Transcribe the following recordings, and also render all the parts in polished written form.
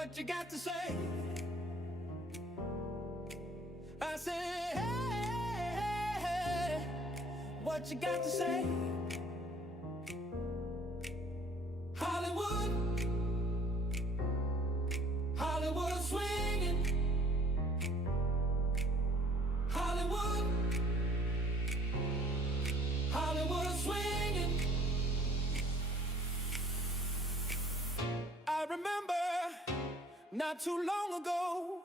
What you got to say? I say, hey, what you got to say? Hollywood, Hollywood swinging. Hollywood, Hollywood swinging. I remember not too long ago,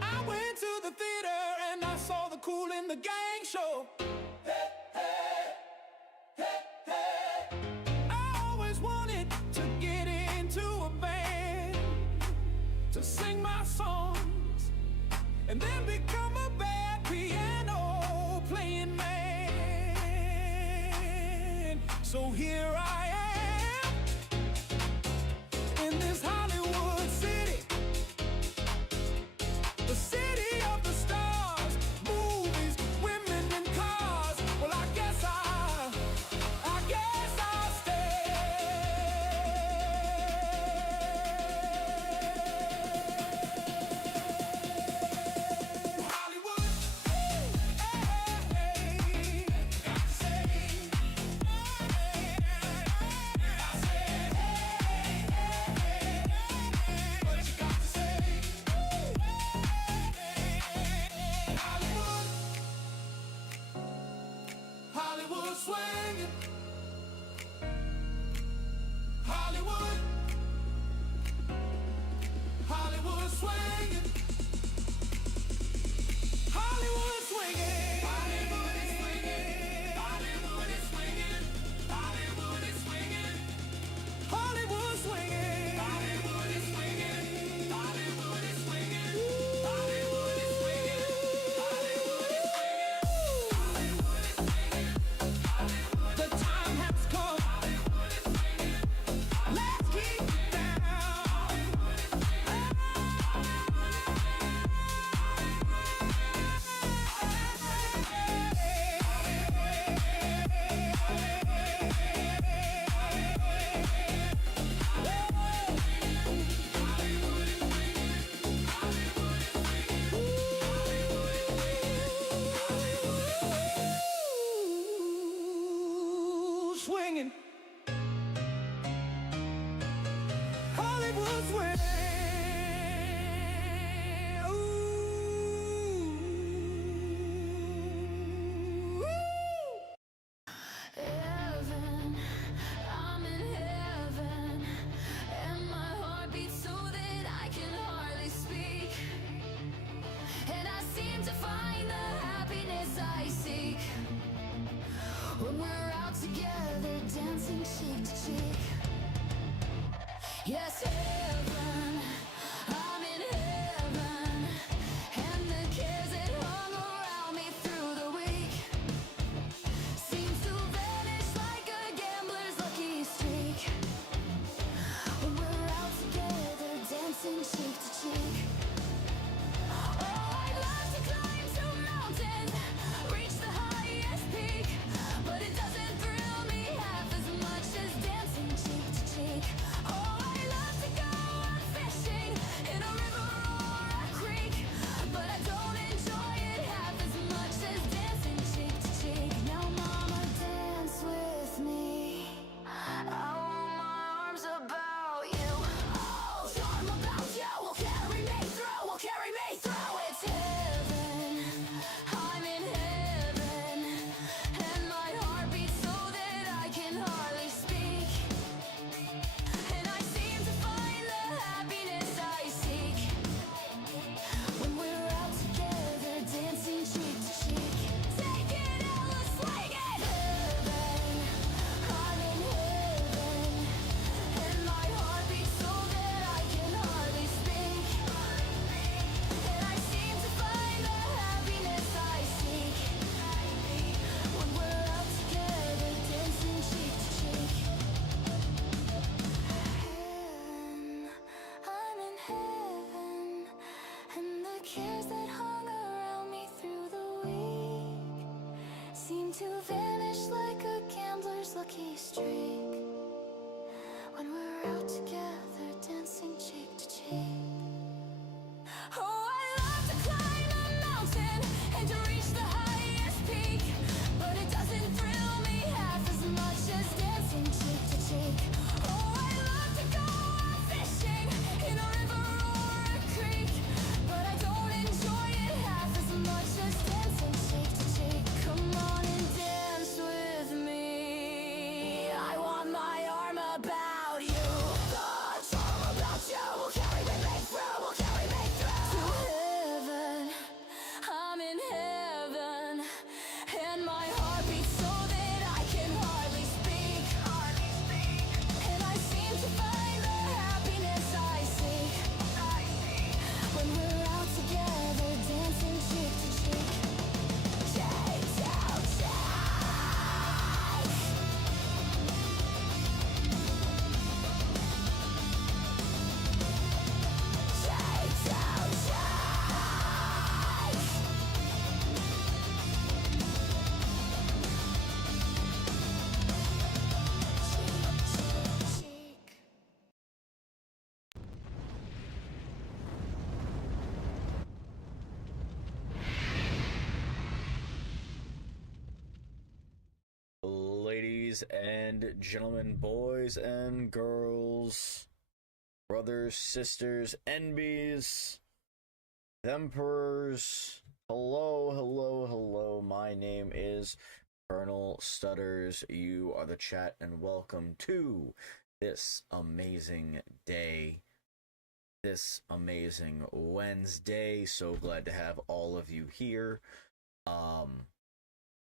I went to the theater and I saw the Kool and the Gang show. I always wanted to get into a band, to sing my songs, and then become a bad piano playing man. So here I am in this Hollywood city, the city of the stars, movies, women and cars. Well, I guess I'll stay. Hollywood, hey, got to say, I said, hey, what you got to say? Hollywood, Hollywood swinging. Hollywood, Hollywood swinging. Hollywood swinging. Hollywood is swinging. Hollywood is swinging. Hollywood is swinging. Hollywood swinging. Hollywood is swinging. Hollywood is swinging. Hollywood is swinging. Hollywood is swinging. Hollywood is swinging. The time has come. Hollywood is swinging. Let's keep it down. Hollywood is swinging. Ooh, swinging. Hollywood swing. Ooh. Heaven, I'm in heaven, and my heart beats so that I can hardly speak. And I seem to find the happiness I seek when we're out together, dancing cheek to cheek. Yes, heaven, I'm in heaven, and the cares that hung around me through the week seems to vanish like a gambler's lucky streak when we're out together, dancing cheek to cheek. Oh, I'd love to climb two mountains, reach the highest peak, but it doesn't thrill me half as much as dancing cheek to cheek. Oh, I love to go out fishing in a river or a creek, but I don't enjoy it half as much as dancing cheek to cheek. Now, mama, dance with me. I want my arms about you. Oh, charm about you will carry me through, will carry me through. It's heaven, I'm in heaven, and my heart beats so that I can hardly speak. And I seem to find the happiness I seek when we're out together, dancing cheek to cheek. Take it, Ella, swing it. Heaven, I'm in heaven, and my heart beats so that I can hardly speak. And I seem to find the happiness I seek when we're out together, dancing cheek to cheek. Heaven, I'm in heaven, and the cares that hung around me through the week seem to vanish like a gambler's lucky streak when we're ladies and gentlemen, boys and girls, brothers, sisters, NBs, emperors. Hello, hello, hello. My name is Colonel Stutters. You are the chat, and welcome to this amazing day, this amazing Wednesday. So glad to have all of you here.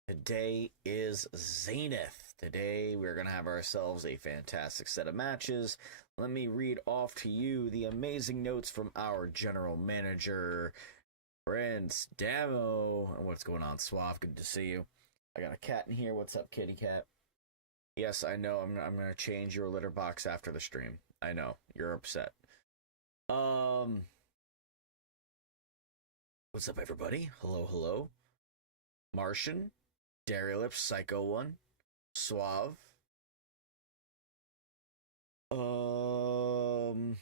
Today is Zenith. Today we're going to have ourselves a fantastic set of matches. Let me read off to you the amazing notes from our general manager, Prince Damo. And what's going on, Suave? Good to see you. I got a cat in here. What's up, kitty cat? Yes, I know. I'm going to change your litter box after the stream. I know. You're upset. What's up, everybody? Hello, hello. Martian, Dairy Lips, Psycho One, Suave,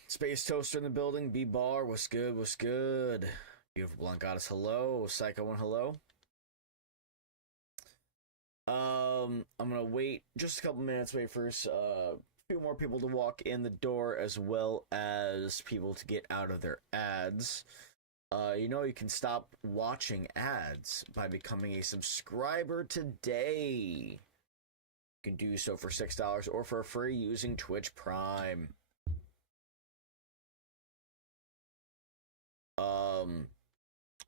Space Toaster in the building, B-Bar, what's good, what's good? Beautiful Blunt Goddess, hello. Psycho One, hello. I'm gonna wait just a couple minutes, wait for a few more people to walk in the door, as well as people to get out of their ads. You can stop watching ads by becoming a subscriber today. You can do so for $6 or for free using Twitch Prime.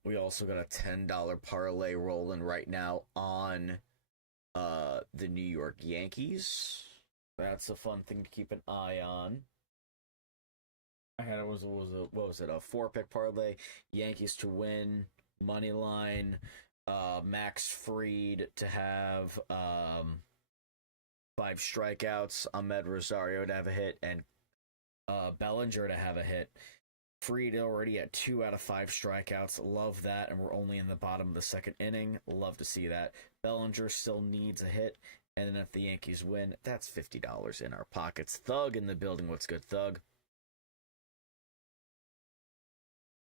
We also got a $10 parlay rolling right now on the New York Yankees. That's a fun thing to keep an eye on. I had what was it? A 4-pick parlay. Yankees to win, money line. Max Fried to have 5 strikeouts. Ahmed Rosario to have a hit, and Bellinger to have a hit. Fried already at 2 out of 5 strikeouts. Love that, and we're only in the bottom of the second inning. Love to see that. Bellinger still needs a hit, and then if the Yankees win, that's $50 in our pockets. Thug in the building. What's good, Thug?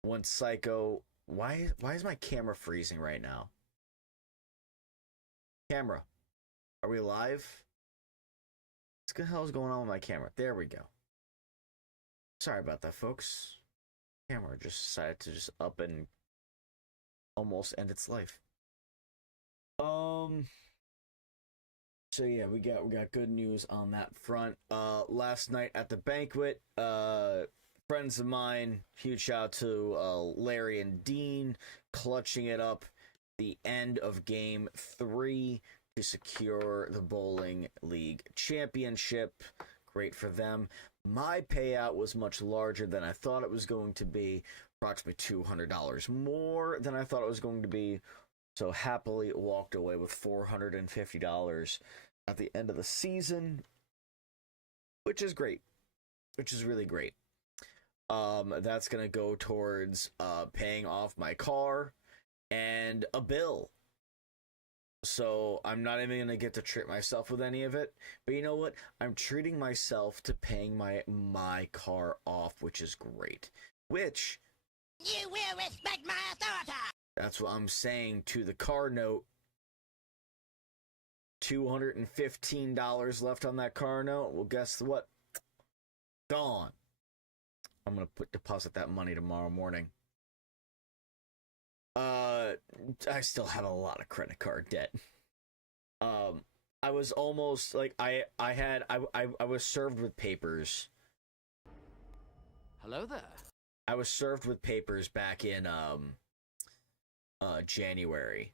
One Psycho. Why is my camera freezing right now? Camera, are we live? What the hell is going on with my camera? There we go. Sorry about that, folks. Camera just decided to just up and almost end its life. So yeah, we got good news on that front. Last night at the banquet, friends of mine, huge shout out to Larry and Dean, clutching it up the end of game 3 to secure the bowling league championship. Great for them. My payout was much larger than I thought it was going to be, approximately $200 more than I thought it was going to be. So happily walked away with $450 at the end of the season, which is great, which is really great. That's gonna go towards paying off my car and a bill. So I'm not even gonna get to treat myself with any of it. But you know what? I'm treating myself to paying my car off, which is great. Which you will respect my authority. That's what I'm saying to the car note. $215 left on that car note. Well, guess what? Gone. I'm gonna deposit that money tomorrow morning. I still have a lot of credit card debt. I was almost like I was served with papers. Hello there. I was served with papers back in January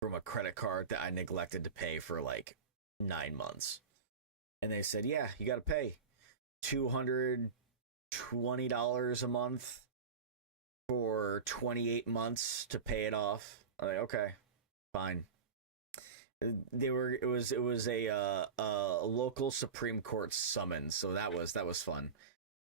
from a credit card that I neglected to pay for like 9 months. And they said, "Yeah, you got to pay $220 a month for 28 months to pay it off." I'm like, okay, fine. It was a local Supreme Court summons, so that was fun.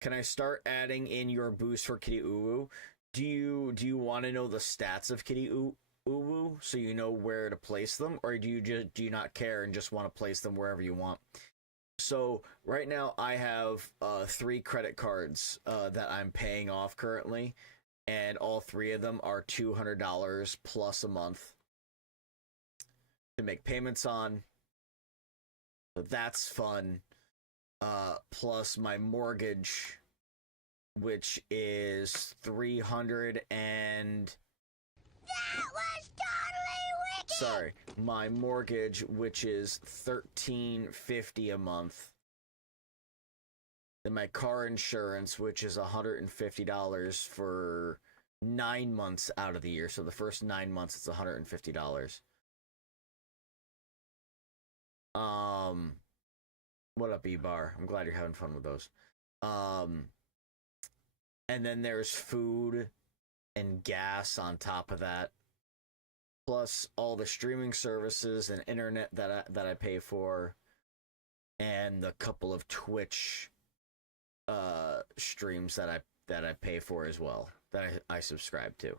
Can I start adding in your boost for Kitty Uwu? Do you want to know the stats of Kitty Uwu so you know where to place them, or do you not care and just want to place them wherever you want? So right now I have 3 credit cards that I'm paying off currently, and all 3 of them are $200 plus a month to make payments on. So that's fun. Plus my mortgage, which is 300 and... That was totally wicked! Sorry, my mortgage, which is $13.50 a month. Then my car insurance, which is $150 for 9 months out of the year. So the first 9 months, it's $150. What up, E-Bar? I'm glad you're having fun with those. And then there's food and gas on top of that, plus all the streaming services and internet that I pay for, and the couple of Twitch streams that I pay for as well, that I subscribe to.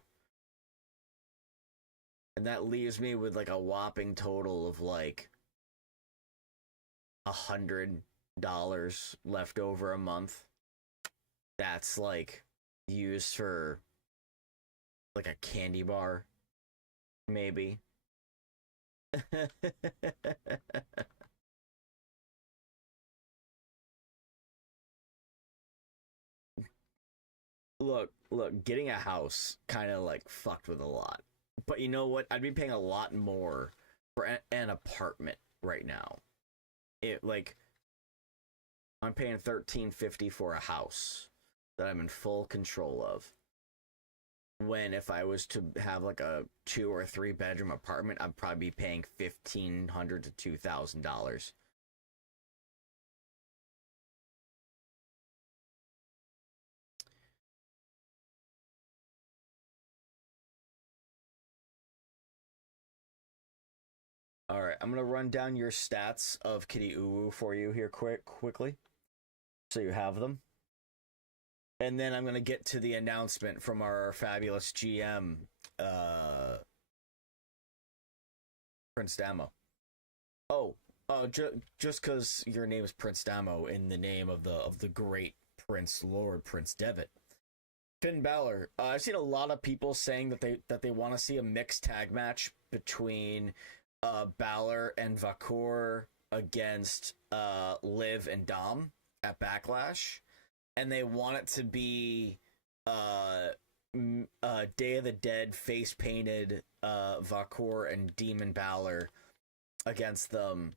And that leaves me with like a whopping total of like $100 left over a month. That's like used for like a candy bar, maybe. Look, getting a house kind of like fucked with a lot. But you know what? I'd be paying a lot more for an apartment right now. It like I'm paying $13.50 for a house that I'm in full control of. When if I was to have like a 2 or 3 bedroom apartment, I'd probably be paying $1,500 to $2,000. All right, I'm gonna run down your stats of Kitty Uwu for you here quickly, so you have them. And then I'm going to get to the announcement from our fabulous GM, Prince Damo. Just because your name is Prince Damo in the name of the great Prince Lord Prince Devitt. Finn Balor. I've seen a lot of people saying that they want to see a mixed tag match between Balor and Vakur against Liv and Dom at Backlash. And they want it to be Day of the Dead face painted Vakur and Demon Balor against them.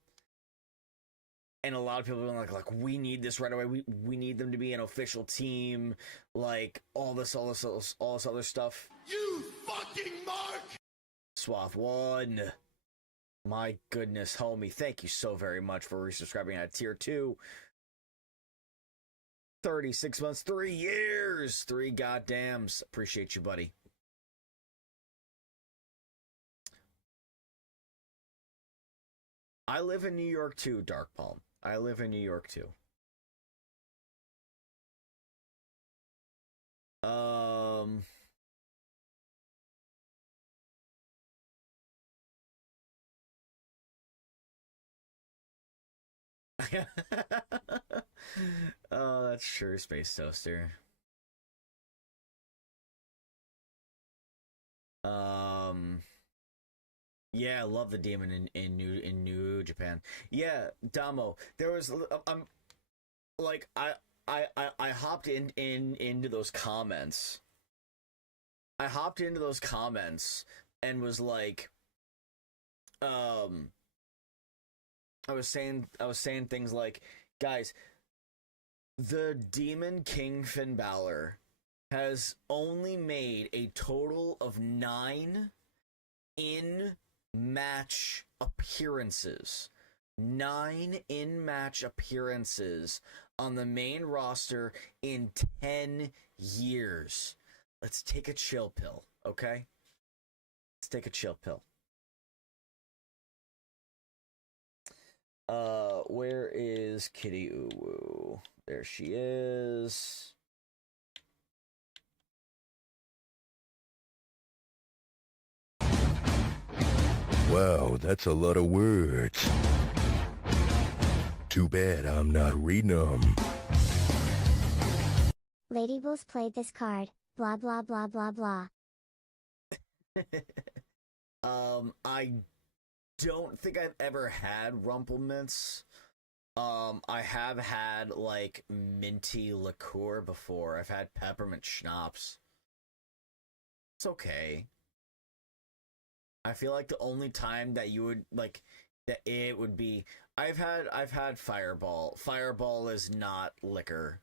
And a lot of people are like we need this right away. We need them to be an official team. Like all this other stuff. You fucking mark! Swath 1. My goodness, homie. Thank you so very much for resubscribing at tier 2. 36 months, 3 years, 3 goddams. Appreciate you, buddy. I live in New York too, Dark Palm. I live in New York too. Oh, that's true, Space Toaster. Yeah, I love the demon in New Japan. Yeah, Damo. There was like I hopped into those comments. I hopped into those comments and was like, I was saying things like, guys, the Demon King Finn Balor has only made a total of 9 in-match appearances. 9 in-match appearances on the main roster in 10 years. Let's take a chill pill, okay? Let's take a chill pill. Where is Kitty Uwu? There she is. Wow, that's a lot of words. Too bad I'm not reading them. Lady Bulls played this card, blah blah blah blah blah. I don't think I've ever had Rumplemints. I have had like minty liqueur before. I've had peppermint schnapps. It's okay. I feel like the only time that you would like that it would be I've had Fireball. Fireball is not liquor.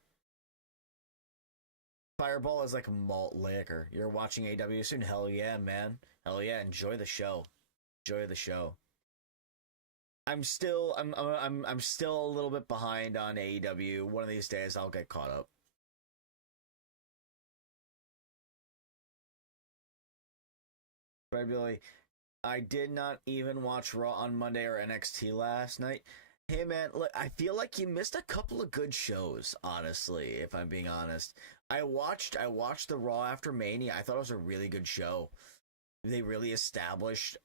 Fireball is like malt liquor. You're watching AW soon? Hell yeah, man. Hell yeah, enjoy the show. Enjoy the show. I'm still a little bit behind on AEW. One of these days I'll get caught up. But I'd be like, I did not even watch Raw on Monday or NXT last night. Hey man, look, I feel like you missed a couple of good shows, honestly, if I'm being honest. I watched the Raw after Mania. I thought it was a really good show. They really established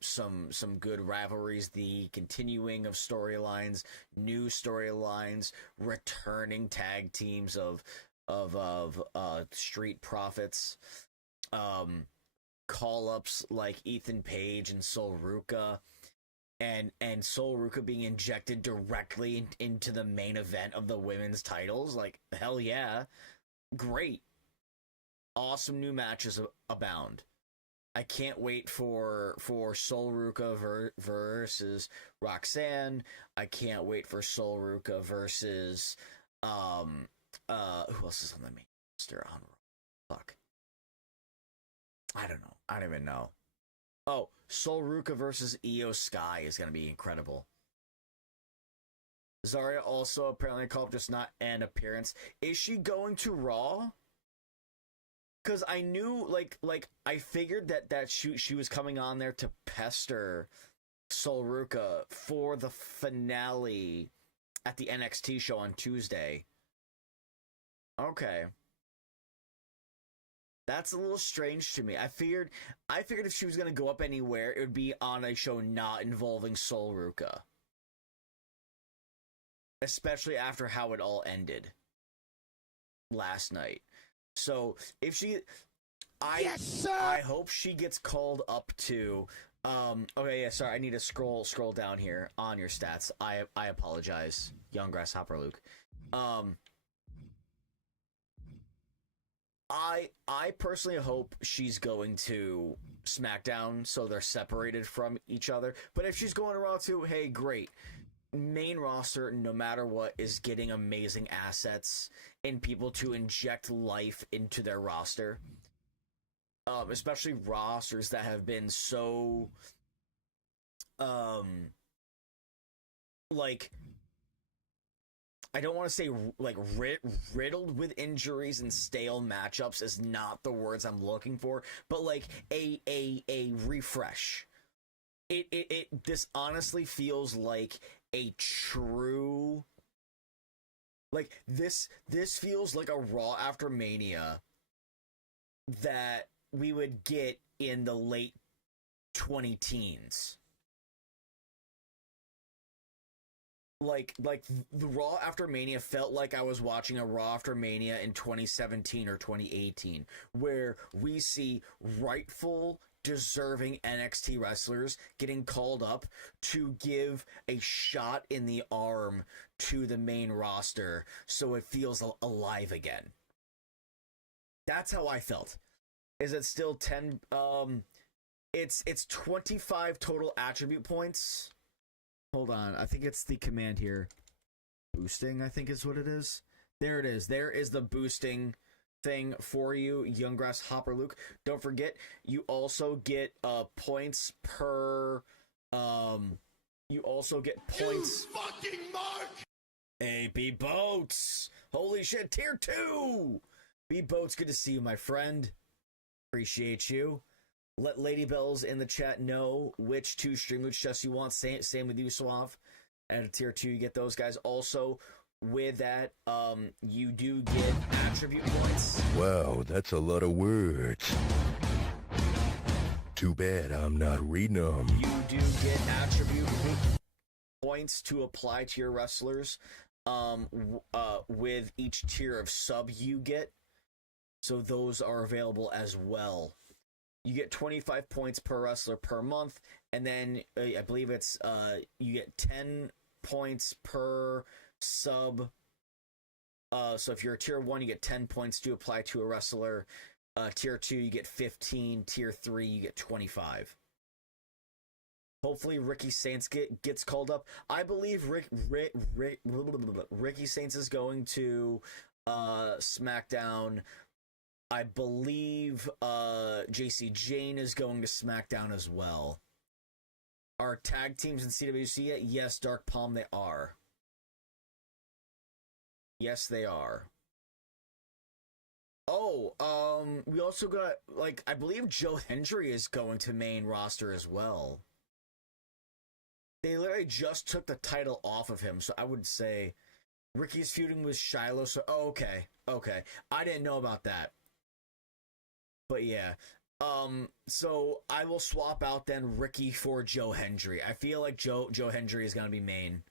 some good rivalries, the continuing of storylines, new storylines, returning tag teams of Street Profits, call ups like Ethan Page and Sol Ruka, and Sol Ruka being injected directly into the main event of the women's titles. Like, hell yeah, great, awesome new matches abound. I can't wait for Sol Ruka versus Roxanne. I can't wait for Sol Ruka versus who else is on the main roster on Raw? Fuck. I don't know. I don't even know. Oh, Sol Ruka versus Io Sky is going to be incredible. Zarya also apparently called just not an appearance. Is she going to Raw? Because I knew, like I figured that she was coming on there to pester Sol Ruka for the finale at the NXT show on Tuesday. Okay. That's a little strange to me. I figured if she was going to go up anywhere, it would be on a show not involving Sol Ruka. Especially after how it all ended last night. So, if she... Yes, sir! I hope she gets called up to... okay, yeah, sorry, I need to scroll down here on your stats. I apologize, young Grasshopper Luke. I personally hope she's going to SmackDown so they're separated from each other. But if she's going to Raw too, hey, great. Main roster, no matter what, is getting amazing assets and people to inject life into their roster. Especially rosters that have been so like, I don't want to say like riddled with injuries and stale matchups is not the words I'm looking for, but like a refresh. This honestly feels like a true, like this feels like a Raw after Mania that we would get in the late 2010s. Like the Raw after Mania felt like I was watching a Raw after Mania in 2017 or 2018, where we see rightful, deserving NXT wrestlers getting called up to give a shot in the arm to the main roster so it feels alive again. That's how I felt. Is it still 10? It's 25 total attribute points. Hold on, I think it's the command here. Boosting, I think is what it is. There it is. There is the boosting thing for you, young Grasshopper Luke. Don't forget, you also get points per. You also get points. You fucking mark! Hey, B Boats! Holy shit, tier 2! B Boats, good to see you, my friend. Appreciate you. Let Lady Bells in the chat know which 2 Streamloots chests you want. Same with you, Suave. At a tier 2, you get those guys. Also, with that, you do get attribute points. Wow, that's a lot of words. Too bad I'm not reading them. You do get attribute points to apply to your wrestlers with each tier of sub you get. So those are available as well. You get 25 points per wrestler per month, and then I believe it's you get 10 points per sub. So if you're a tier 1, you get 10 points to apply to a wrestler. Tier 2, you get 15. Tier 3, you get 25. Hopefully Ricky Saints gets called up. I believe Ricky Saints is going to SmackDown. I believe JC Jane is going to SmackDown as well. Are tag teams in CWC yet? Yes, Dark Palm, they are. Yes, they are. Oh, we also got, like, I believe Joe Hendry is going to main roster as well. They literally just took the title off of him, so I would say Ricky's feuding with Shiloh, so, oh, okay. I didn't know about that. But yeah, so I will swap out then Ricky for Joe Hendry. I feel like Joe Hendry is going to be main.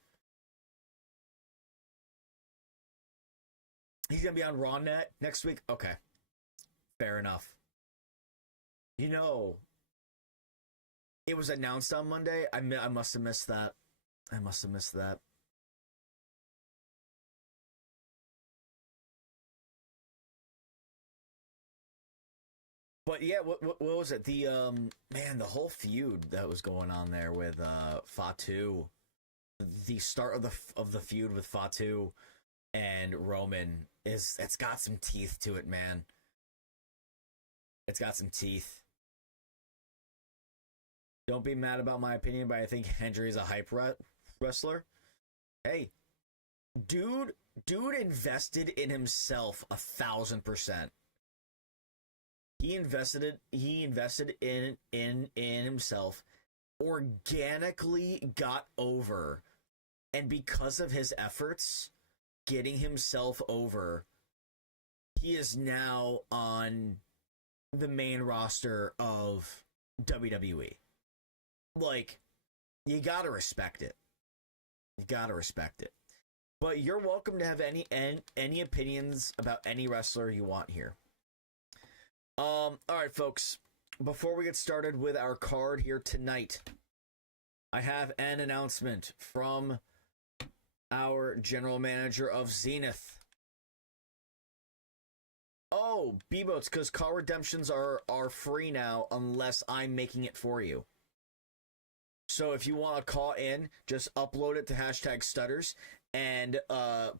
He's going to be on Raw Net next week? Okay. Fair enough. You know, it was announced on Monday. I must have missed that. But yeah, what was it? The man, the whole feud that was going on there with Fatu. The start of the feud with Fatu and Roman it's got some teeth to it, man. It's got some teeth. Don't be mad about my opinion, but I think Hendry is a hype wrestler. Hey, dude invested in himself 1,000%. He invested in himself, organically got over, and because of his efforts getting himself over, he is now on the main roster of WWE. Like, you gotta respect it. But you're welcome to have any opinions about any wrestler you want here. All right, folks. Before we get started with our card here tonight, I have an announcement from our general manager of Zenith. Oh, B-Boats, because call redemptions are free now unless I'm making it for you. So if you want to call in, just upload it to #Stutters and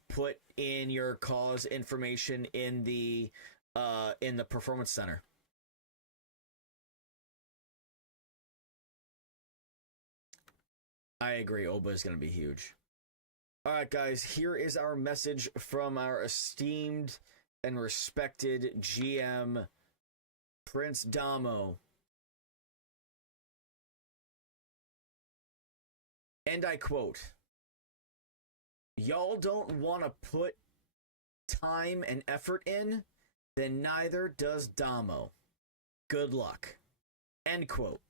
put in your call's information in the Performance Center. I agree, Oba is going to be huge. All right, guys, here is our message from our esteemed and respected GM, Prince Damo. And I quote, "Y'all don't want to put time and effort in, then neither does Damo. Good luck." End quote.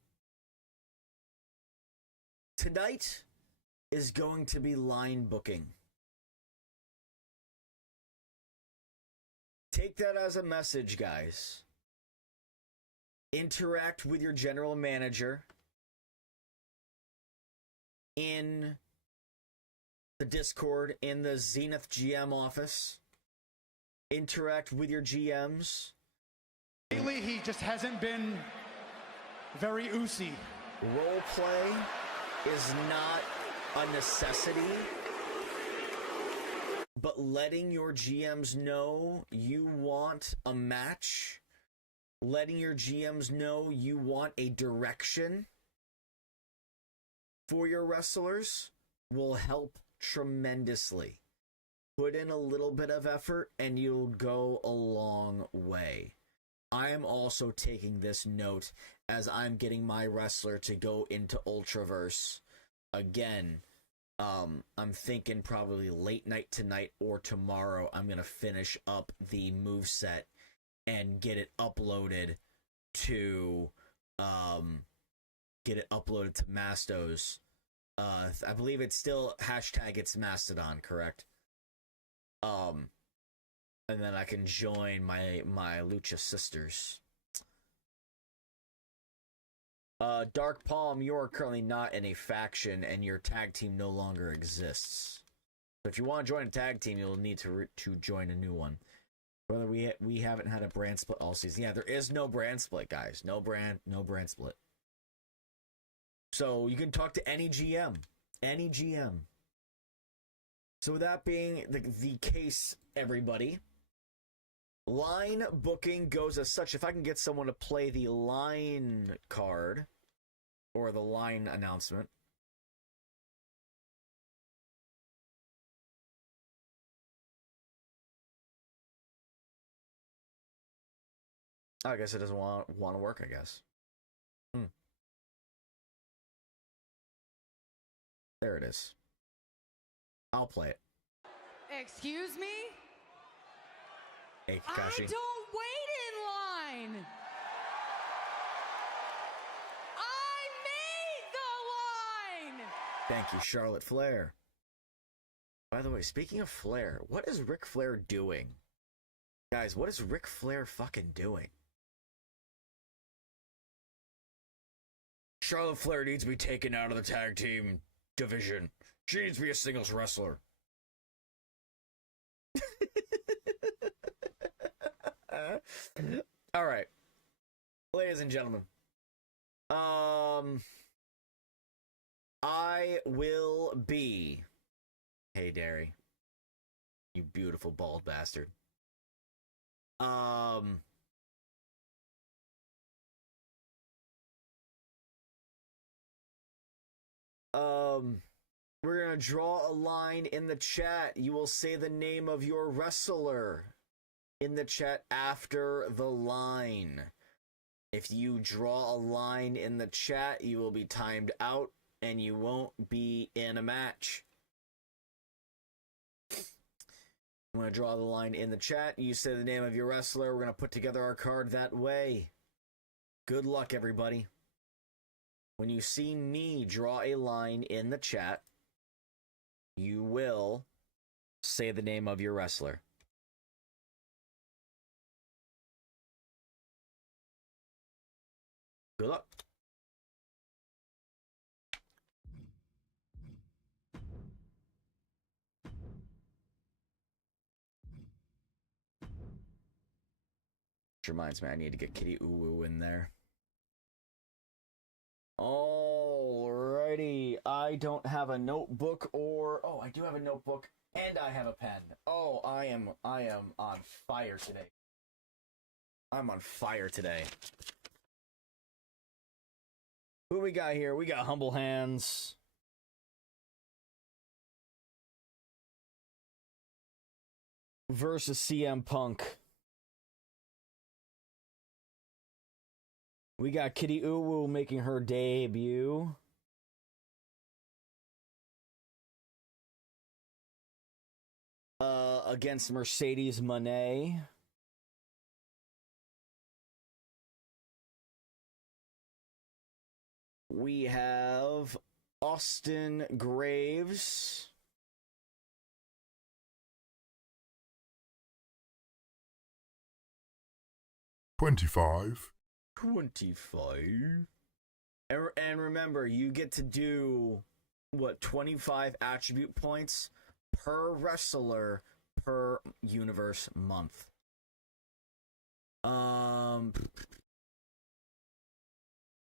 Tonight is going to be line booking. Take that as a message, guys. Interact with your general manager in the Discord, in the Zenith GM office. Interact with your GMs. Lately, he just hasn't been very oozy. Role play is not a necessity, but letting your GMs know you want a match, letting your GMs know you want a direction for your wrestlers will help tremendously. Put in a little bit of effort and you'll go a long way. I am also taking this note as I'm getting my wrestler to go into Ultraverse. Again, I'm thinking probably late night tonight or tomorrow I'm going to finish up the moveset and get it uploaded to Mastos. I believe it's still #it's Mastodon, correct? And then I can join my Lucha sisters. Dark Palm, you are currently not in a faction, and your tag team no longer exists. So if you want to join a tag team, you'll need to join a new one. Brother, we haven't had a brand split all season. Yeah, there is no brand split, guys. No brand split. So you can talk to any GM. Any GM. So with that being the case, everybody, line booking goes as such. If I can get someone to play the line card or the line announcement. I guess it doesn't want to work, I guess. There it is. I'll play it. Excuse me? Hey, I Kakashi. don't wait in line. I made the line. Thank you, Charlotte Flair. By the way, speaking of Flair, what is Ric Flair doing? Guys, what is Ric Flair fucking doing? Charlotte Flair needs to be taken out of the tag team division. She needs to be a singles wrestler. All right, ladies and gentlemen, I will be. Hey, Derry, you beautiful bald bastard. We're gonna draw a line in the chat. You will say the name of your wrestler in the chat after the line. If you draw a line in the chat, you will be timed out and you won't be in a match. I'm going to draw the line in the chat. You say the name of your wrestler. We're going to put together our card that way. Good luck, everybody. When you see me draw a line in the chat, you will say the name of your wrestler. Good luck. Which reminds me, I need to get Kitty Uwu in there. Alrighty, I don't have a notebook or... Oh, I do have a notebook and I have a pen. Oh, I am on fire today. I'm on fire today. Who we got here? We got Humble Hands. Versus CM Punk. We got Kitty Uwu making her debut. Against Mercedes Moné. We have Austin Graves. $25. 25. And remember, you get to do, 25 attribute points per wrestler per universe month.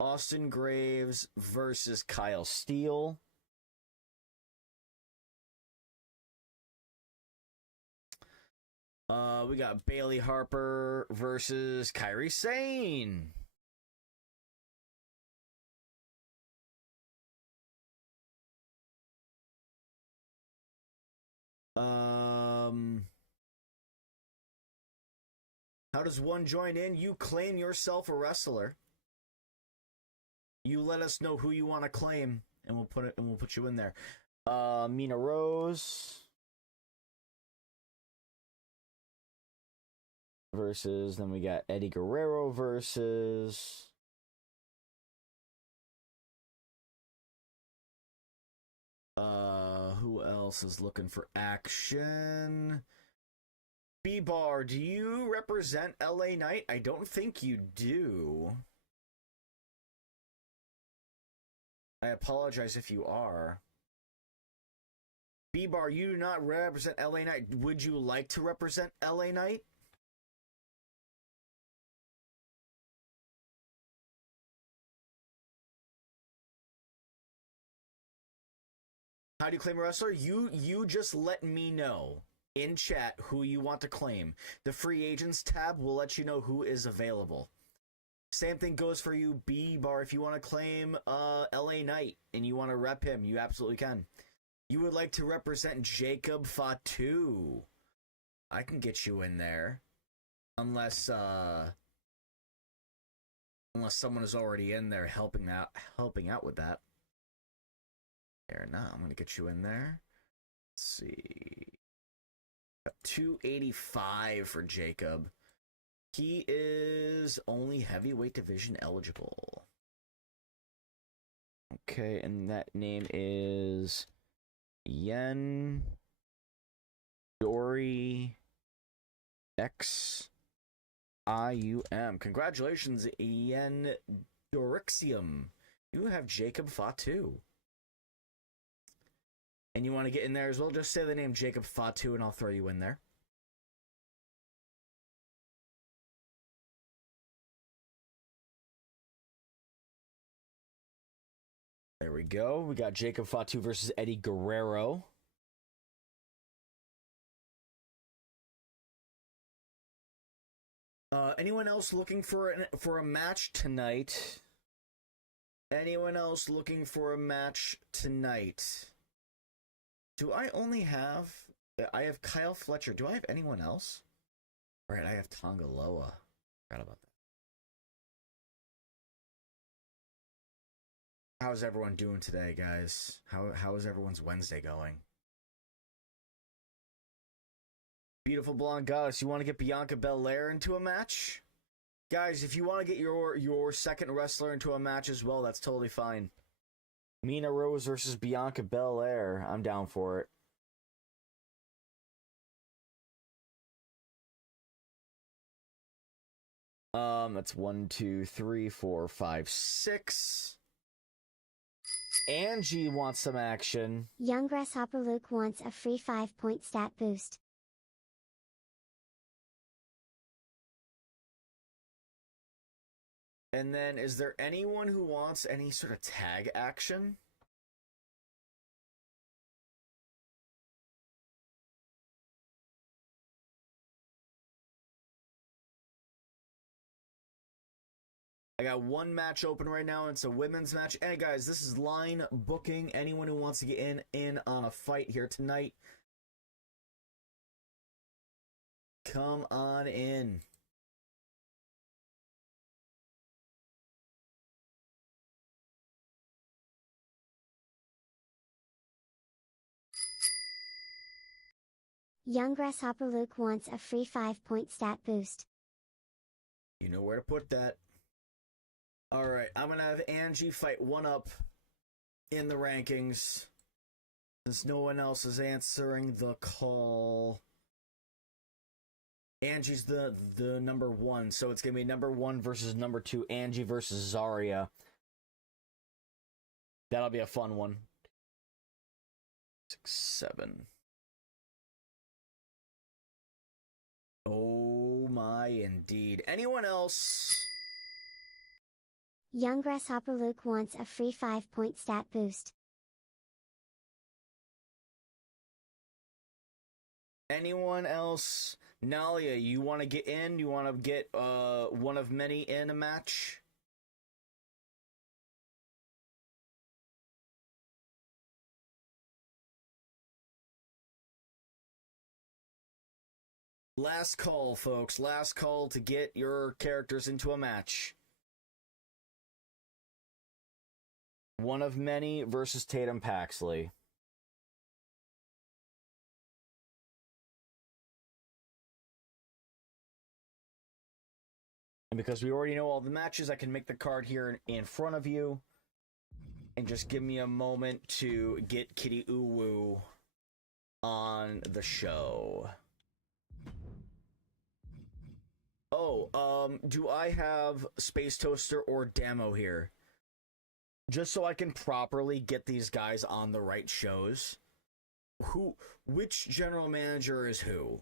Austin Graves versus Kyle Steele. We got Bailey Harper versus Kairi Sane. How does one join in? You claim yourself a wrestler. You let us know who you want to claim, and we'll put you in there. Mina Rose versus, then we got Eddie Guerrero versus who else is looking for action? B-Bar, do you represent LA Knight? I don't think you do. I apologize if you are. B-Bar, you do not represent LA Knight. Would you like to represent LA Knight? How do you claim a wrestler? You just let me know in chat who you want to claim. The free agents tab will let you know who is available. Same thing goes for you, B-Bar. If you want to claim LA Knight and you want to rep him, you absolutely can. You would like to represent Jacob Fatu. I can get you in there. Unless someone is already in there helping out with that. There, now I'm gonna get you in there. Let's see. 285 for Jacob. He is only heavyweight division eligible. Okay, and that name is Yen Dory XIUM. Congratulations, Yen Dorixium. You have Jacob Fatu. And you want to get in there as well, just say the name Jacob Fatu and I'll throw you in there. There we go. We got Jacob Fatu versus Eddie Guerrero. Anyone else looking for a match tonight? Anyone else looking for a match tonight? Do I only have... I have Kyle Fletcher. Do I have anyone else? All right, I have Tonga Loa. Forgot about that. How's everyone doing today, guys? How is everyone's Wednesday going? Beautiful Blonde Goddess, you want to get Bianca Belair into a match? Guys, if you want to get your second wrestler into a match as well, that's totally fine. Mina Rose versus Bianca Belair. I'm down for it. That's 1, 2, 3, 4, 5, 6. Angie wants some action. Young Grasshopper Luke wants a free 5-point stat boost. And then, is there anyone who wants any sort of tag action? I got one match open right now, and it's a women's match. And guys, this is line booking. Anyone who wants to get in on a fight here tonight, come on in. Young Grasshopper Luke wants a free 5-point stat boost. You know where to put that. Alright, I'm going to have Angie fight one up in the rankings. Since no one else is answering the call. Angie's the number 1, so it's going to be number 1 versus number 2. Angie versus Zarya. That'll be a fun one. 6, 7. Oh my, indeed. Anyone else? Young Grasshopper Luke wants a free 5-point stat boost. Anyone else? Nalia, you want to get in? You want to get one of many in a match? Last call, folks. Last call to get your characters into a match. One of many versus Tatum Paxley. And because we already know all the matches, I can make the card here in front of you. And just give me a moment to get Kitty Uwu on the show. Oh, do I have Space Toaster or Damo here? just so I can properly get these guys on the right shows. Which general manager is who?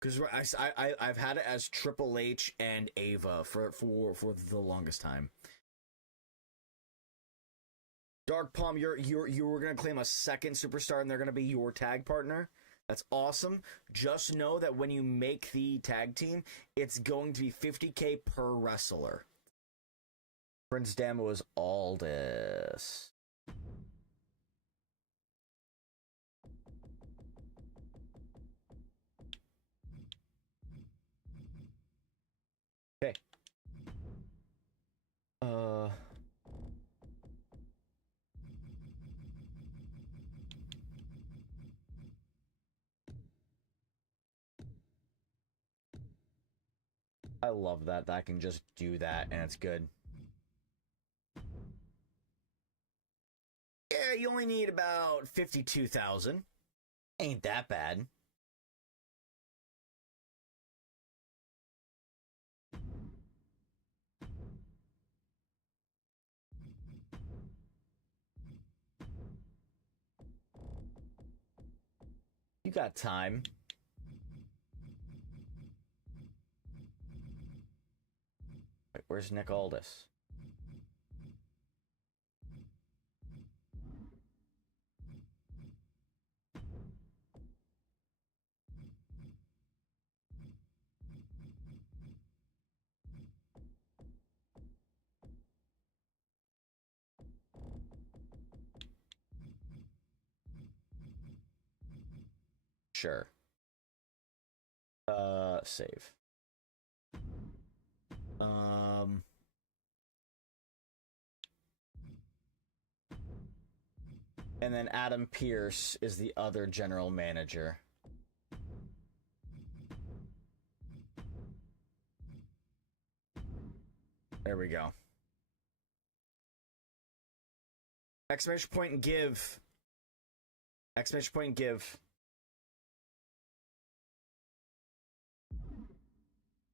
Because I've had it as Triple H and Ava for the longest time. Dark Palm, you were gonna claim a second superstar, and they're gonna be your tag partner. That's awesome. Just know that when you make the tag team, it's going to be $50K per wrestler. Prince Damo is Aldis. Okay. I love that I can just do that and it's good. Yeah, you only need about 52,000. Ain't that bad. You got time. Wait, where's Nick Aldis? Sure. Save. And then Adam Pearce is the other general manager. There we go. Exclamation point and give. Exclamation point and give.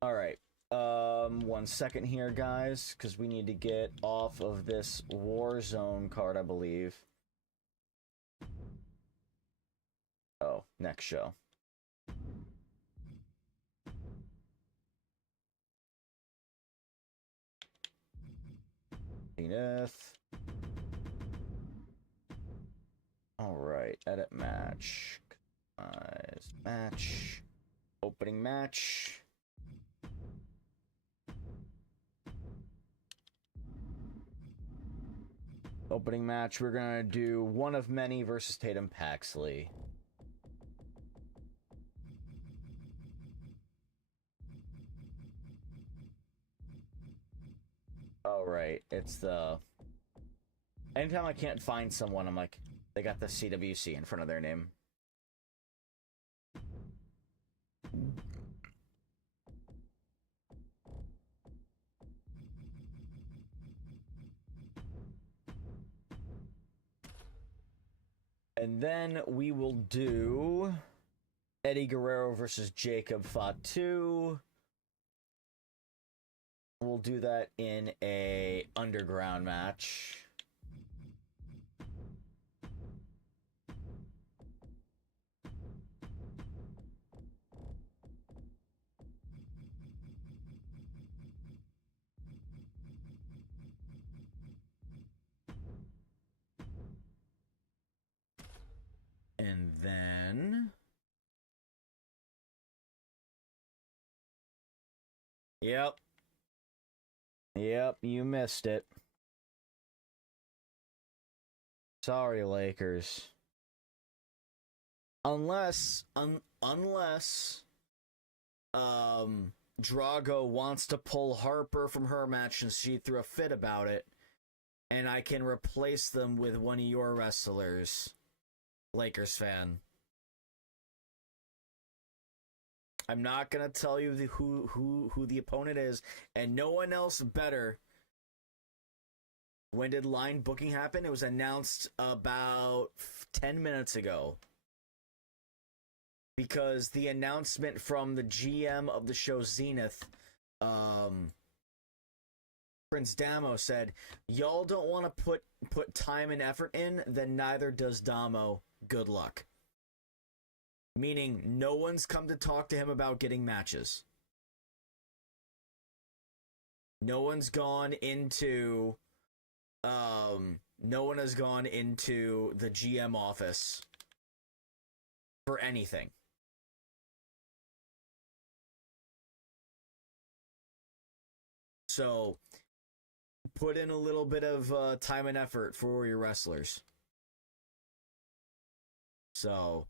All right. 1 second here, guys, because we need to get off of this Warzone card, I believe. Oh, next show. Zenith. All right, edit match. Customize match. Opening match. Opening match, we're gonna do One of Many versus Tatum Paxley. Oh, right. It's the... Anytime I can't find someone, I'm like, they got the CWC in front of their name. And then we will do Eddie Guerrero versus Jacob Fatu. We'll do that in a underground match. And then... Yep, you missed it. Sorry, Lakers. Unless Drago wants to pull Harper from her match and she threw a fit about it, and I can replace them with one of your wrestlers, Lakers fan. I'm not gonna tell you who the opponent is, and no one else better. When did line booking happen? It was announced about 10 minutes ago. Because the announcement from the GM of the show Zenith Prince Damo said, y'all don't want to put time and effort in, then neither does Damo. Good luck. Meaning, no one's come to talk to him about getting matches. No one's gone into, no one has gone into the GM office for anything. So, put in a little bit of time and effort for your wrestlers. So,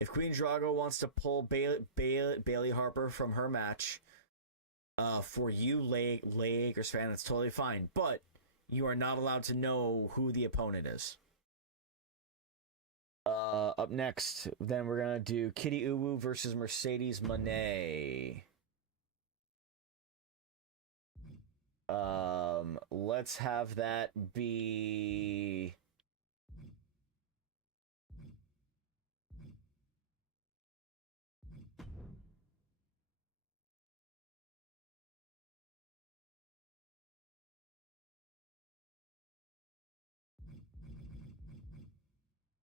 if Queen Drago wants to pull Bailey Harper from her match, for you, Lakers fan, it's totally fine. But you are not allowed to know who the opponent is. Up next, then we're gonna do Kitty Uwu versus Mercedes Moné. Let's have that be.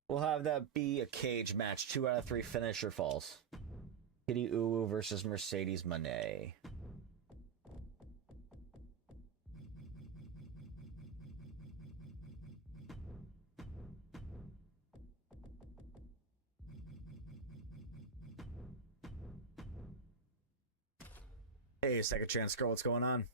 We'll have that be a cage match. 2 out of 3 finisher falls. Kitty Uwu versus Mercedes Moné. Hey, Second Chance Girl, what's going on?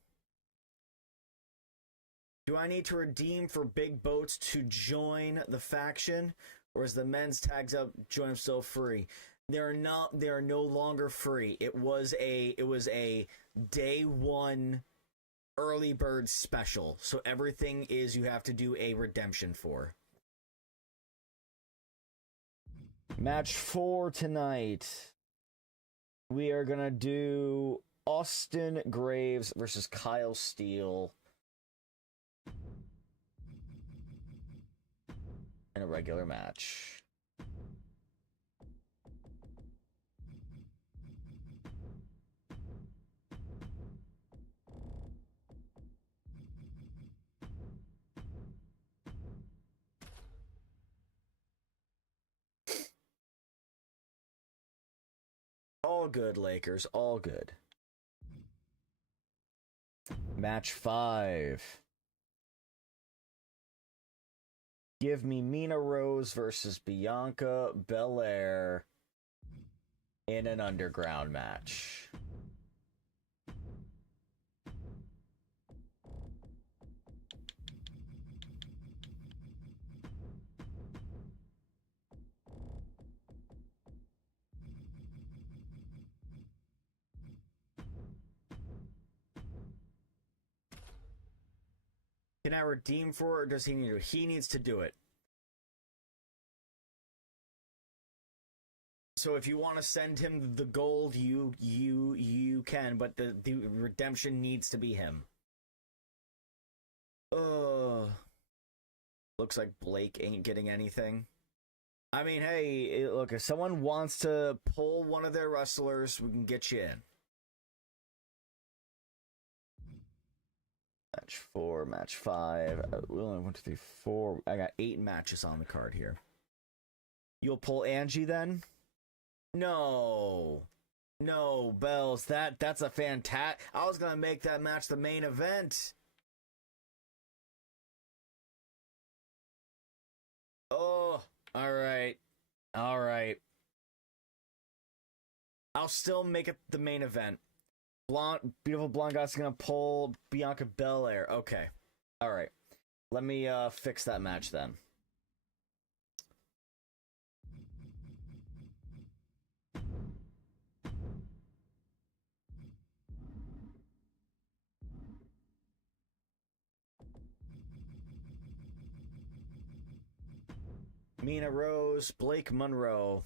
Do I need to redeem for Big Boats to join the faction? Or is the men's tags up join still free? They are no longer free. It was a day one early bird special. So everything is you have to do a redemption for. Match 4 tonight. We are gonna do Austin Graves versus Kyle Steele in a regular match. All good, Lakers. All good. Match 5. Give me Mina Rose versus Bianca Belair in an underground match. Can I redeem for it, or does he need to? He needs to do it. So if you want to send him the gold, you can, but the redemption needs to be him. Looks like Blake ain't getting anything. I mean, hey, look, if someone wants to pull one of their wrestlers, we can get you in. Match 4, match 5. We only 1, 2, 3, 4. I got 8 matches on the card here. You'll pull Angie then? No, Bells. That's a fantastic. I was gonna make that match the main event. Oh, all right. I'll still make it the main event. Beautiful blonde guy's gonna pull Bianca Belair. Okay. All right. Let me fix that match then. Mina Rose, Blake Monroe.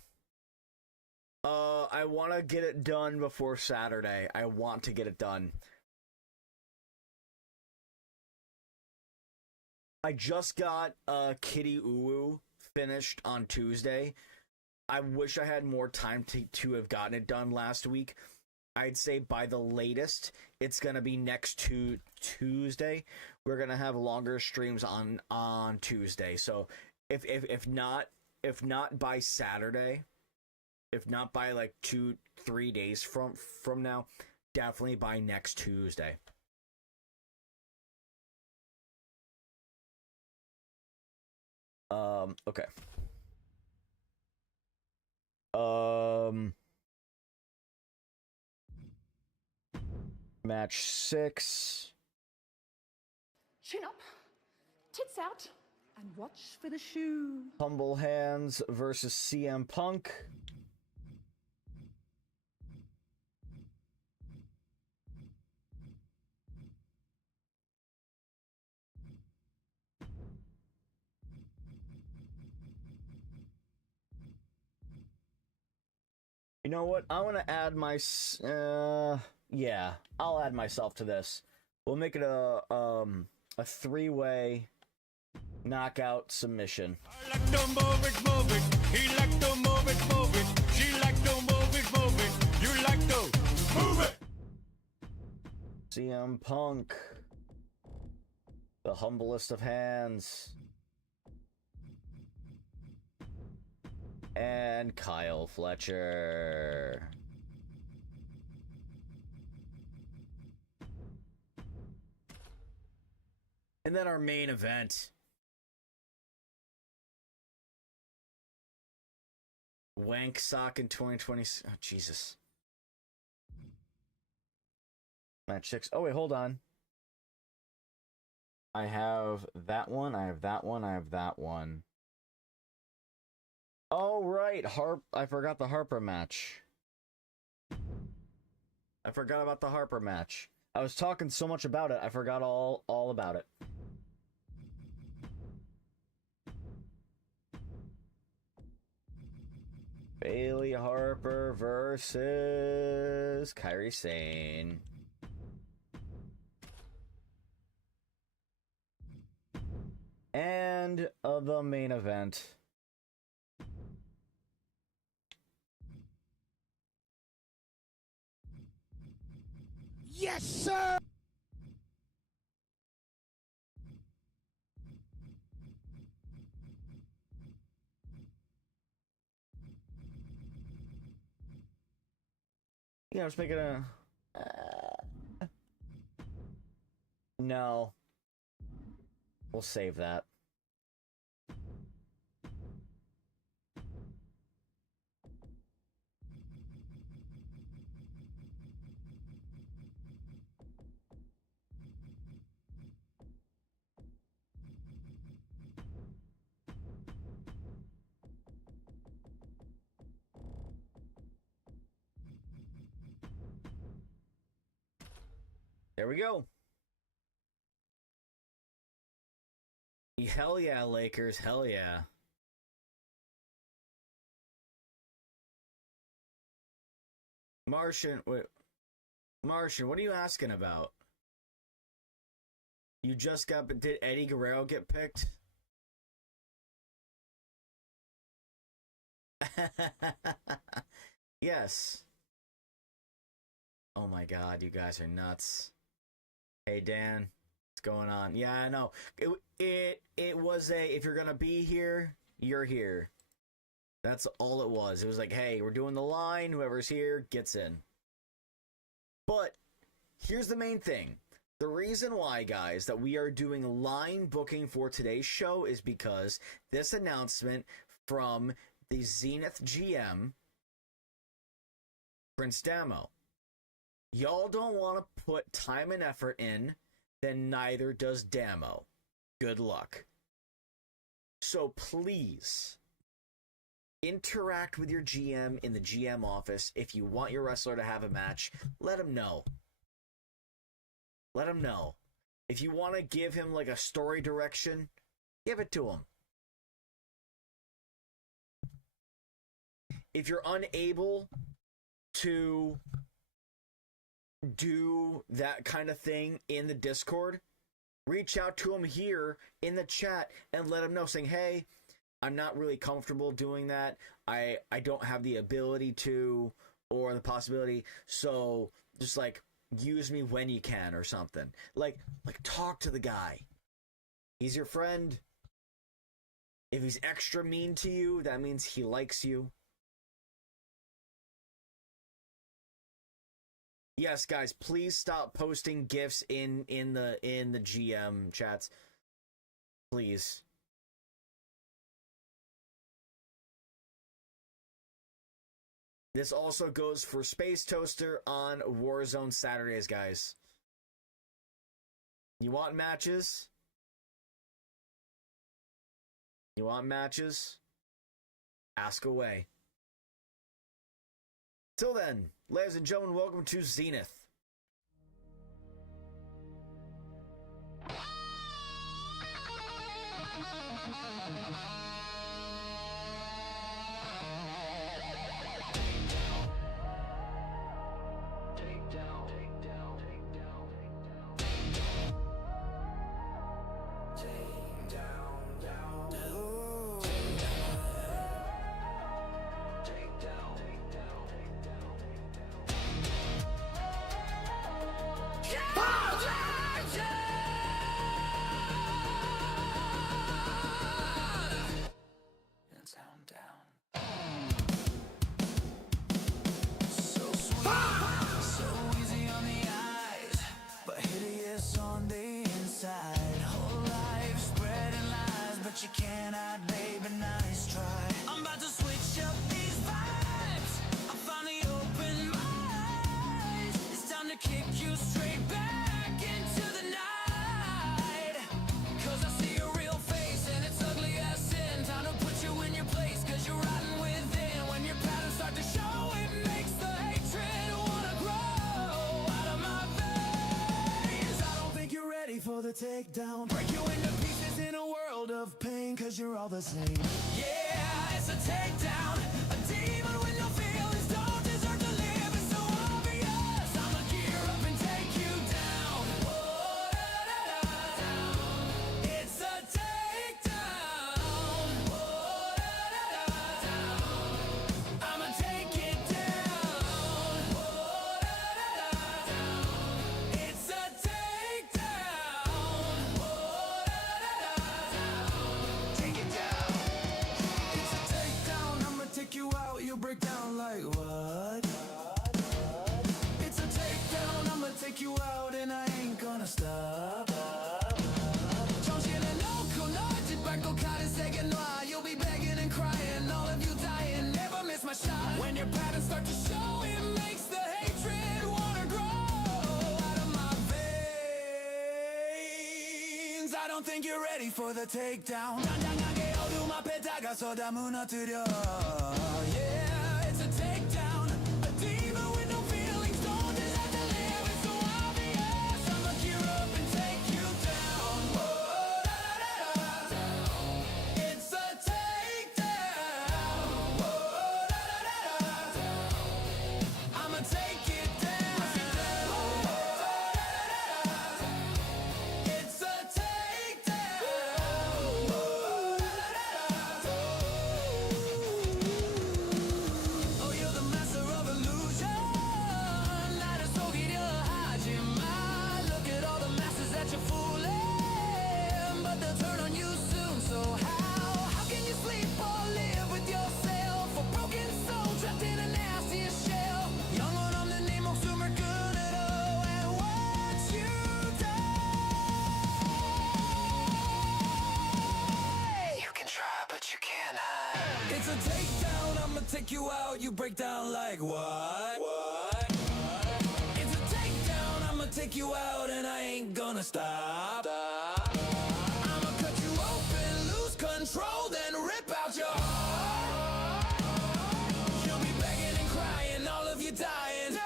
I want to get it done before Saturday. I want to get it done. I just got Kitty Uwu finished on Tuesday. I wish I had more time to have gotten it done last week. I'd say by the latest, it's gonna be next Tuesday. We're gonna have longer streams on Tuesday. So if not by Saturday, if not by like 2-3 days from now, definitely by next Tuesday. Okay. Match 6. Chin up, tits out, and watch for the shoe. Humble Hands versus CM Punk. You know what? I want to add my yeah, I'll add myself to this. We'll make it a 3-way knockout submission. I like to move it, move it. He like to move it, move it. She like to move it, move it. You like to move it. CM Punk, the humblest of hands, and Kyle Fletcher. And then our main event. Wank Sock in 2020. Oh, Jesus. Match 6. Oh, wait, hold on. I have that one. I have that one. I have that one. Oh, right. I forgot the Harper match. I forgot about the Harper match. I was talking so much about it, I forgot all about it. Bailey Harper versus Kairi Sane. And the main event. Yes, sir. Yeah, I was making a... No. We'll save that. There we go. Hell yeah, Lakers. Hell yeah. Martian, wait. Martian, what are you asking about? You just got... Did Eddie Guerrero get picked? Yes. Oh my god, you guys are nuts. Hey, Dan. What's going on? Yeah, I know. It was a... If you're gonna be here, you're here. That's all it was. It was like, hey, we're doing the line. Whoever's here gets in. But here's the main thing. The reason why, guys, that we are doing line booking for today's show is because this announcement from the Zenith GM, Prince Damo. Y'all don't want to put time and effort in, then neither does Damo. Good luck. So please... interact with your GM in the GM office. If you want your wrestler to have a match, let him know. Let him know. If you want to give him like a story direction, give it to him. If you're unable to do that kind of thing in the Discord, reach out to him here in the chat and let him know, saying, hey, I'm not really comfortable doing that. I don't have the ability to, or the possibility. So just like use me when you can or something. Like talk to the guy. He's your friend. If he's extra mean to you, that means he likes you. Yes, guys, please stop posting GIFs in the GM chats. Please. This also goes for Space Toaster on Warzone Saturdays, guys. You want matches? You want matches? Ask away. Till then, ladies and gentlemen, welcome to Zenith. You cannot, baby, nice try. I'm about to switch up these vibes. I finally opened my eyes. It's time to kick you straight back into the night. Cause I see your real face and it's ugly as sin. Time to put you in your place cause you're rotten within. When your patterns start to show, it makes the hatred wanna grow out of my veins. I don't think you're ready for the takedown. Break you into pieces in a world of pain, cause you're all the same. Yeah, it's a takedown. A demon with no feelings don't deserve to live. It's so obvious. I'ma gear up and take you down. Whoa, da, da, da, down. It's a takedown. Whoa, da, da, da, down. I'ma take it down. Whoa, da, da, da, down. It's a takedown. Whoa, da, da, da, down. Take it down. It's a takedown. I'ma take you out. You break down like what? It's a takedown. I'ma take you out and I ain't gonna stop. 정신을 놓고 널 짓밟고 가는 세계놔. You'll be begging and crying, all of you dying. Never miss my shot. When your patterns start to show, it makes the hatred wanna grow out of my veins. I don't think you're ready for the takedown. 단단하게 어둠 앞에 다가서다 무너뜨려. Yeah, it's a takedown. A demon with no feelings don't deserve to live. It's so obvious. I'ma gear up and take you down. Whoa, da, da, da, da. It's a takedown. Whoa, da, da, da, da. I'ma take it down. Whoa, da, da, da, da. It's a takedown. Whoa, da, da, da, da. Oh, you're the master of illusion. 나를 속이려 하지 마. Look at all the masters that you're fooling, but they'll turn on you soon. So how can you sleep or live with yourself? A broken soul trapped in a nasty shell. 영혼 없는 네 목숨을 끊으러 and watch you die. You can try, but you can't hide. It's a takedown. I'ma take you out. You break down like what? It's a takedown. I'ma take you out and I ain't gonna stop. I'ma cut you open, lose control, then rip out your heart. You'll be begging and crying, all of you dying.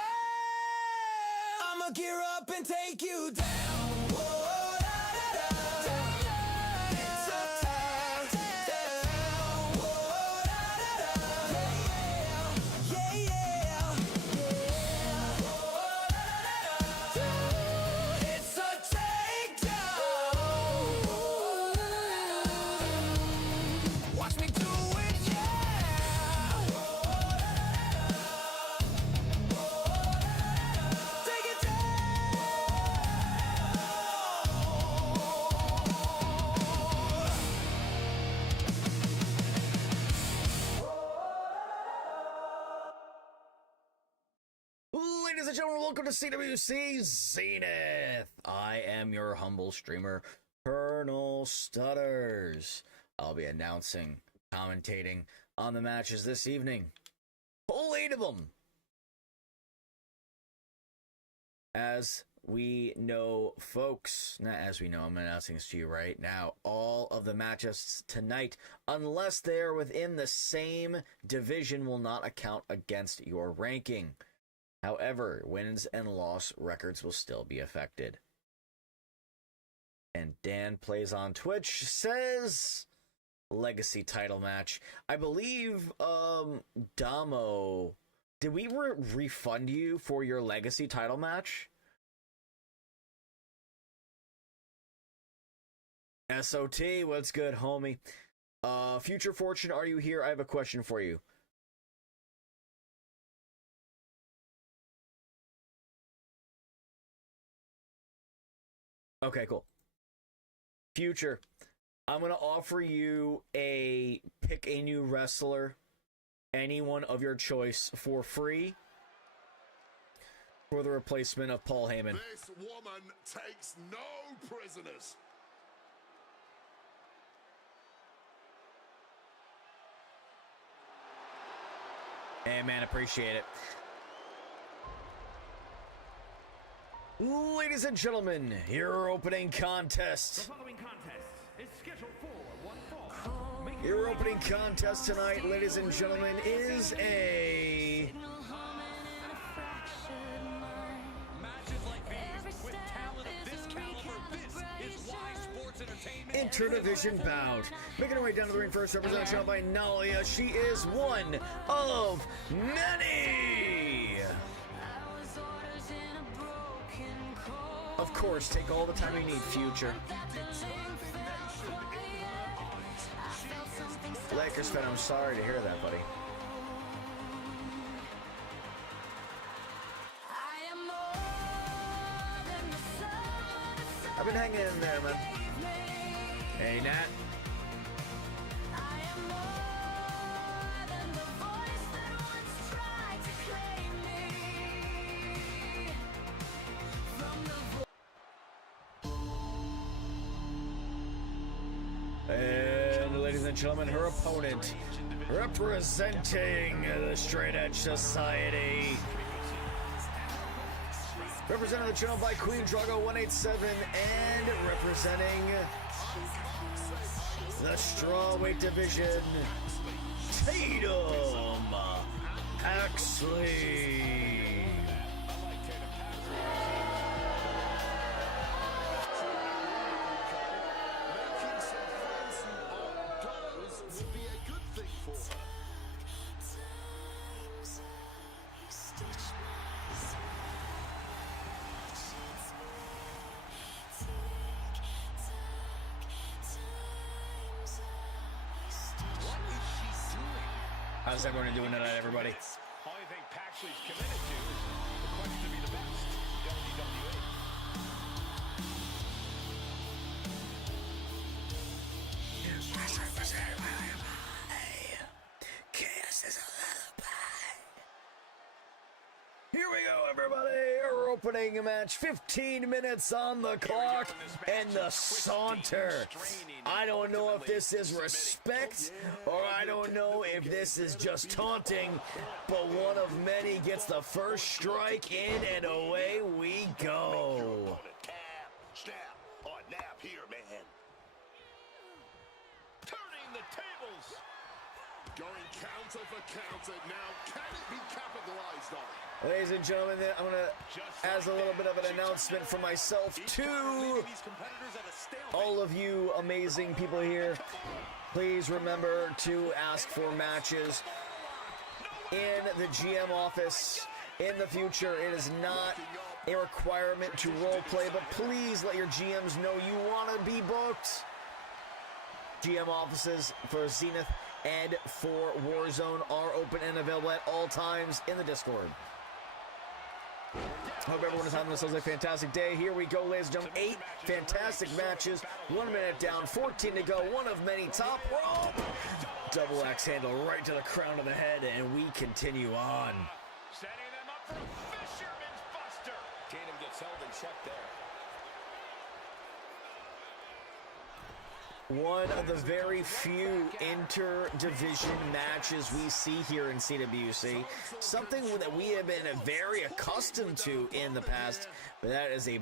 I'ma gear up and take you down. Whoa, da, da, da. It's a takedown. Whoa, da, da, da. Yeah, yeah, yeah. Whoa, da, da, da. It's a takedown. Whoa, da, da, da. Watch me do it, yeah. Whoa, da, da, da. Ladies and gentlemen, welcome to CWC Zenith. I am your humble streamer, Colonel Stutters. I'll be announcing, commentating on the matches this evening. Whole 8 of them. As we know, folks, not as we know, I'm announcing this to you right now, all of the matches tonight, unless they're within the same division, will not account against your ranking. However, wins and loss records will still be affected. And Dan Plays on Twitch says legacy title match. I believe, Damo, did we refund you for your legacy title match? SOT, what's good, homie? Future Fortune, are you here? I have a question for you. Okay, cool. Future, I'm going to offer you a pick a new wrestler, anyone of your choice, for free for the replacement of Paul Heyman. This woman takes no prisoners. Hey, man, appreciate it. Ladies and gentlemen, your opening contest. The following contest is scheduled for one fall. Your opening contest tonight, ladies and gentlemen, is a Matches like these with talent of this caliber, this is why sports entertainment interdivision bout. Making her way down to the ring first, represented shown by Nalia. She is one of many. Of course, take all the time you need, Future. Lakers fan, I'm sorry to hear that, buddy. I've been hanging in there, man. Hey, Nat. And ladies and gentlemen, her opponent, representing the Straight Edge Society, representing the channel by Queen Drago 187, and representing the strawweight division, Tatum Axley. How's everyone doing tonight, everybody? Only thing Paxley's committed to is the quest to be the best WWE. Here we go, everybody. Our opening match, 15 minutes on the clock, and the saunter. I don't know if this is respect, or I don't know if this is just taunting, but one of many gets the first strike in, and away we go. Snap or nap here, man. Turning the tables. Going counter for counter. Now, can it be capitalized on? Ladies and gentlemen, I'm going to, as a little bit of an announcement for myself, to all of you amazing people here, please remember to ask for matches in the GM office in the future. It is not a requirement to role play, but please let your GMs know you want to be booked. GM offices for Zenith and for Warzone are open and available at all times in the Discord. Hope everyone is having themselves a fantastic day. Here we go, ladies and gentlemen. 8 fantastic matches. 1 minute down, 14 to go. One of many. Top rope. Double axe handle right to the crown of the head, and we continue on. Setting them up for a fisherman It's held in check there. One of the very few inter-division matches we see here in CWC. Something that we have been very accustomed to in the past, but that is a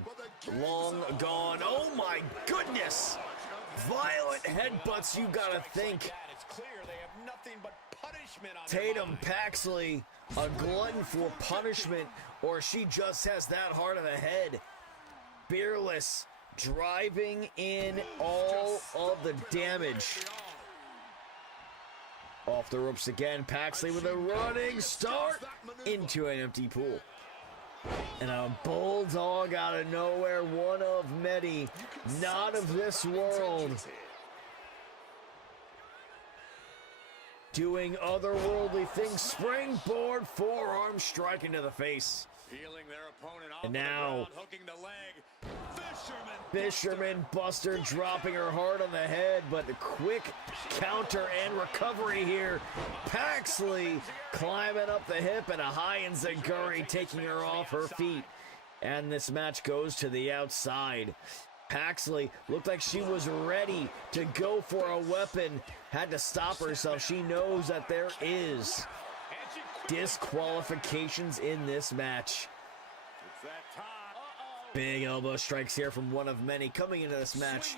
long gone. Oh my goodness! Violent headbutts, you gotta think. It's clear they have nothing but punishment on Tatum Paxley, a glutton for punishment, or she just has that hard of a head. Fearless, driving in all of the damage. Off the ropes again, Paxley with a running start into an empty pool. And a bulldog out of nowhere, one of many, not of this world. Doing otherworldly things, springboard forearm strike into the face. Feeling their opponent off And now, the ground, hooking the leg. Fisherman Buster dropping her hard on the head, but the quick counter and recovery here. Paxley climbing up the hip and a high enziguri taking her off her feet. And this match goes to the outside. Paxley looked like she was ready to go for a weapon. Had to stop herself. She knows that there is disqualifications in this match. Big elbow strikes here from one of many coming into this match.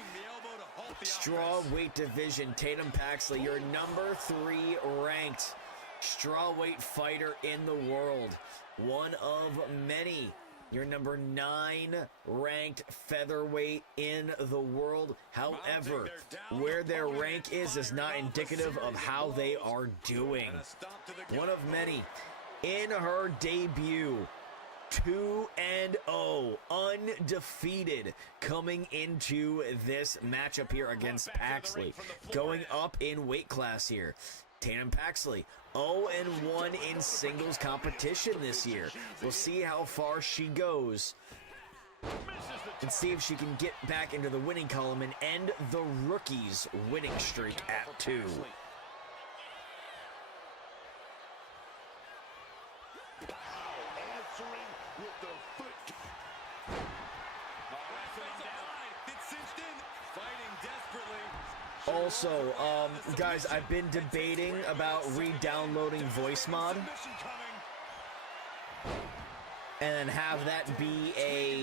Strawweight division, Tatum Paxley, your number 3 ranked strawweight fighter in the world. One of many. Your number 9 ranked featherweight in the world. However, where their rank is not indicative of how they are doing. One of many. In her debut, 2-0, undefeated, coming into this matchup here against Paxley. Going up in weight class here. Tatum Paxley, 0-1 in singles competition this year. We'll see how far she goes and see if she can get back into the winning column and end the rookie's winning streak at 2. Also, guys, I've been debating about re-downloading voice mod and then have that be a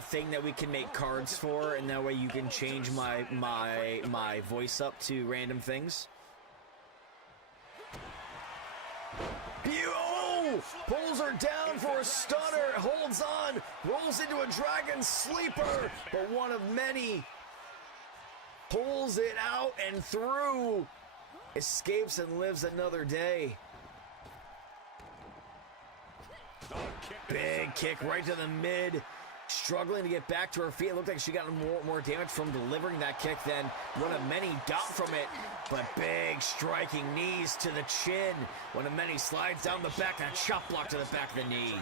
thing that we can make cards for, and that way you can change my voice up to random things. Pulls her down for a stunner, holds on, rolls into a dragon sleeper, but one of many pulls it out and through, escapes and lives another day. Big kick right to the mid, struggling to get back to her feet. It looked like she got more damage from delivering that kick than one of many got from it. But big striking knees to the chin. One of many slides down the back and a chop block to the back of the knee.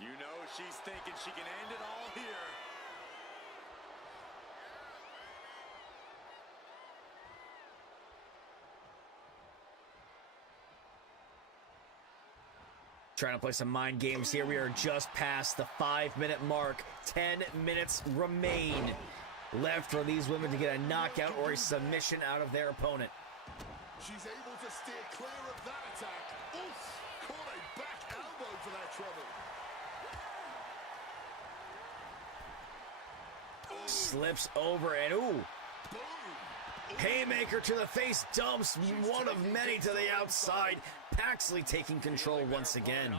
You know she's thinking she can end it all here. Trying to play some mind games here. We are just past the 5-minute mark. 10 minutes remain left for these women to get a knockout or a submission out of their opponent. She's able to steer clear of that attack. Oof! Caught a back elbow for that trouble. Slips over and ooh. Haymaker to the face, dumps one of many to the outside. Paxley taking control once again.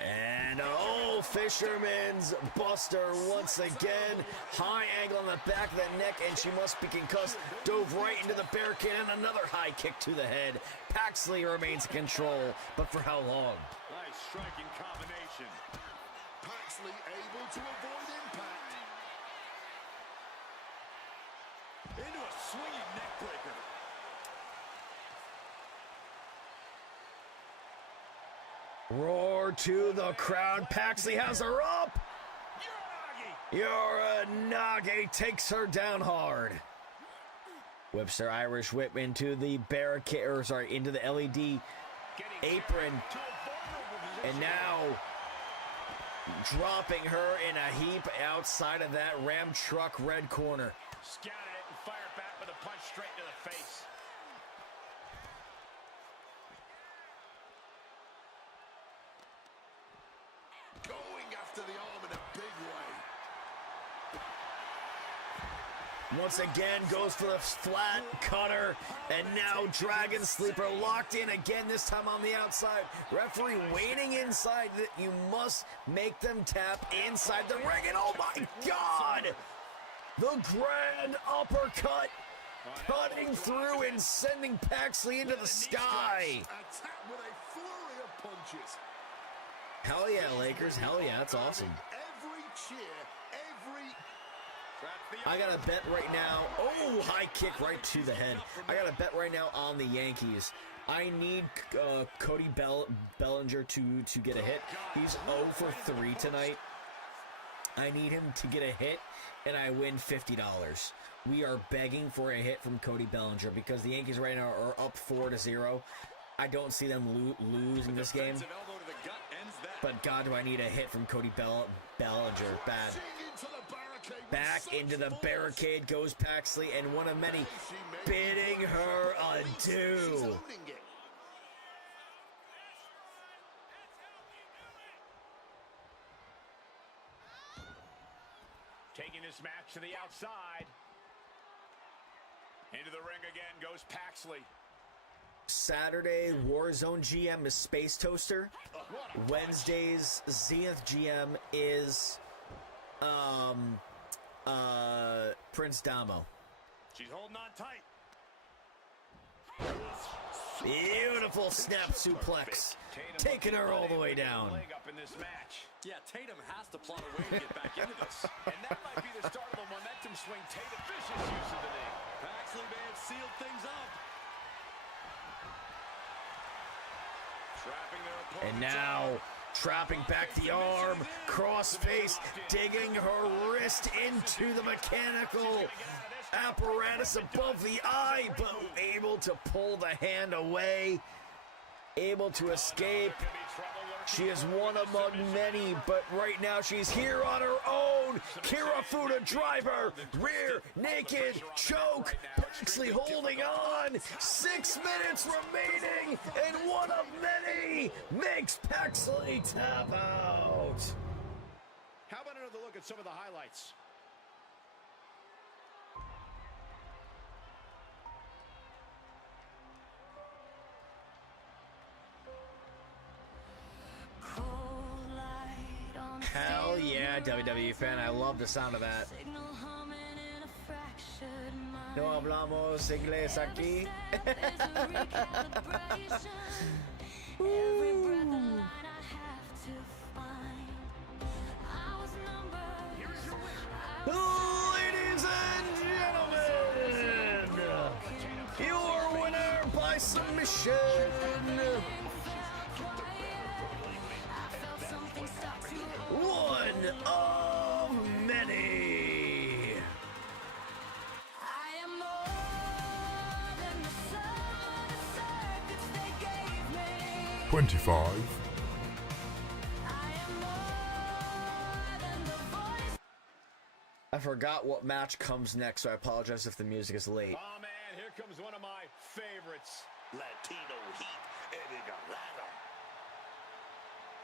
And oh, Fisherman's Buster once again. High angle on the back of the neck, and she must be concussed. Dove right into the barricade, and another high kick to the head. Paxley remains in control, but for how long? Nice striking combination. Paxley able to avoid impact. Into a swinging neck breaker. Roar to the crowd. Paxley has her up. Uranage takes her down hard. Whips their Irish whip into the barricade, or sorry, into the LED apron. And now dropping her in a heap outside of that Ram truck red corner. Scouted it and fired back with a punch straight to the face. Going after the arm in a big way. Once again, goes for the flat cutter, and now Dragon Sleeper locked in again, this time on the outside. Referee waiting inside, that you must make them tap inside the ring, and oh my God! The grand uppercut, cutting through and sending Paxley into the sky. Attack with a flurry of punches. Hell yeah, Lakers, hell yeah, that's awesome. Every cheer, every... I got a bet right now. Oh, high kick right to the head. I got a bet right now on the Yankees. I need Cody Bellinger to get a hit. He's 0 for 3 tonight. I need him to get a hit, and I win $50. We are begging for a hit from Cody Bellinger because the Yankees right now are up 4-0. I don't see them lose in this game. But God, do I need a hit from Cody Bellinger. Bad. Back into the barricade goes Paxley, and one of many bidding her adieu. Taking this match to the outside. Into the ring again goes Paxley. Saturday, Warzone GM is Space Toaster. Wednesday's Zenith GM is Prince Damo. She's holding on tight. Beautiful snap suplex. Taking her all the way down. Up in this match. Yeah, Tatum has to plot a way to get back into this. And that might be the start of a momentum swing. Tatum vicious use of the knee. Paxley may have sealed things up. Trapping their opponent. And now, trapping back the arm, cross face, digging her wrist into the mechanical apparatus above the eye, but able to pull the hand away, able to escape. She is one among many, but right now she's here on her own. Kirifuda driver, rear naked choke. Paxley holding on. 6 minutes remaining, and one of many makes Paxley tap out. How about another look at some of the highlights? Hell yeah, WWE fan. I love the sound of that. No hablamos inglés aquí. Ladies and gentlemen, your winner by submission, one of many. 25. I forgot what match comes next, so I apologize if the music is late. Oh man, here comes one of my favorites. Latino heat, Eddie Guerrero.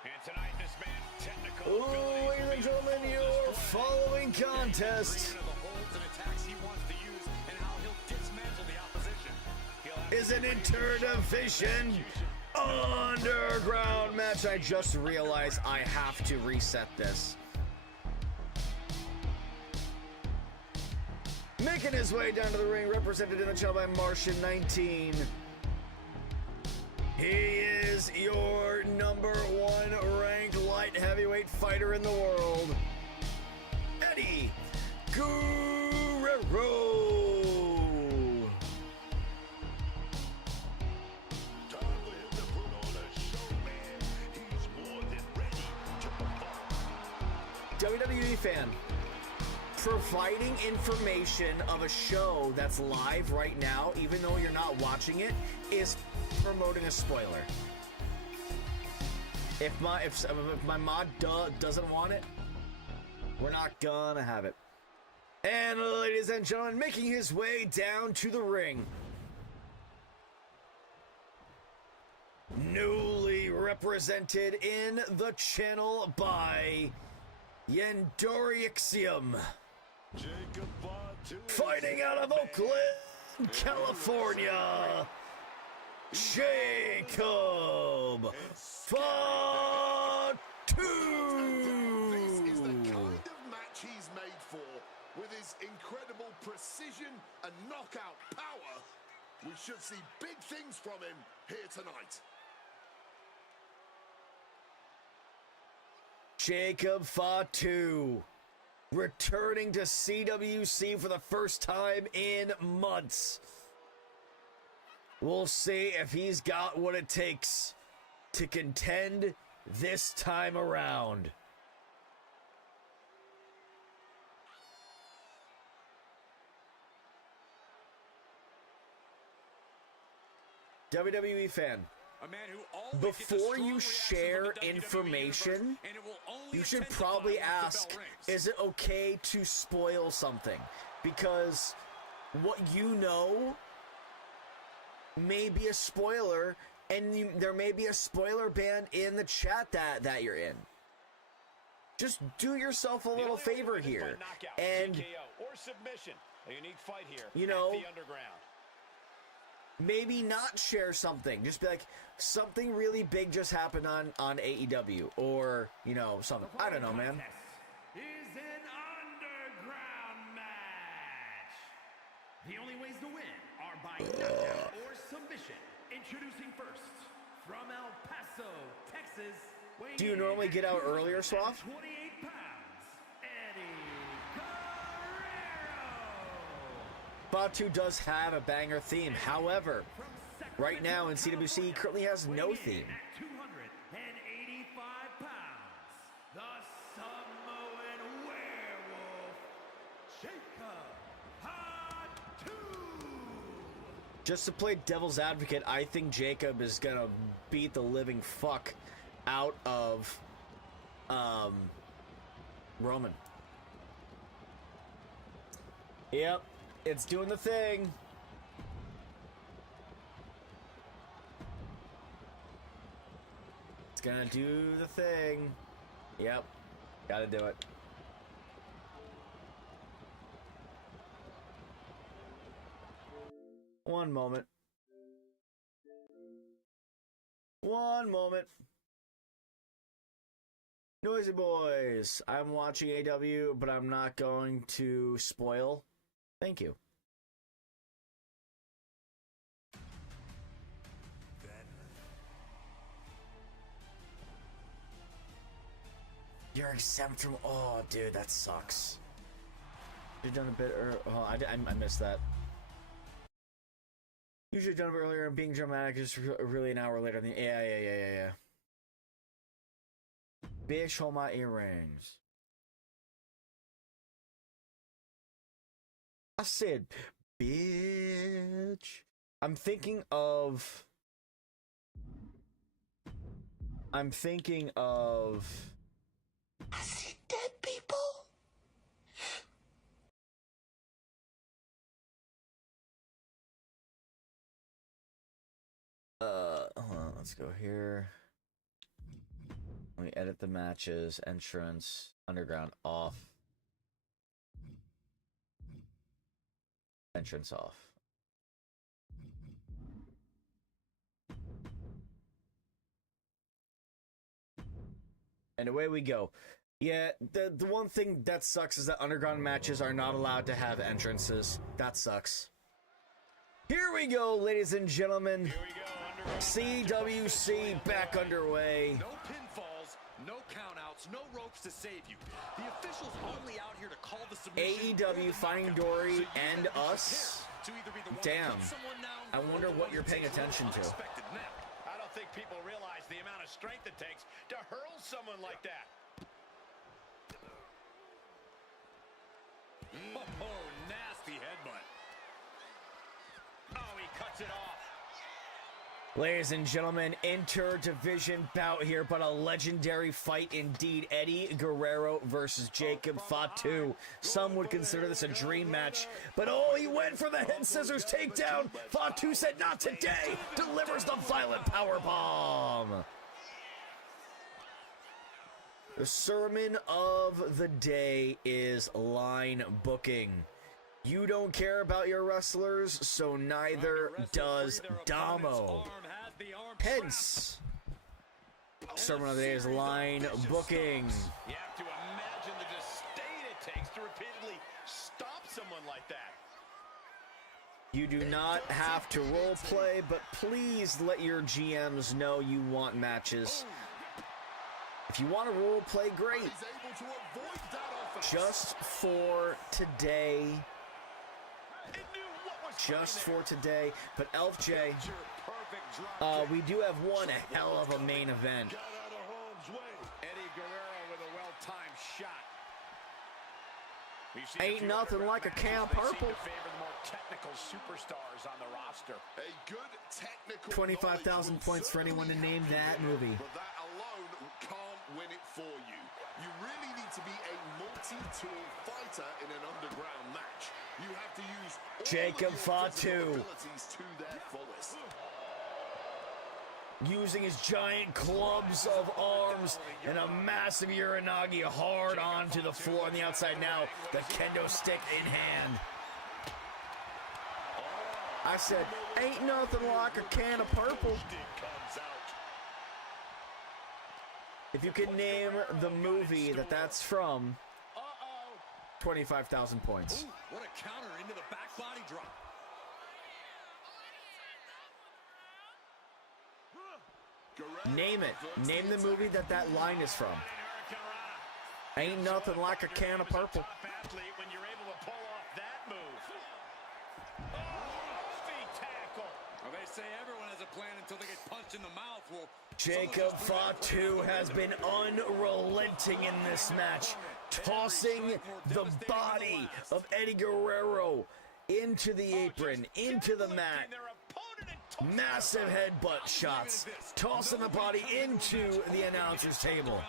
And tonight, this man's technical Ooh, ladies and gentlemen, your following contest is an interdivision underground match. I just realized I have to reset this. Making his way down to the ring, represented in the channel by Martian 19. He is your #1 ranked light heavyweight fighter in the world, Eddie Guerrero. WWE fan, providing information of a show that's live right now, even though you're not watching it, is promoting a spoiler. If my mod doesn't want it, we're not gonna have it. And ladies and gentlemen, making his way down to the ring, newly represented in the channel by Yendorixium, fighting out of Oakland, California, Jacob Fatu. This is the kind of match he's made for. With his incredible precision and knockout power, we should see big things from him here tonight. Jacob Fatu returning to CWC for the first time in months. We'll see if he's got what it takes to contend this time around. WWE fan, before you share information, you should probably ask, is it okay to spoil something? Because what you know may be a spoiler, and there may be a spoiler ban in the chat that you're in. Just do yourself a little favor here, and you know, maybe not share something. Just be like, something really big just happened on AEW, or, you know, something. I don't know, man. Is an underground match. The only ways to win are by knockout or submission. Introducing first, from El Paso, Texas. Do you normally get out earlier, Swaff? 28 pounds, Eddie Guerrero. Batu does have a banger theme. However, right now in CWC, he currently has no theme. At 285 pounds, the Samoan werewolf, Jacob Fatu. Just to play devil's advocate, I think Jacob is gonna beat the living fuck out of Roman. Yep, it's doing the thing. It's gonna do the thing. Yep, gotta do it. One moment. One moment. Noisy boys, I'm watching AW, but I'm not going to spoil. Thank you. You're exempt from... Oh, dude, that sucks. You've done a bit... Oh, I missed that. You should have done it earlier, and being dramatic is really an hour later. Yeah. Bitch, hold my earrings. I said, bitch. I'm thinking of... I see dead people. Hold on, let's go here. Let me edit the matches, entrance, underground off. Entrance off. And away we go. Yeah, the one thing that sucks is that underground matches are not allowed to have entrances. That sucks. Here we go, ladies and gentlemen. CWC back underway. No pinfalls, no countouts, no ropes to save you. The officials only out here to call the submission. AEW finding Dory and us. Damn. I wonder what you're paying attention to. I don't think people realize the amount of strength it takes to hurl someone like that. Ladies and gentlemen, inter-division bout here, but a legendary fight indeed. Eddie Guerrero versus Jacob Fatu. Some would consider this a dream match, but oh, he went for the head scissors takedown. Fatu said, not today. Delivers the violent powerbomb. The sermon of the day is line booking. You don't care about your wrestlers, so neither does Damo. Hence, sermon of the day is line booking. You have to imagine the disdain it takes to repeatedly stop someone like that. You do not have to role play, but please let your GMs know you want matches. If you want to role play, great. Just for today. Just for today. But Elf J, we do have one hell of a main event. Eddie Guerrero with a well-timed shot. Ain't nothing like a can of purple. Favor the more technical superstars on the roster. A good technical 25,000 points for anyone to name that movie. But that alone can't win it for you. You really need to be a multi-tool fighter in an underground match. You have to use all Jacob of your Fatu abilities to their fullest. using his giant clubs of arms and a massive Uranagi hard onto the floor on the outside now, the kendo stick in hand. I said, ain't nothing like a can of purple. If you can name the movie that's from, 25,000 points. Ooh, what a counter into the back body drop. Name it. Name the movie that line is from. Ain't nothing like a can of purple. When you're able to pull off that move. Feet tackle. Well, they say everyone has a plan until they get punched in the mouth. Well, Jacob Fatu has been unrelenting in this match, tossing the body of Eddie Guerrero into the apron, into the mat. Massive headbutt shots, tossing the body into the announcer's table.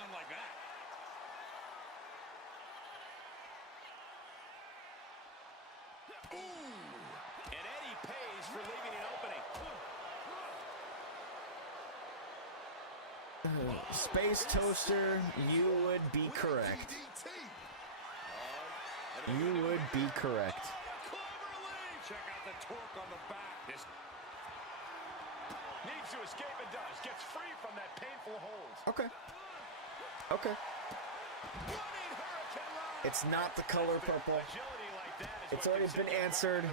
And Eddie pays for leaving an opening. Space Toaster, you would be correct. You would be correct. Check out the torque on the back. This needs to escape and does. Gets free from that painful hold. Okay. Okay. It's not the color purple. It's already been answered.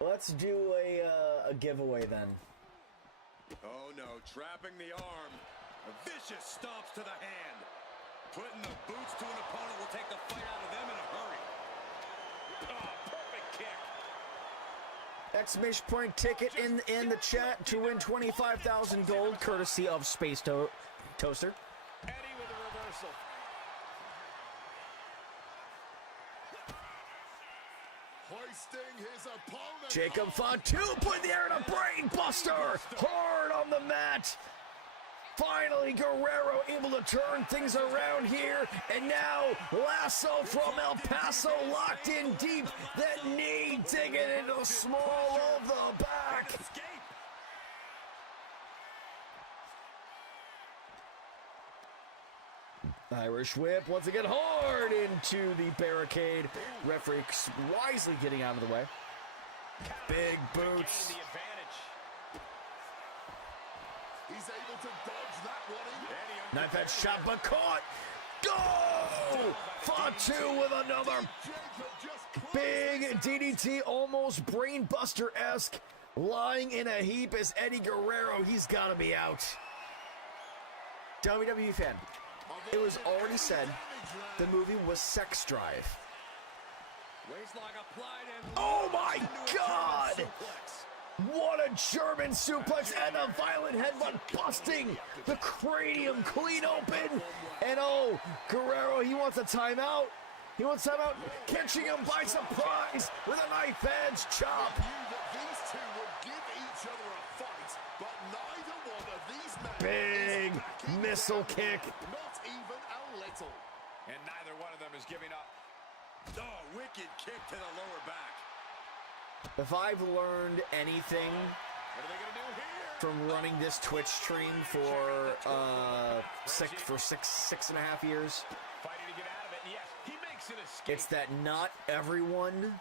Let's do a giveaway then. Oh no, trapping the arm. A vicious stomps to the hand. Putting the boots to an opponent will take the fight out of them in a hurry. Oh, perfect kick. Exclamation point ticket in the chat to win 25,000 gold, courtesy of Space Toaster. Eddie with a reversal. Hoisting his opponent. Jacob Fatu put the air in a brain buster, hard on the mat. Finally, Guerrero able to turn things around here, and now Lasso from El Paso locked in deep. That knee digging into the small of the back. Irish whip once again hard into the barricade. Referee wisely getting out of the way. Big boots. He's able to dodge that one. Knife edge shot, but caught. Go! Fatu with another big DDT, almost brainbuster-esque, lying in a heap as Eddie Guerrero. He's got to be out. WWE fan, it was already said the movie was Sex Drive. Oh my God! What a German suplex and a violent headbutt, busting the cranium clean open. And oh, Guerrero, he wants a timeout. He wants timeout, catching him by surprise with a knife edge chop. These two would give each other a fight, but neither one of these men Big missile kick. Not even a little. And neither one of them is giving up. Oh, wicked kick to the lower back. If I've learned anything What are they going to do here? from running this Twitch stream for six and a half years, Fighting to get out of it. Yes, he makes an escape. it's that not everyone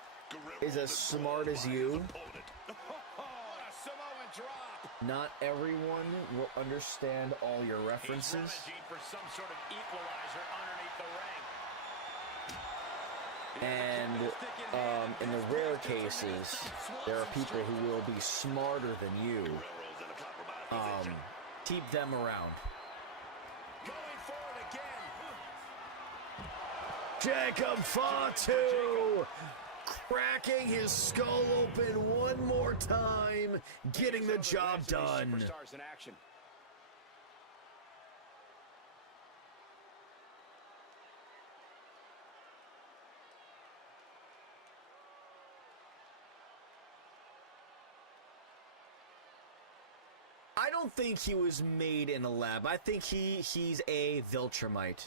is as smart as you. What a Samoan drop. Not everyone will understand all your references. He's rummaging for some sort of equalizer underneath the ring. And in the rare cases, there are people who will be smarter than you. Keep them around. Going forward again. Jacob Fatu cracking his skull open one more time, getting the job done. Superstars in action. I don't think he was made in a lab. I think he's a Viltrumite.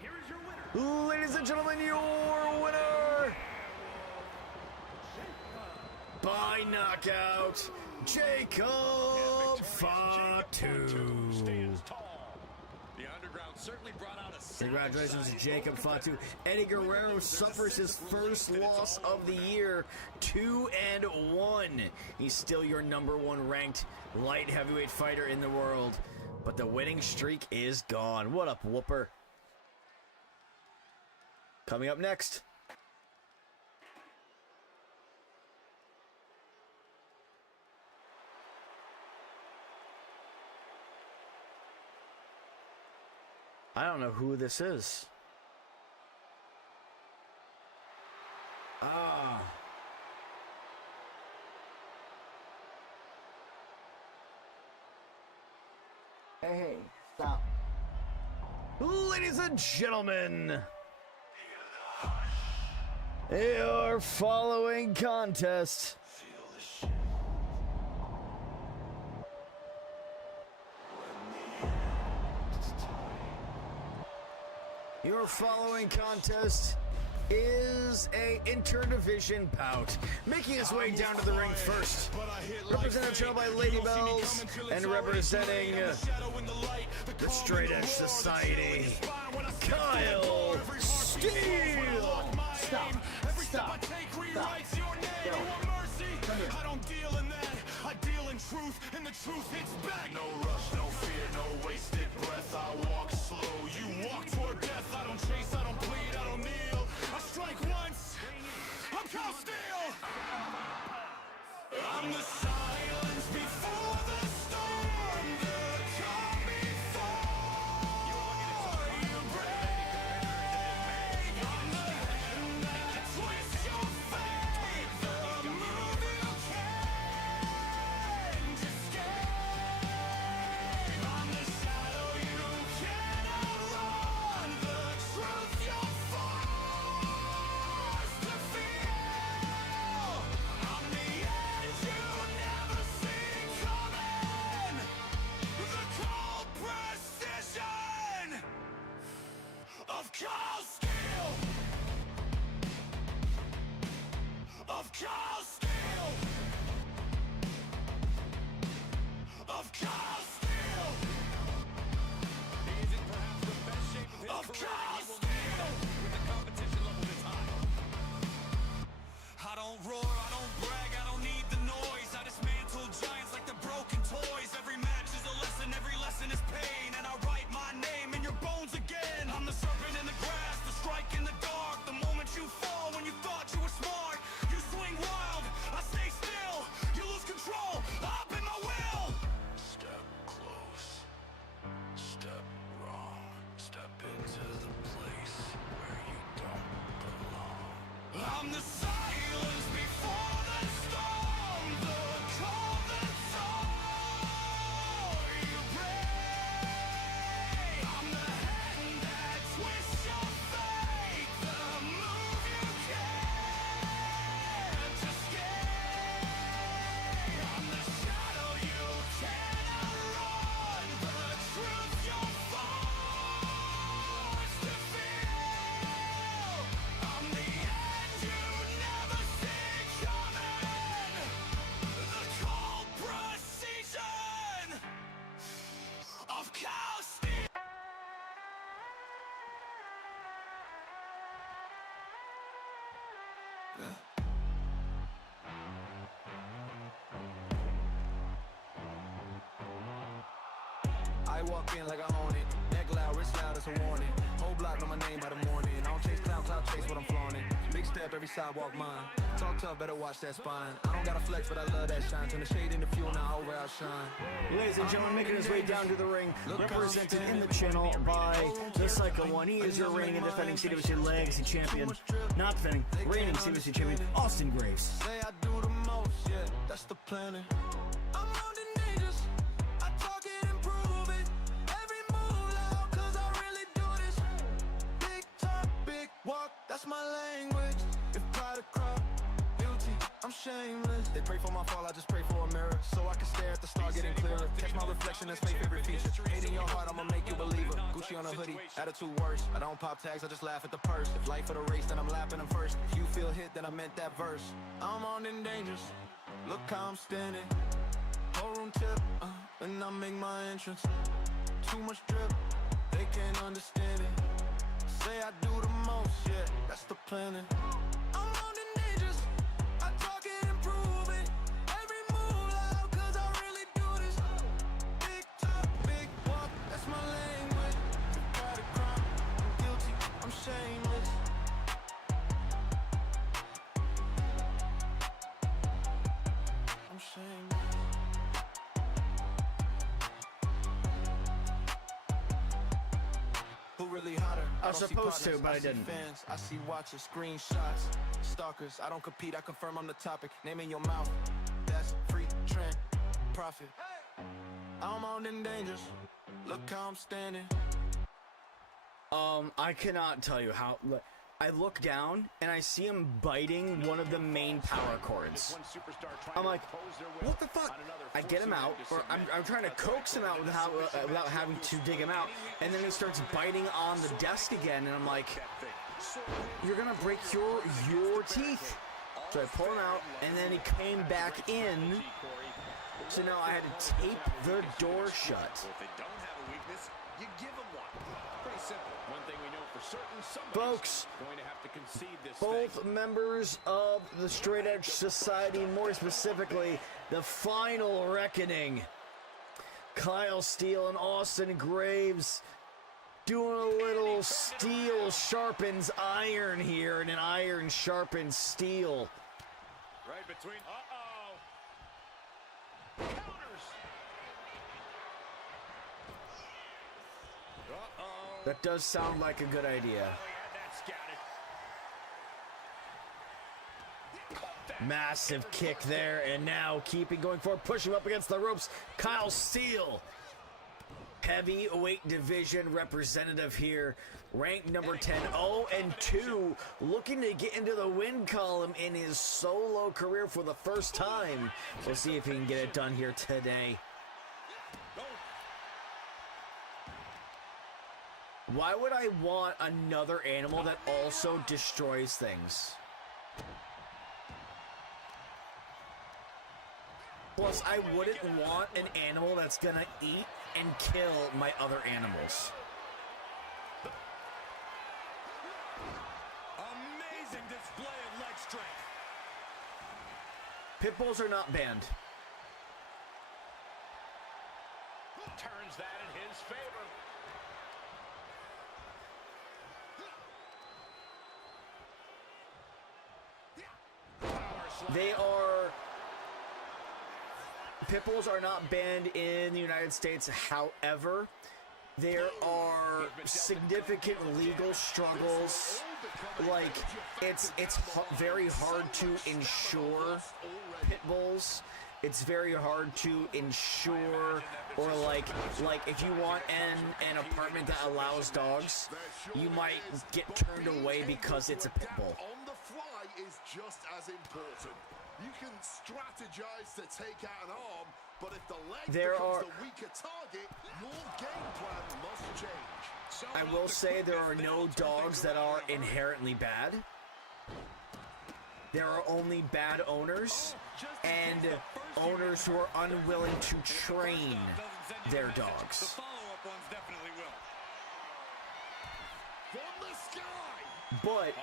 Here is your winner. Ladies and gentlemen, your winner by knockout, Jacob Fatu. Stands tall. The underground certainly brought out a Congratulations to Jacob Fatu. Eddie Guerrero suffers his first loss of the year, 2-1. He's still your #1 ranked light heavyweight fighter in the world, but the winning streak is gone. What up, Whooper? Coming up next. I don't know who this is. Ah. Hey, stop. Ladies and gentlemen, your following contest is a interdivision bout. Making his way down to the ring first, represented show by Lady Bells and representing the Straight Edge Society, Kyle Steele. Stop. I don't deal in that. I deal in truth, and the truth hits back. No rush, no fear, no wasted breath. I walk slow, you walk toward death. I don't chase, I don't bleed, I don't kneel. I strike once, I'm Kyle Steele. I'm the silence before the storm, the calm before you break. I'm the hand that twists your fate, the move you can't escape. I'm the silence before the storm, the cold that's all you break. I'm the hand that twists your fate, the move you can't escape. I'm the shadow you cannot run, the truth you're forced to feel. I'm the end you never see coming, the cold precision of chaos. I walk in like I own it. Neck loud, wrist loud, it's a warning. Whole block know my name by the morning. I don't chase clout chase what I'm flaunting. Big step, every sidewalk mine. Talk tough, better watch that spine. I don't got a flex, but I love that shine. Turn the shade into fuel, now over outshine. Ladies and gentlemen, making his way down to the ring, represented in the channel by the Psycho One. He is your reigning and defending CWC Legacy Champion. Not defending, reigning CWC Champion, Austin Graves. Say I do the most, yeah, that's the planning. I'm on the ninjas. I talk it and prove it. Every move loud, cause I really do this. Big talk, big walk, that's my language. If pride a crop, guilty, I'm shameless. They pray for my fall, I just pray for a mirror. So I can stare at the star getting clearer. Catch my reflection, that's my favorite feature. Hate in your heart, I'ma make you a believer. Gucci on a hoodie, attitude worse. I don't pop tags, I just laugh at the purse. If life for the race, then I'm lapping them first. If you feel hit, then I meant that verse. I'm on in dangers, look how I'm standing. Whole room tip, and I make my entrance. Too much drip, they can't understand it. Say I do the most, yeah, that's the planning. I'm on the ninjas, I talk it and prove it. Every move loud, cause I really do this. Big talk, big walk, that's my language. Pride a crime, I'm guilty, I'm shameless. I'm shameless. Who really hotter? I was don't see supposed to, partners, but I see didn't. Fans, I see watchers, screenshots, stalkers. I don't compete, I confirm I'm the topic. Name in your mouth, that's free trend, profit. I'm on in dangers, look how I'm standing. I cannot tell you how. I look down and I see him biting one of the main power cords. I'm like, what the fuck? I get him out, or I'm trying to coax him out without having to dig him out, and then he starts biting on the desk again, and I'm like, you're gonna break your teeth. So I pull him out, and then he came back in. So now I had to tape the door shut. If they don't have a weakness, you give them one. Pretty simple. One thing we know for certain, Folks, going to have to concede this both members of the Straight Edge Society, more specifically, the Final Reckoning, Kyle Steele and Austin Graves, doing a little steel sharpens iron here, and an iron sharpens steel. right between. Counters. That does sound like a good idea. Massive kick there, and now keeping going forward, pushing up against the ropes, Kyle Steele. Heavyweight division representative here, ranked number 10, 0-2, looking to get into the win column in his solo career for the first time. We'll see if he can get it done here today. Why would I want another animal that also destroys things? Plus, I wouldn't want an animal that's gonna eat and kill my other animals. Amazing display of leg strength. Pit bulls are not banned. Turns that in his favor. They are... Pit bulls are not banned in the United States. However, there are significant legal struggles. Like, it's very hard to insure pit bulls. It's very hard to insure, or like if you want an apartment that allows dogs, you might get turned away because it's a pit bull. On the fly is just as important. You can strategize to take out an arm, but if the leg becomes the weaker target, your game plan must change. I will say there are no dogs that are inherently bad. There are only bad owners and owners who are unwilling to train their dogs. But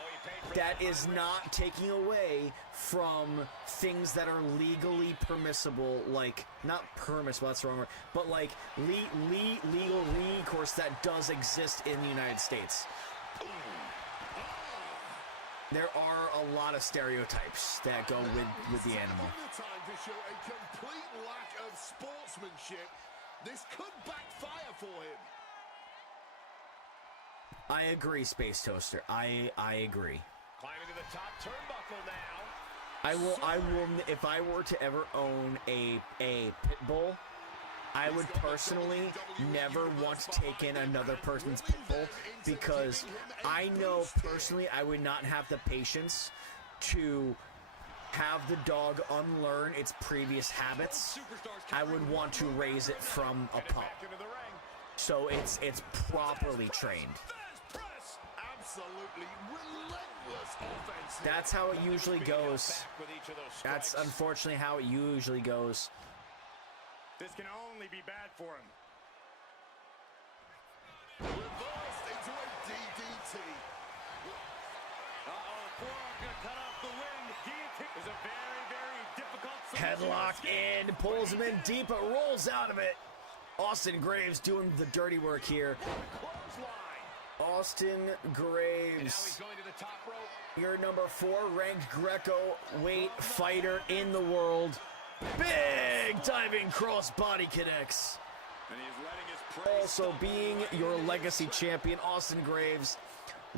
that is not taking away from things that are legally permissible, like, not permissible, that's the wrong word, but like legal recourse that does exist in the United States. There are a lot of stereotypes that go with the animal. Time to show a complete lack of sportsmanship. This could backfire for him. I agree, Space Toaster. I agree. Climbing to the top turnbuckle now. I will. If I were to ever own a pit bull, I would personally never want to take in another person's pit bull, because I know personally I would not have the patience to have the dog unlearn its previous habits. I would want to raise it from a pup, so it's properly trained. Absolutely relentless offense. That's how it usually goes. That's unfortunately how it usually goes. This can only be bad for him. Reversed into a DDT. Forearm gonna cut off the wind. Guillotine is a very, very difficult Headlock in, pulls him in deep, but rolls out of it. Austin Graves doing the dirty work here. Austin Graves, your number 4 ranked Greco weight fighter in the world. Big diving cross body connects. Also being your legacy champion, Austin Graves,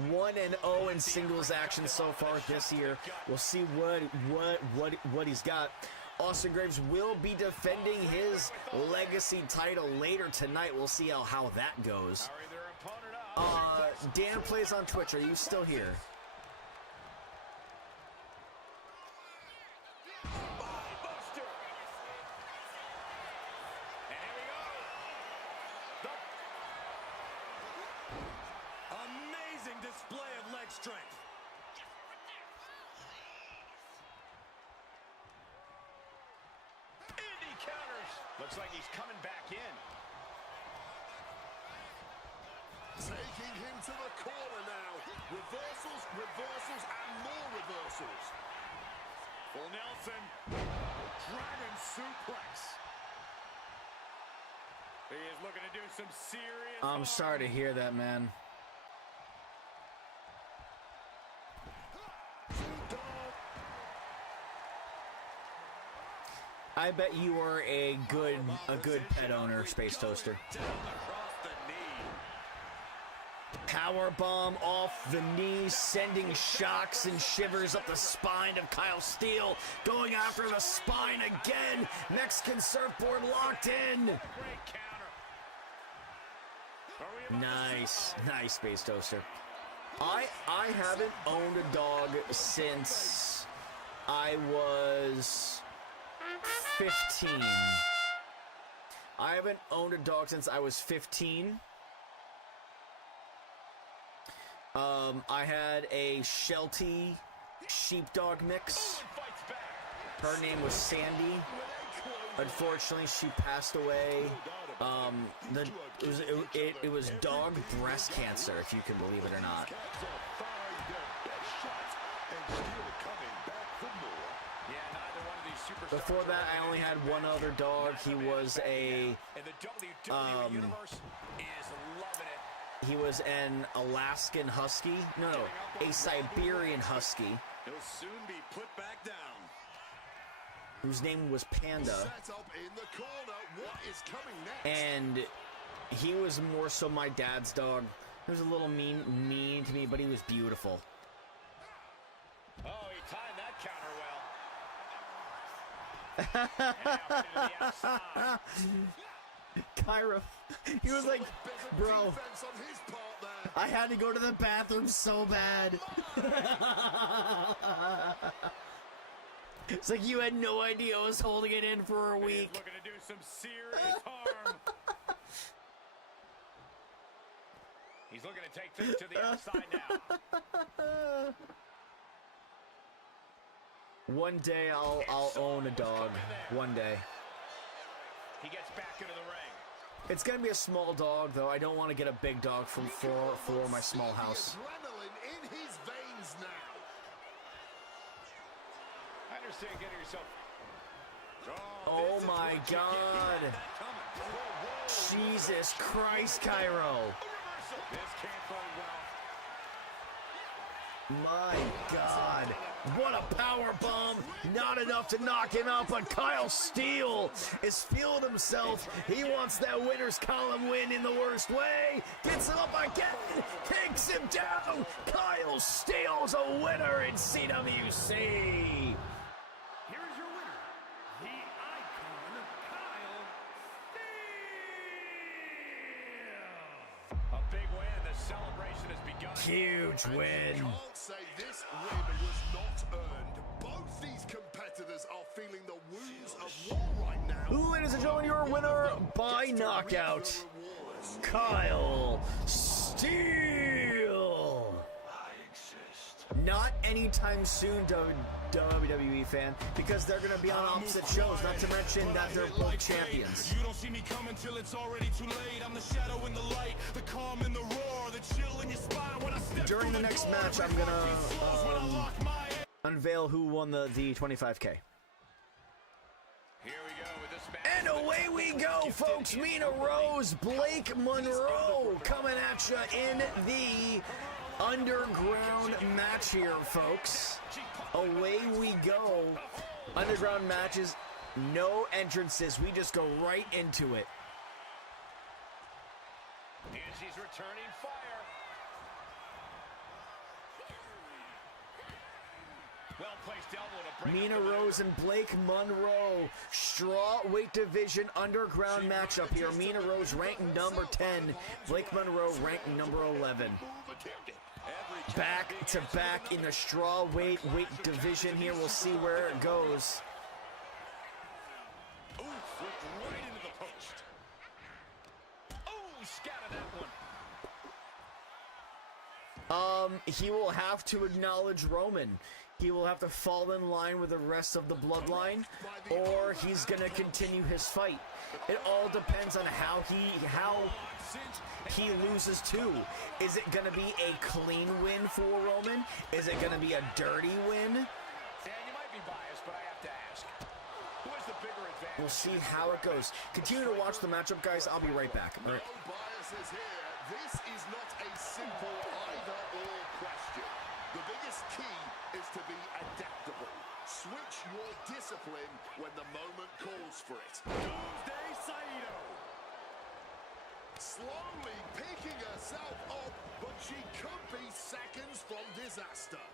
1-0 in singles action so far this year. We'll see what he's got. Austin Graves will be defending his legacy title later tonight. We'll see how that goes. Dan plays on Twitch. Are you still here? Amazing display of leg strength. Indy counters. Looks like he's coming back in. Taking him to the corner now. Reversals, reversals, and more reversals. Full Nelson. Dragon suplex. He is looking to do some serious. I'm sorry to hear that, man. I bet you are a good pet owner, Space Toaster. Power bomb off the knee, sending shocks and shivers up the spine of Kyle Steele. Going after the spine again. Mexican surfboard locked in. Nice, nice, Space Toaster. I haven't owned a dog since I was 15. I haven't owned a dog since I was 15. I had a Sheltie sheepdog mix. Her name was Sandy. Unfortunately, she passed away. It was dog breast cancer, if you can believe it or not. Before that, I only had one other dog. He was he was an Alaskan Husky. No, a Siberian Husky. He'll soon be put back down. Whose name was Panda. And He was more so my dad's dog. He was a little mean to me, but he was beautiful. Oh, he timed that counter well. And now into the outside. Cairo, he was like, bro, I had to go to the bathroom so bad. It's like you had no idea I was holding it in for a week. He's looking to do some serious harm. He's looking to take things to the outside now. One day I'll own a dog. One day. He gets back into the ring. It's gonna be a small dog though. I don't want to get a big dog for my small house. Adrenaline in his veins now. I understand getting yourself. Oh my God! Jesus Christ, Cairo! This can't go well. My God! What a power bomb! Not enough to knock him out, but Kyle Steele is feeling himself. He wants that winner's column win in the worst way. Gets him up again, takes him down. Kyle Steele's a winner in CWC. Here is your winner, the icon, Kyle Steele. A big win. The celebration has begun. Huge win. Can't say this win was not earned. Both these competitors are feeling the wounds of war right now. Ladies and gentlemen, your winner by knockout, Kyle Steele. Not anytime soon, WWE fan, because they're going to be on opposite shows, not to mention that they're both champions. You don't see me coming till it's already too late. I'm the shadow in the light, the calm in the roar, the chill in your spine when I step During the next match, I'm going to unveil who won the 25K. Here we go with this match. And away we go, folks. Mina Rose, Blake Monroe coming at you in the underground match here, folks. Away we go. Underground matches, no entrances. We just go right into it. And she's returning fire. Well placed elbow to bring Mina Rose and Blake Monroe, straw weight division underground matchup here. Mina Rose ranked number 10, Blake Monroe ranked number 11. Back to back in the straw weight division here. We'll see where it goes. Ooh, flipped right into the post. Oh, scattered that one. He will have to acknowledge Roman. He will have to fall in line with the rest of the bloodline, or he's gonna continue his fight. It all depends on how he loses too. Is it gonna be a clean win for Roman? Is it gonna be a dirty win? And you might be biased, but I have to ask. Who is the bigger advantage? We'll see how it goes. Continue to watch the matchup, guys. I'll be right back. All right. No biases here. This is not a simple either-or question. The biggest key is to be adaptable. Switch your discipline when the moment calls for it. Doomsday Saito. Slowly picking herself up, but she could be seconds from disaster.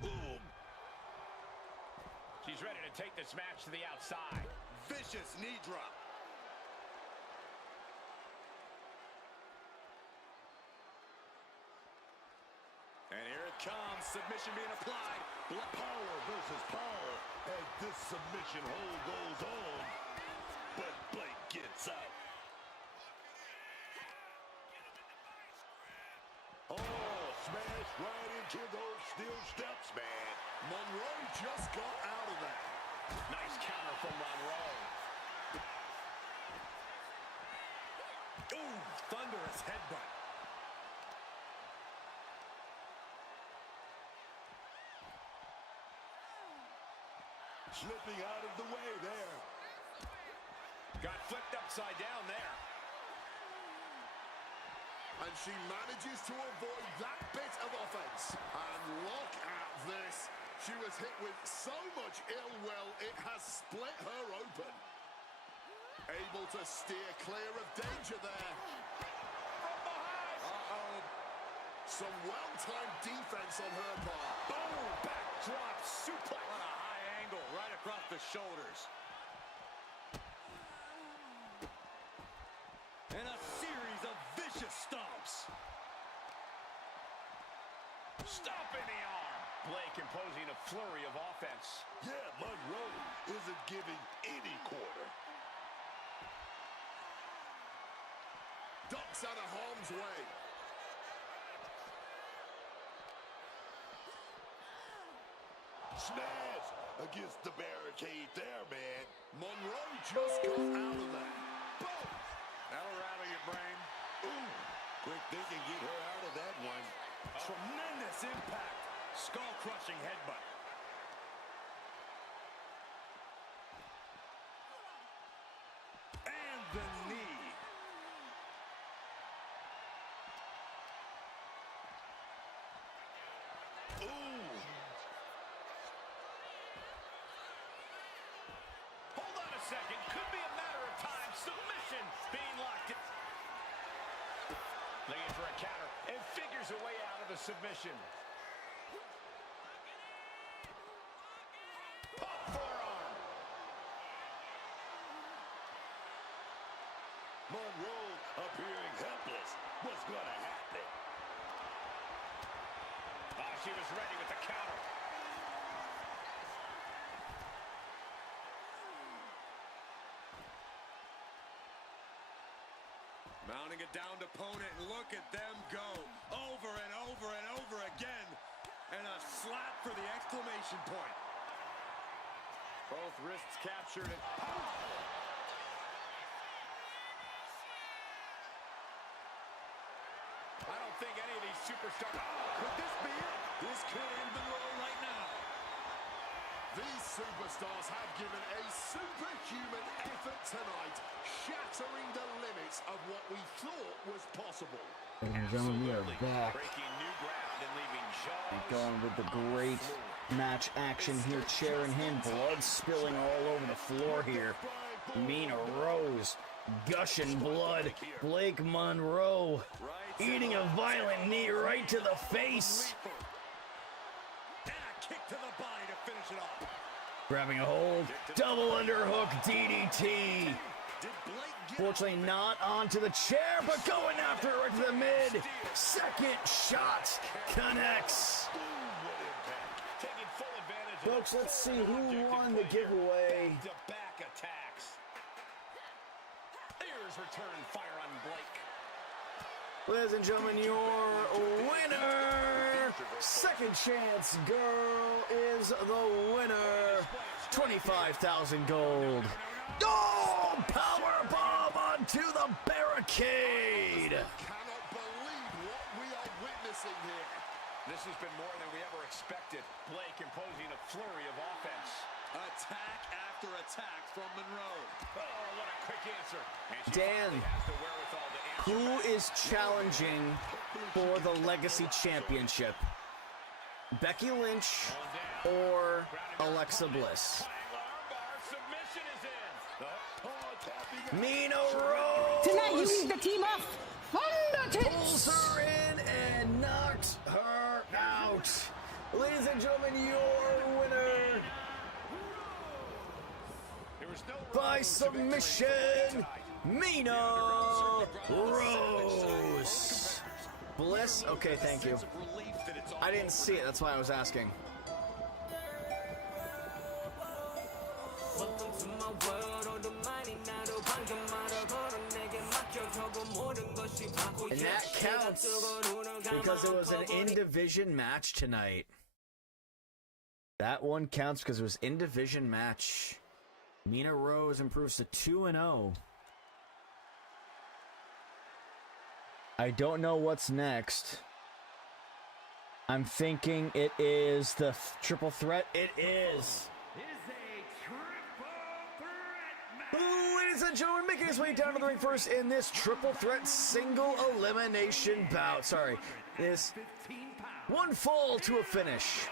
Boom. She's ready to take this match to the outside. Vicious knee drop. And here it comes, submission being applied. Power versus power, and this submission hold goes on. But Blake gets out. Oh, smash right into those steel steps, man. Monroe just got out of that. Nice counter from Monroe. Ooh, thunderous headbutt. Slipping out of the way there. Got flipped upside down there. And she manages to avoid that bit of offense. And look at this. She was hit with so much ill will, it has split her open. Able to steer clear of danger there. From behind. Uh-oh. Some well-timed defense on her part. Boom! Backdrop suplex. On a high angle, right across the shoulders. And a series of vicious stomps. Stomping the arm. Blake imposing a flurry of offense. Yeah, Monroe isn't giving any quarter. Ducks out of harm's way. Smash against the barricade there, man. Monroe just got out of that. Boom! That'll rattle your brain. Ooh, quick thinking, get her out of that one. Tremendous impact. Skull-crushing headbutt. And the knee. Ooh. Hold on a second. Could be a matter of time. Submission being locked in. Looking for a counter and figures a way out of the submission. Pop forearm. Monroe appearing helpless. What's gonna happen? Oh, she was ready with the counter. Mounting a downed opponent, and look at them go. Over and over and over again. And a slap for the exclamation point. Both wrists captured it. I don't think any of these superstars... Oh, could this be it? This could end Monroe right now. These superstars have given a superhuman effort tonight, shattering the limits of what we thought was possible. Ladies and gentlemen, we are back. Breaking new ground and leaving jaws. Going with the great match action here, chair in hand, blood spilling all over the floor here. Mina Rose gushing blood. Blake Monroe eating a violent knee right to the face. And a kick to the body to finish it off. Grabbing a hold, double underhook DDT. Fortunately not onto the chair, but going after it right to the mid. Second shot connects. Taking full advantage. Folks, let's see who won the giveaway. Back-to-back attacks. Here's return fire on Blake. Ladies and gentlemen, your winner, Second Chance Girl, is the winner. 25,000 gold. Oh, power bomb onto the barricade. Cannot believe what we are witnessing here. This has been more than we ever expected. Blake imposing a flurry of offense. Attack after attack from Monroe. Oh, what a quick answer. And she Dan, has the wherewithal to answer who back. is challenging for the Legacy Championship? Becky Lynch or Alexa Bliss? Mina Rose! Tonight you need the team up on the Pulls tits. her in and knocks her out. Ladies and gentlemen, your winner by submission, Mina Rose. Bliss? Okay, thank you. I didn't see it, that's why I was asking. And that counts because it was an in-division match tonight. That one counts because it was in-division match. Mina Rose improves to 2-0. I don't know what's next. I'm thinking it is the triple threat. It is. Ladies and gentlemen, making his way down to the ring first in this triple threat single elimination bout. Sorry, this one fall to a finish.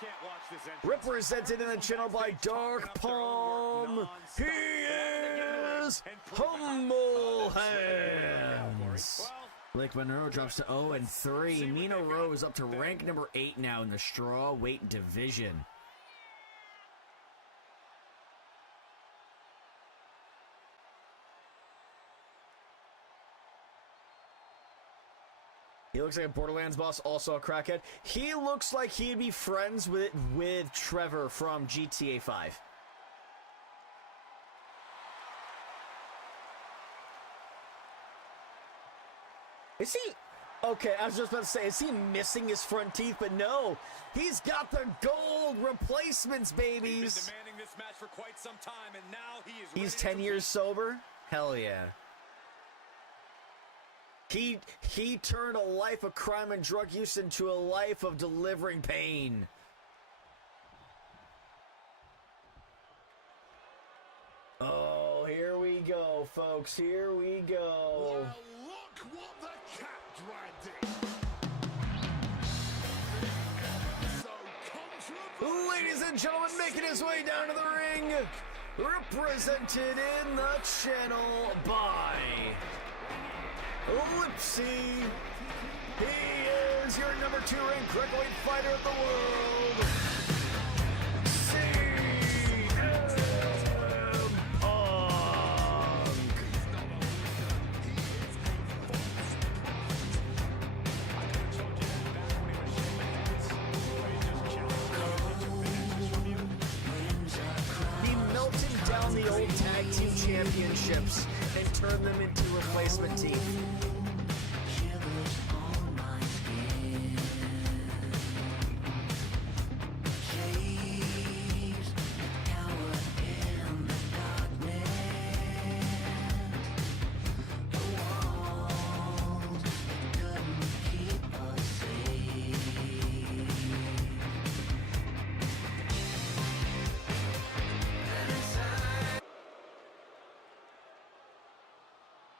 can't watch this entrance. Represented in the channel by Dark Palm, he is Humble Hands. Blake Monroe drops to 0-3. Nina Rose up to rank number 8 now in the straw weight division. He looks like a Borderlands boss, also a crackhead. He looks like he'd be friends with Trevor from GTA 5. Is he... Okay, I was just about to say, is he missing his front teeth? But no, he's got the gold replacements, babies. He's been demanding this match for quite some time, and now he is He's 10 years sober? Hell yeah. He turned a life of crime and drug use into a life of delivering pain. Oh, here we go, folks. Here we go. Well, look what the cat dragged in. Ladies and gentlemen, making his way down to the ring, represented in the channel by Lipsy. He is your number 2 ranked cruiserweight fighter of the world. Down the old tag team championships and turn them into replacement team.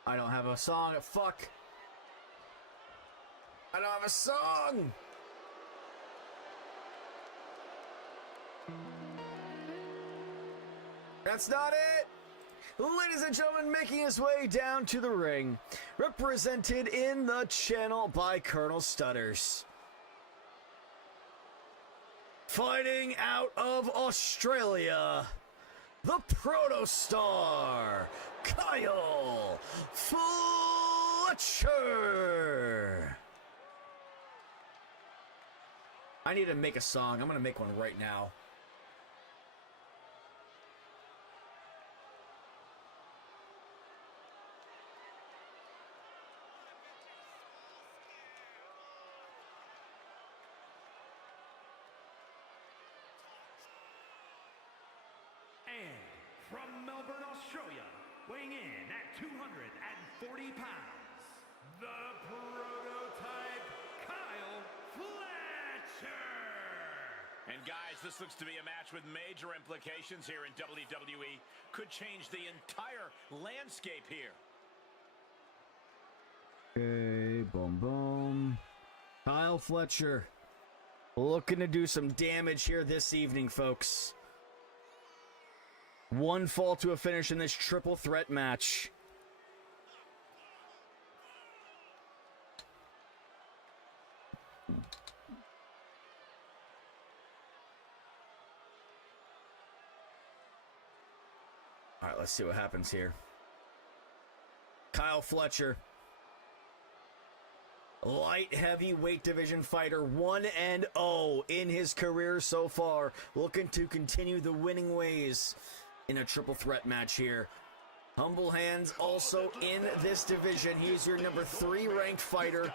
I don't have a song. Fuck. I don't have a song. That's not it. Ladies and gentlemen, making his way down to the ring, represented in the channel by Colonel Stutters. Fighting out of Australia, the Protostar, Kyle Fletcher. I need to make a song. I'm going to make one right now. From Melbourne, Australia, weighing in at 240 pounds, the prototype, Kyle Fletcher! And guys, this looks to be a match with major implications here in WWE. Could change the entire landscape here. Okay, boom, boom. Kyle Fletcher looking to do some damage here this evening, folks. One fall to a finish in this triple threat match. All right, let's see what happens here. Kyle Fletcher, light heavyweight division fighter, 1-0 in his career so far, looking to continue the winning ways in a triple threat match here. Humble Hands also in this division. He's your number 3 ranked fighter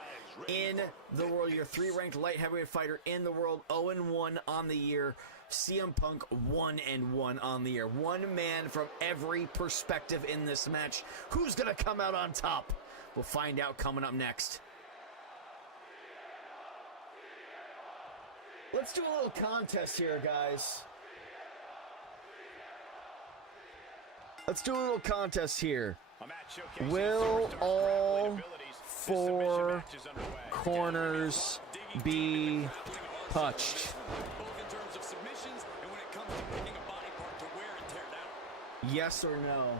in the world. Your 3 ranked light heavyweight fighter in the world. 0-1 on the year. CM Punk 1-1 on the year. One man from every perspective in this match. Who's gonna come out on top? We'll find out coming up next. Let's do a little contest here, guys. Let's do a little contest here. Will all 4 corners be touched? Yes or no?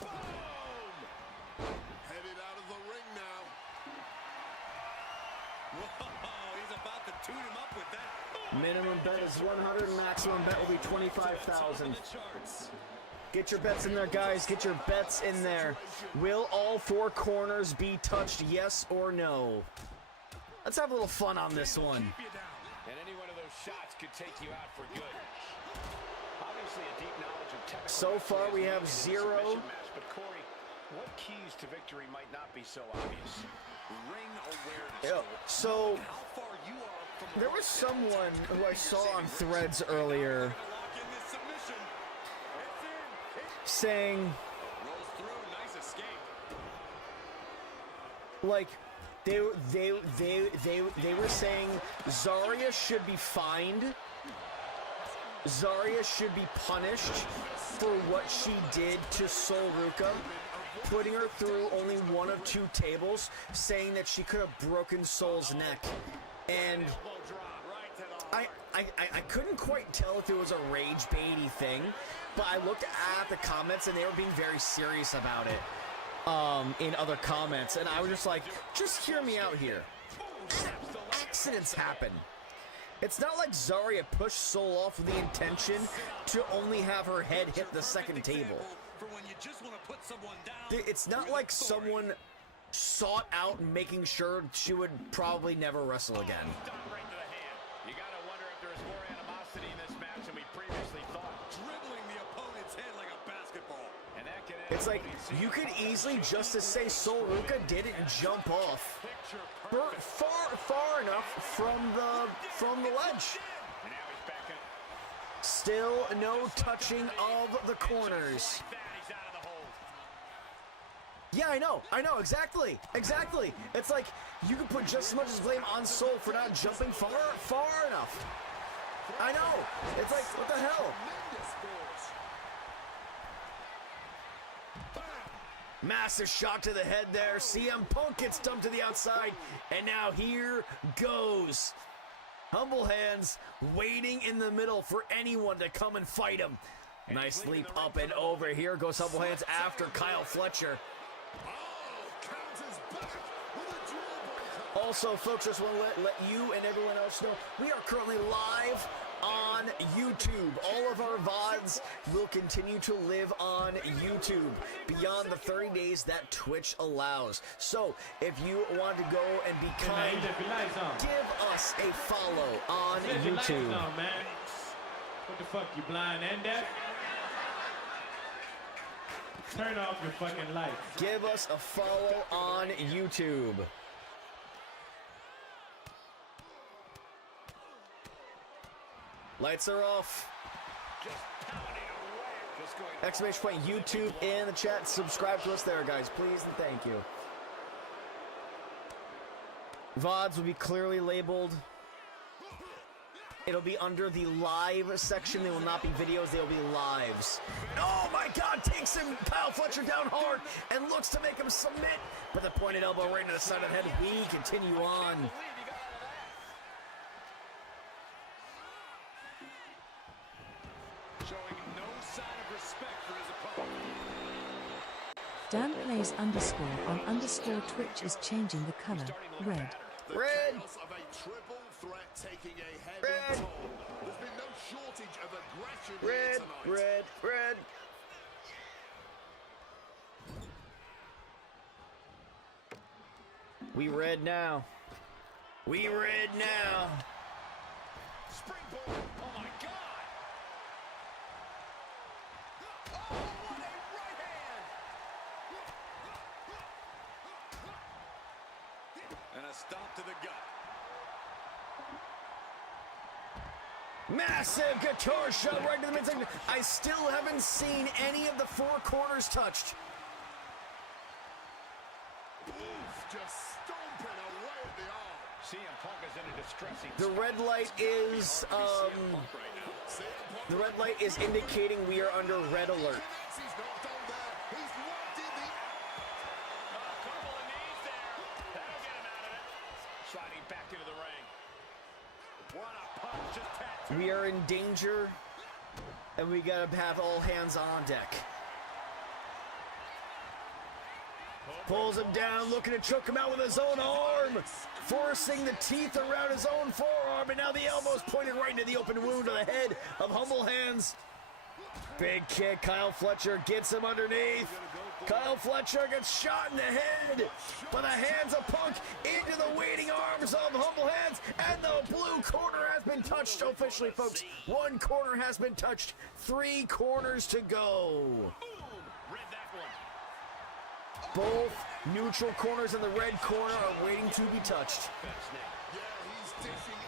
Boom! Headed out of the ring now. Whoa, he's about to tune him up with that. Minimum bet is 100. Maximum bet will be 25,000. Get your bets in there, guys. Get your bets in there. Will all four corners be touched? Yes or no? Let's have a little fun on this one. And any one of those shots could take you out for good. Obviously, a deep knowledge of technical. So far, we have 0. Match, but Corey, what keys to victory might not be so obvious? Ring awareness. So there was someone who I saw on Threads earlier saying, like, they were saying Zarya should be fined. Zarya should be punished for what she did to Sol Ruka, putting her through only one of 2 tables, saying that she could have broken Sol's neck. And I couldn't quite tell if it was a rage baity thing, but I looked at the comments and they were being very serious about it in other comments, and I was just like, just hear me out here. Accidents happen. It's not like Zarya pushed Sol off with the intention to only have her head hit the second table. It's not like someone sought out making sure she would probably never wrestle again. You gotta wonder if there is more animosity in this match than we previously thought. Dribbling the opponent's head like a basketball. And that can end. It's like, you could easily just as say Sol Ruka didn't jump off far enough from the ledge. Still no touching of the corners. Yeah, I know, exactly. It's like, you can put just as much as blame on Sol for not jumping far enough. I know, it's like, what the hell? Massive shot to the head there. CM Punk gets dumped to the outside, and now here goes. Humble Hands waiting in the middle for anyone to come and fight him. Nice leap up and over. Here goes Humble Hands after Kyle Fletcher. Also, folks, just want to let you and everyone else know, we are currently live on YouTube. All of our VODs will continue to live on YouTube beyond the 30 days that Twitch allows. So, if you want to go and be kind, give us a follow on YouTube. What the fuck, you blind and deaf? Turn off your fucking lights. Give us a follow on YouTube. Lights are off. Exclamation point YouTube in the chat. Subscribe to us there, guys, please and thank you. VODs will be clearly labeled. It'll be under the live section. They will not be videos, they will be lives. Oh my God, takes him, Kyle Fletcher down hard and looks to make him submit. But the pointed elbow right into the side of the head. We continue on. Showing no sign of respect for his opponent. Dan Plays _ on _ Twitch is changing the color, red. Red! Red! There's been no shortage of aggression Red, red, red. We red now. We red now. Springboard. Oh my God. Oh, what a right hand. And a stomp to the gut. Massive guitar shove right to the midsection. I still haven't seen any of the four corners touched. Just stomping away at the arm. CM Punk is in a distressing The red light is indicating we are under red alert. Sliding back into the ring. What a punch, just tapped. We are in danger And we gotta have all hands on deck. Pulls him down, looking to choke him out with his own arm. Forcing the teeth around his own forearm. And now the elbow's pointed right into the open wound of the head of Humble Hands. Big kick. Kyle Fletcher gets him underneath. Kyle Fletcher gets shot in the head by the hands of Punk into the waiting arms of Humble Hands, and the blue corner has been touched officially, folks. One corner has been touched. 3 corners to go. Both neutral corners in the red corner are waiting to be touched. Yeah, he's dishing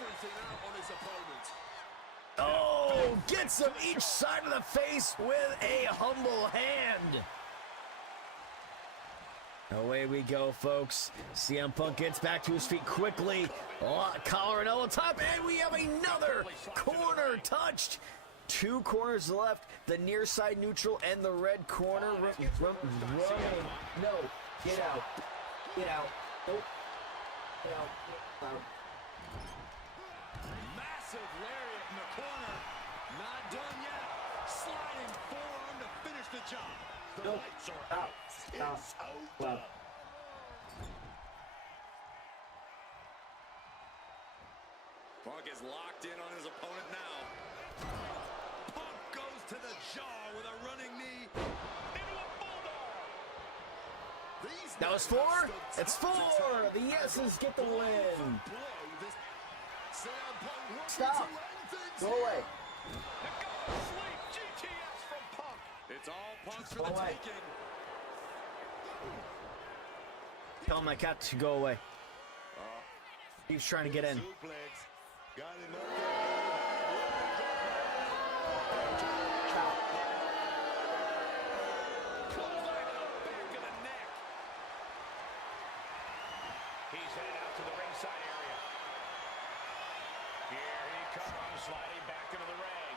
everything out on his opponent. Oh, gets him each side of the face with a Humble Hand. Away we go, folks. CM Punk gets back to his feet quickly. Collar and elbow top, and we have another corner touched. 2 corners left, the near side neutral and the red corner. No, get out. Get out. Nope. Get out. Massive lariat in the corner. Not done yet. Sliding forearm to finish the job. The Nope. lights are out. It's over. Punk is locked in on his opponent now. Punk goes to the jaw with a running knee into a bulldog. That was 4. It's 4. The yeses get the win. Stop. Go away. GTS from Punk. It's all Punk's for Go the away. taking. Tell my cat to go away. He's trying to get in. Got him up He's headed out to the ringside area. Here he comes, sliding back into the ring.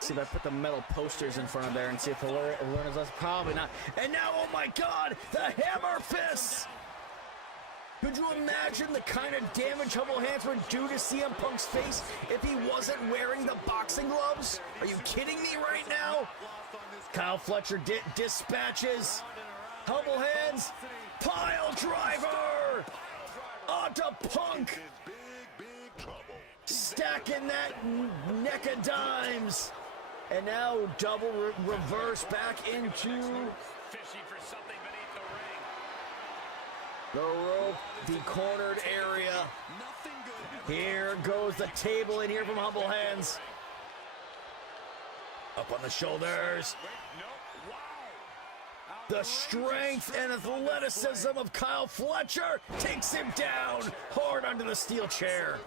See if I put the metal posters in front of there and see if he'll learn his lesson. Probably not. And now, oh my God, the hammer fists! Could you imagine the kind of damage Humble Hands would do to CM Punk's face if he wasn't wearing the boxing gloves? Are you kidding me right now? Kyle Fletcher dispatches Humble Hands. Pile driver onto Punk. Stacking that neck of dimes. And now double reverse back into Fishing for something beneath the ring. the rope, the cornered area. Here goes the table in here from Humble Hands. Up on the shoulders. The strength and athleticism of Kyle Fletcher takes him down hard onto the steel chair.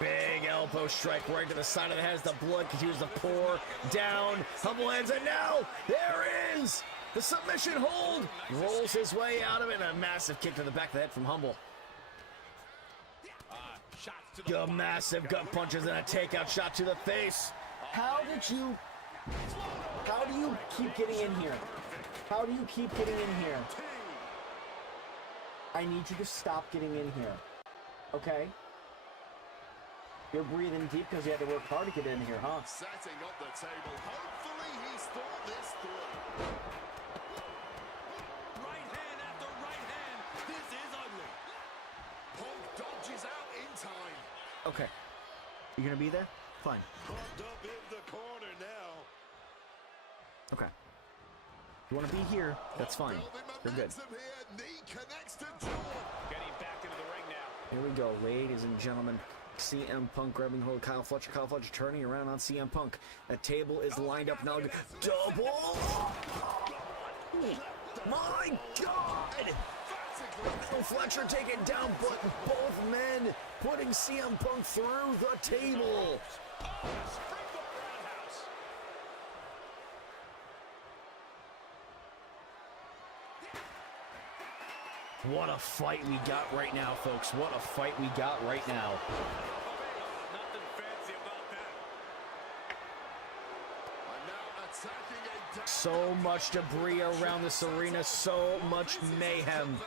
Big elbow strike right to the side of the head as the blood continues to pour down. Humble Hands, and now there is the submission hold. Rolls his way out of it, and a massive kick to the back of the head from Humble. The massive gut punches and a takeout shot to the face. How do you keep getting in here? How do you keep getting in here? I need you to stop getting in here. Okay? You're breathing deep because you had to work hard to get in here, huh? Setting up the table. Hopefully he's thought this through. right hand after right hand. This is ugly. Punk dodges out in time. Okay. You gonna be there? Fine. Pumped up in the corner now. Okay. You wanna be here? That's fine. You're good. Knee connects to jaw. Getting back into the ring now. Here we go, ladies and gentlemen. CM Punk grabbing hold of Kyle Fletcher. Kyle Fletcher turning around on CM Punk. The table is lined up now. Double! My God! Kyle Fletcher taking down both men, putting CM Punk through the table. What a fight we got right now, folks. What a fight we got right now. Nothing fancy about that. So much debris around this arena, so much mayhem.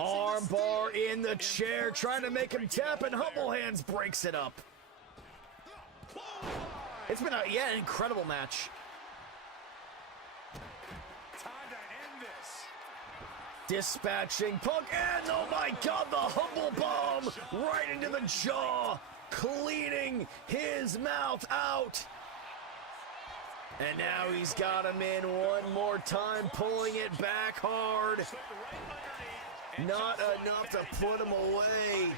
Armbar in the chair, trying to make him tap, and Humble Hands breaks it up. It's been an incredible match. Time to end this. Dispatching Punk, and oh my God, the Humble Bomb right into the jaw, cleaning his mouth out. And now he's got him in one more time, pulling it back hard. Not enough to put him away.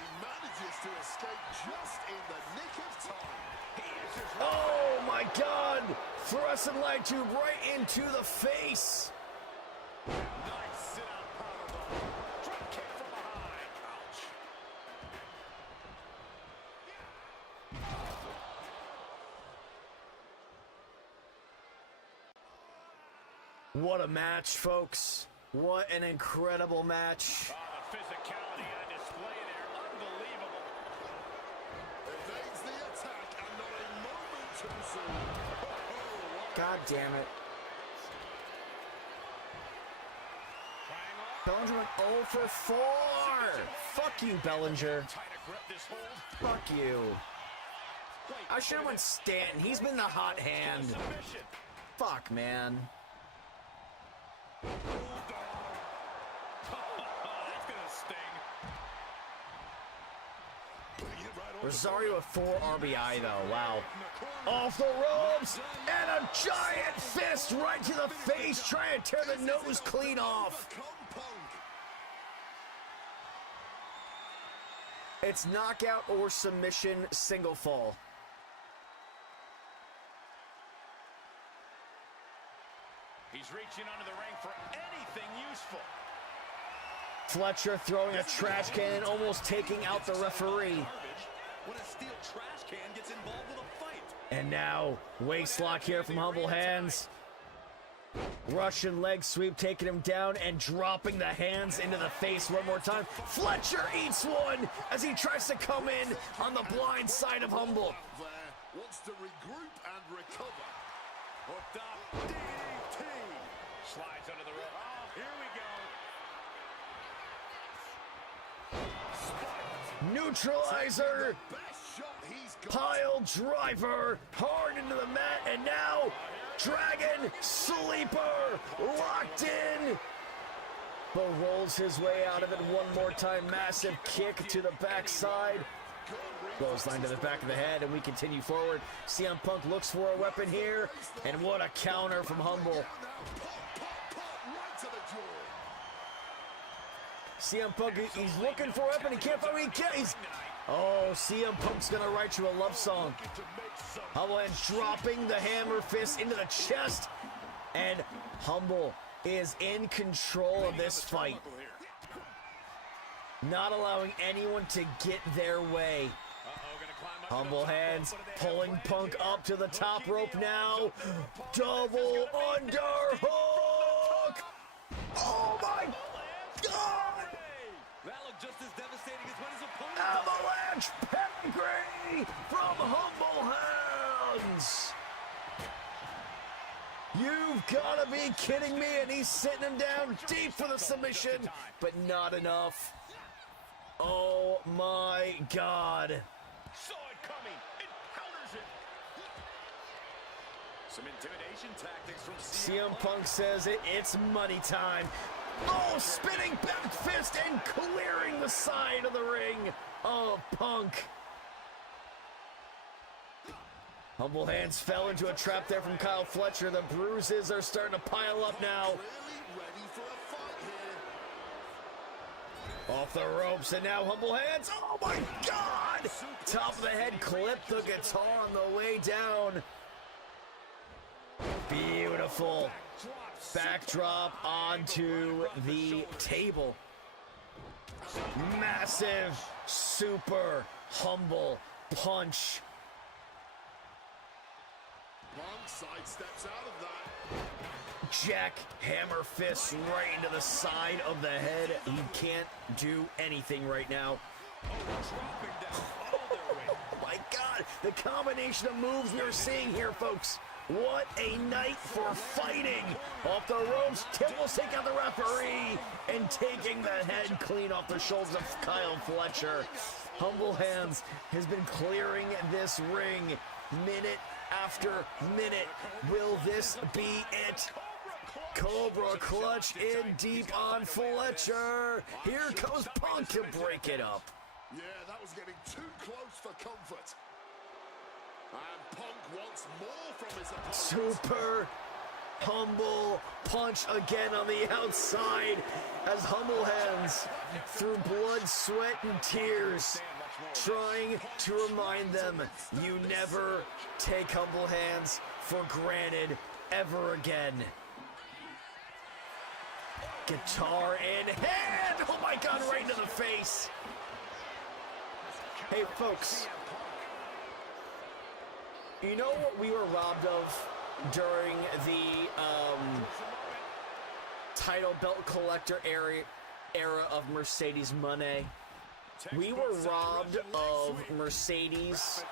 Oh my God! Thrusting light tube right into the face. What a match, folks. What an incredible match. The physicality on display there, unbelievable. Evades the attack and not a moment too soon. God damn it. Bellinger went 0 for 4. Fuck you, Bellinger. Fuck you. I should have went Stanton. He's been the hot hand. Fuck, man. Rosario with 4 RBI, though. Wow. Off the ropes, and a giant fist right to the face, trying to tear the nose clean off. It's knockout or submission, single fall. He's reaching under the ring for anything useful. Fletcher throwing a trash can and almost taking out the referee. When a steel trash can gets involved with a fight. And now, waist lock here from Humble Hands. Russian leg sweep, taking him down and dropping the hands into the face one more time. Fletcher eats one as he tries to come in on the blind side of Humble. Wants to regroup and recover. Hooked up. DDT. Slides under the rope. Oh, here we go. Neutralizer. Pile driver. Hard into the mat. And now, Dragon Sleeper. Locked in. But rolls his way out of it one more time. Massive kick to the backside. Clothesline to the back of the head, and we continue forward. CM Punk looks for a weapon here, and what a counter from Humble. CM Punk, he's looking for a weapon. He can't find what he gets. Oh, CM Punk's gonna write you a love song. Humble and dropping the hammer fist into the chest, and Humble is in control of this fight. Not allowing anyone to get their way. Humble Hands pulling Punk up to the top rope now. Double underhook! Oh my God! That looked just as devastating as when his opponent. Avalanche pedigree from Humble Hands! You've got to be kidding me, and he's sitting him down deep for the submission, but not enough. Oh my God. Saw it coming. It counters it. Some intimidation tactics from CM Punk says it's money time. Oh, spinning back fist and clearing the side of the ring of Punk. Humble Hands fell into a trap there from Kyle Fletcher. The bruises are starting to pile up now. Off the ropes, and now Humble Hands. Oh my God! Top of the head, clip the guitar on the way down. Beautiful. Backdrop onto the table. Massive, super humble punch. Punk sidesteps out of that. Jack hammer fist right into the side of the head. He can't do anything right now. Oh my God, the combination of moves we are seeing here, folks. What a night for fighting! Off the ropes, Tipples take out the referee and taking the head clean off the shoulders of Kyle Fletcher. Humble Hands has been clearing this ring minute after minute. Will this be it? Cobra clutch in deep on Fletcher. Here comes Punk to break it up. Yeah, that was getting too close for comfort. And Punk wants more from his opponent. Super humble punch again on the outside as Humble Hands, through blood, sweat, and tears, trying to remind them you never take Humble Hands for granted ever again. Guitar in hand! Oh my god, right into the face! Hey folks, you know what we were robbed of during the title belt collector era of Mercedes money? We were robbed of Mercedes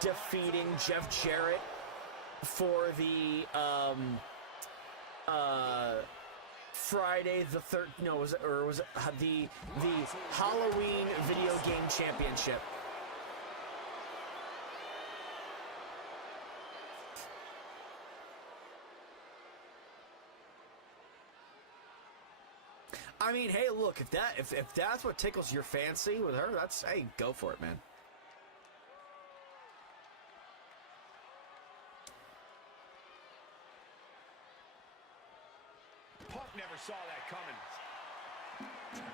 defeating Jeff Jarrett for the Friday the 3rd, no, was it the Halloween video game championship. I mean, hey, look, if that's what tickles your fancy with her, that's, hey, go for it, man. Punk never saw that coming.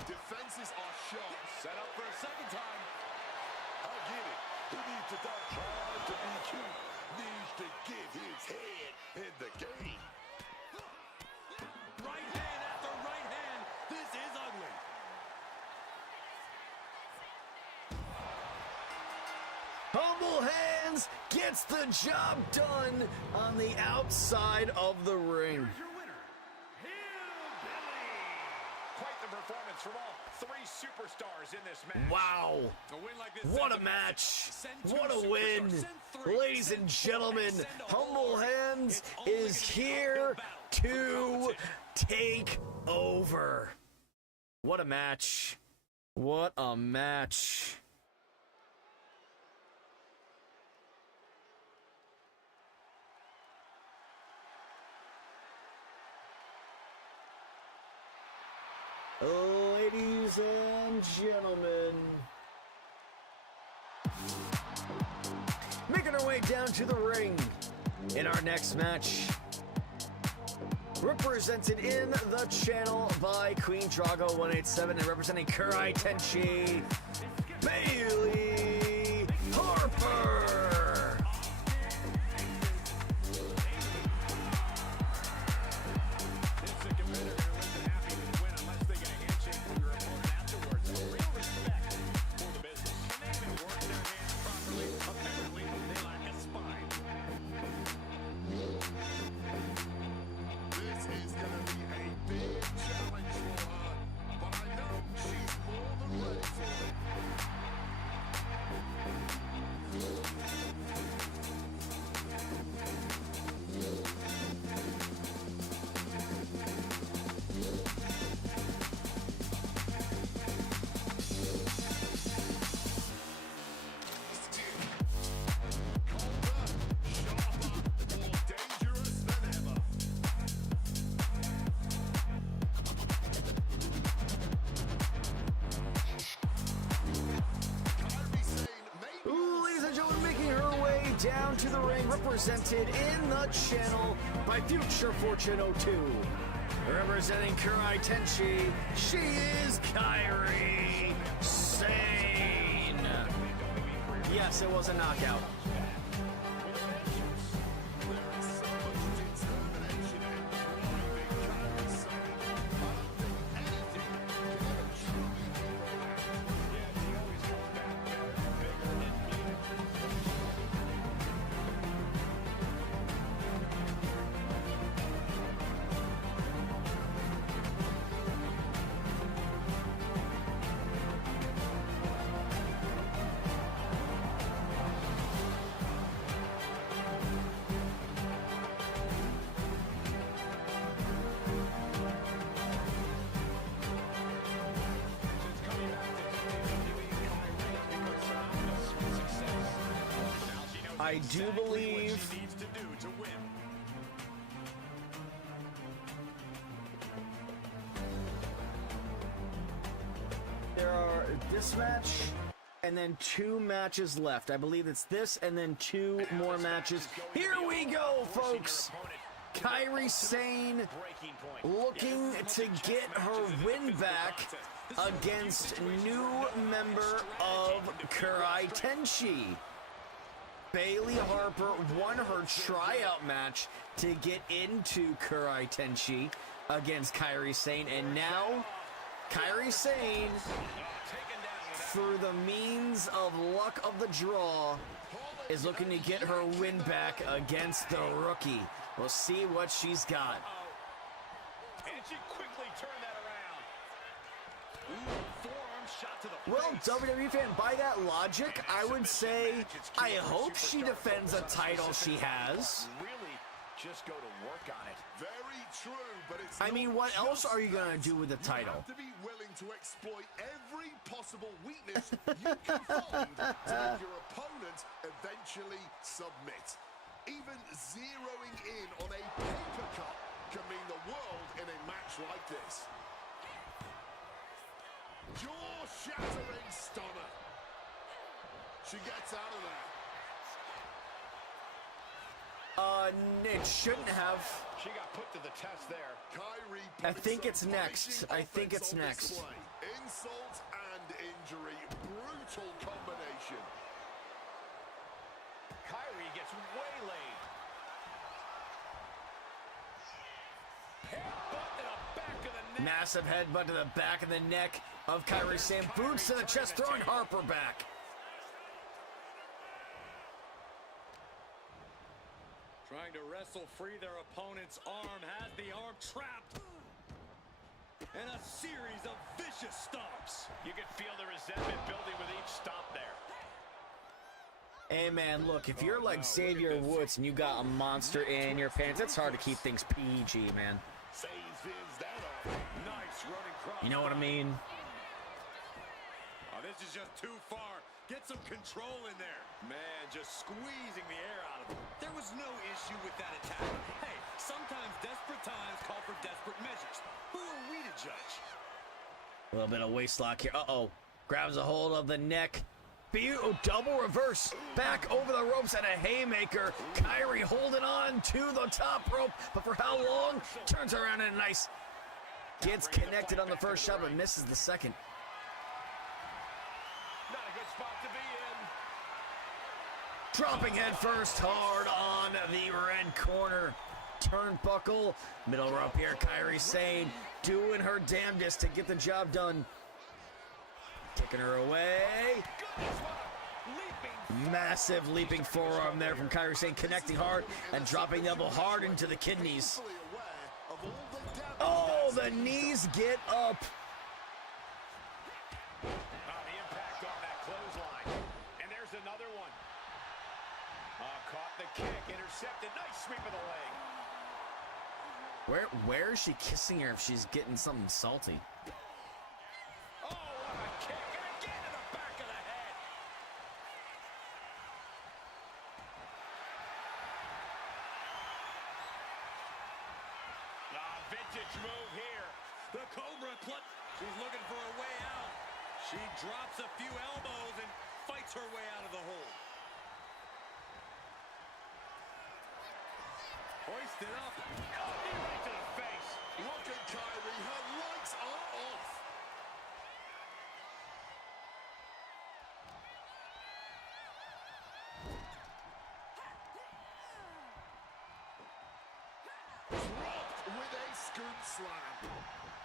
Defenses are shot. Set up for a second time. I get it. He needs to stop trying to be cute. Needs to get his head in the game. Right hand after right hand. This is ugly. Humble Hands gets the job done on the outside of the ring. Quite the performance from all three superstars in this match. Wow. What a match. What a win. Ladies and gentlemen, Humble Hands is here to take over. What a match. What a match. Ladies and gentlemen, making our way down to the ring in our next match, represented in the channel by Queen Drago 187 and representing Kurai Tenchi, Bailey Harper. Down to the ring, represented in the channel by Future Fortune 02. Representing Kurai Tenchi, she is Kairi Sane. Yes, it was a knockout. I do believe What she needs to do to win. there are this match and then 2 matches left. I believe it's this and then 2 more matches. Here we go, folks. Kairi Sane looking to get her win back against new member of Kurai Tenshi. Bailey Harper won her tryout match to get into Kurai Tenshi against Kairi Sane, and now Kairi Sane, through the means of luck of the draw, is looking to get her win back against the rookie. We'll see what she's got. And she quickly turned that around. Ooh, forearm shot to the face. Well, WWE fan, by that logic, I would say, I hope she defends a title she has. Really just go to work on it. Very true, but it's I mean, what else are you going to do with the title? You have to be willing to exploit every possible weakness you can find to make your opponent eventually submit. Even zeroing in on a paper cut can mean the world in a match like this. Jaw-shattering stunner. She gets out of there. It shouldn't have. She got put to the test there. Kyrie I think it's next. I think it's next. Insult and injury. Brutal combination. Kyrie gets waylaid. Headbutt to the back of the neck. Massive headbutt to the back of the neck of Kairi Sane. Boots to the chest, throwing Harper back. Trying to wrestle free their opponent's arm, has the arm trapped. And a series of vicious stomps. You can feel the resentment building with each stomp there. Hey man, look, if you're like Xavier Woods and you got a monster in your pants, it's hard to keep things PG, man. Nice running cross. You know what I mean? Oh, this is just too far. Get some control in there. Man, just squeezing the air out of him. There was no issue with that attack. Hey, sometimes desperate times call for desperate measures. Who are we to judge? A little bit of waist lock here. Uh-oh. Grabs a hold of the neck. Double reverse. Back over the ropes and a haymaker. Kyrie holding on to the top rope. But for how long? Turns around and nice. Gets connected on the first shot, but misses the second. Not a good spot to be in. Dropping head first hard on the red corner. Turnbuckle. Middle rope here. Kairi Sane doing her damnedest to get the job done. Kicking her away. Massive leaping forearm there from Kairi Sane, connecting hard and dropping the elbow hard into the kidneys. Oh, the knees get up. The impact on that clothesline. And there's another one. Caught the kick, intercepted. Nice sweep of the leg. Where is she kissing her if she's getting something salty? Oh, what a kick. And again to the back of the head. Vintage move here. The Cobra clutch. She's looking for a way out. She drops a few elbows and fights her way out of the hole. Hoisted up. Oh, knee right to the face. Look at Kyrie. Her lights are off. Dropped with a scoop slam.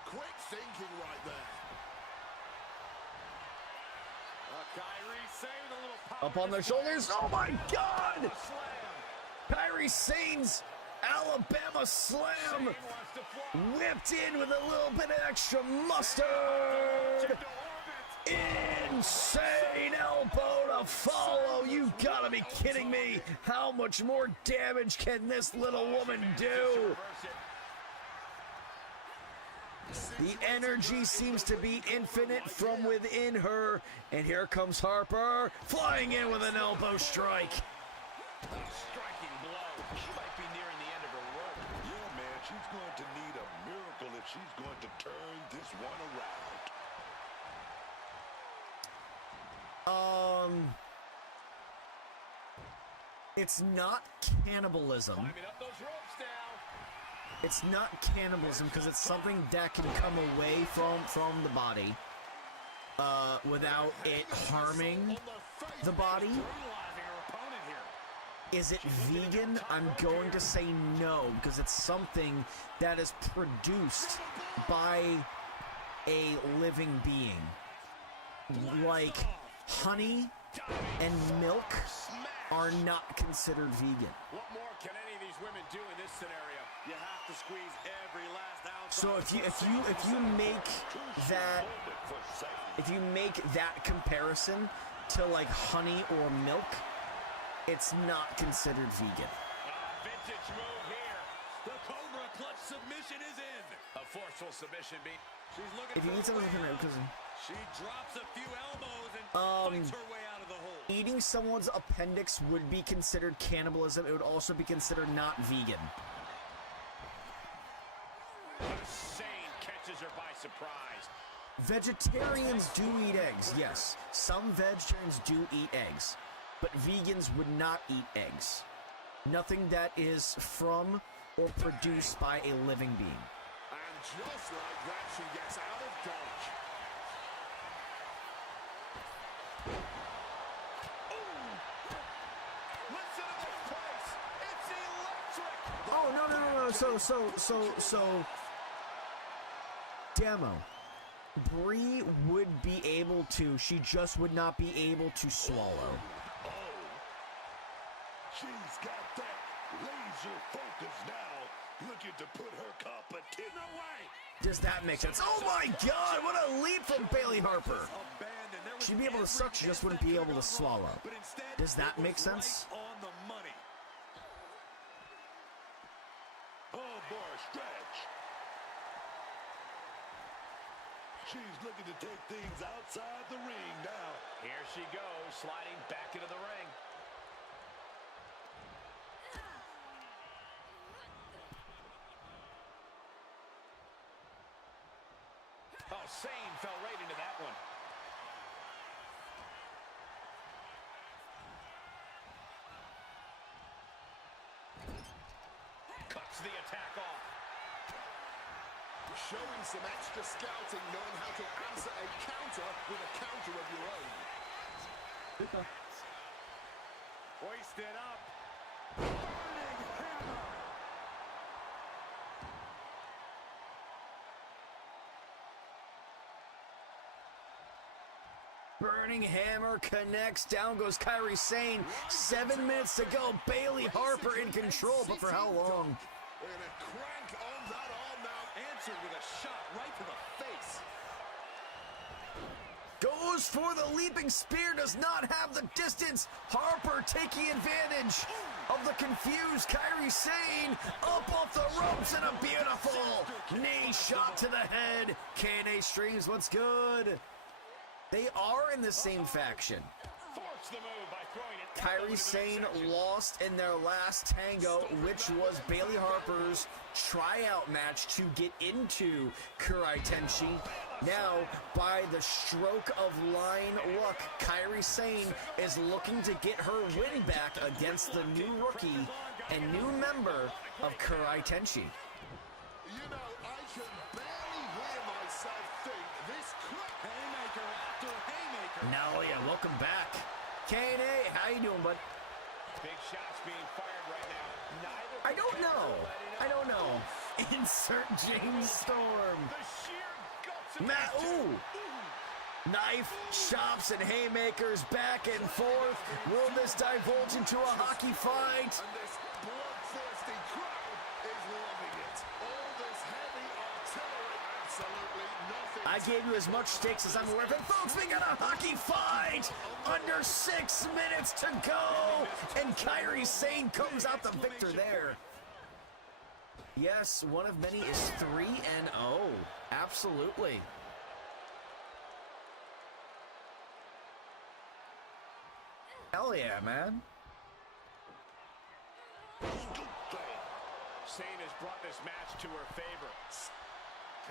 Quick thinking right there. Kyrie Sane with a little power. Up on their shoulders. Oh my God! Kairi Sane's Alabama slam whipped in with a little bit of extra mustard. Insane elbow to follow. You gotta be kidding me. How much more damage can this little woman do? The energy seems to be infinite from within her. And here comes Harper, flying in with an elbow strike. going to need a miracle if she's going to turn this one around. It's not cannibalism. Climbing up those ropes now. It's not cannibalism because it's something that can come away from the body without it harming the body. Brutalizing her opponent here. Is it vegan? I'm going to say no, because it's something that is produced by a living being. Like honey and milk are not considered vegan. What more can any of these women do in this scenario? You have to squeeze every last ounce. So if you make that comparison to like honey or milk, it's not considered vegan. Vintage move here. The Cobra clutch submission is in. A forceful submission beat. She's looking If you eat something because She drops a few elbows and fights her way out of the hole. eating someone's appendix would be considered cannibalism. It would also be considered not vegan. Sane catches her by surprise. Vegetarians do eat eggs, yes. Some vegetarians do eat eggs. But vegans would not eat eggs. Nothing that is from or produced by a living being. And just like that, she gets out of dodge. Listen to this place. It's electric. Oh, no. So, demo. Bree would be able to, she just would not be able to swallow. Oh, she's got that laser focus now, looking to put her competition away. Does that make sense? Oh my god, what a leap from Bailey Harper! She'd be able to suck, she just wouldn't be able to swallow. Does that make sense? On the money. Oh boy, stretch. She's looking to take things outside the ring now. Here she goes, sliding back into the ring. Oh, Sane fell right into that one. Cuts the attack off. Showing some extra scouting, knowing how to answer a counter with a counter of your own. Hoisted up. Burning hammer. Burning hammer connects. Down goes Kairi Sane. 7 minutes to go. Bailey Harper in control, but for how long? And a crank on that arm now. Answered with a shot right to the face. Goes for the leaping spear. Does not have the distance. Harper taking advantage of the confused Kairi Sane. Up off the ropes and a beautiful knee shot to the head. K&A Streams, what's good? They are in the same faction. Forced the move by throwing it. Kairi Sane lost in their last tango, which was Bailey Harper's tryout match to get into Kurai Tenshi. Now, by the stroke of line luck, Kairi Sane is looking to get her win back against the new rookie and new member of Kurai Tenshi. You know, I can barely hear myself think this could... Haymaker after haymaker. Now, yeah, welcome back. K&A, how you doing, bud? Big shots being fired right now. Neither I don't know. Insert James Storm. The sheer guts of Matt, these two. ooh. Knife, chops, and haymakers back and forth. Will this divulge into a hockey fight? And this bloodthirsty crowd is loving it. All this heavy artillery, absolutely nothing. I gave you as much stakes as I'm aware of. And folks, we got a hockey fight! Under 6 minutes to go! And Kairi Sane comes out the victor there. Yes, one of many is 3-0. Absolutely. Hell yeah, man. Sane has brought this match to her favor.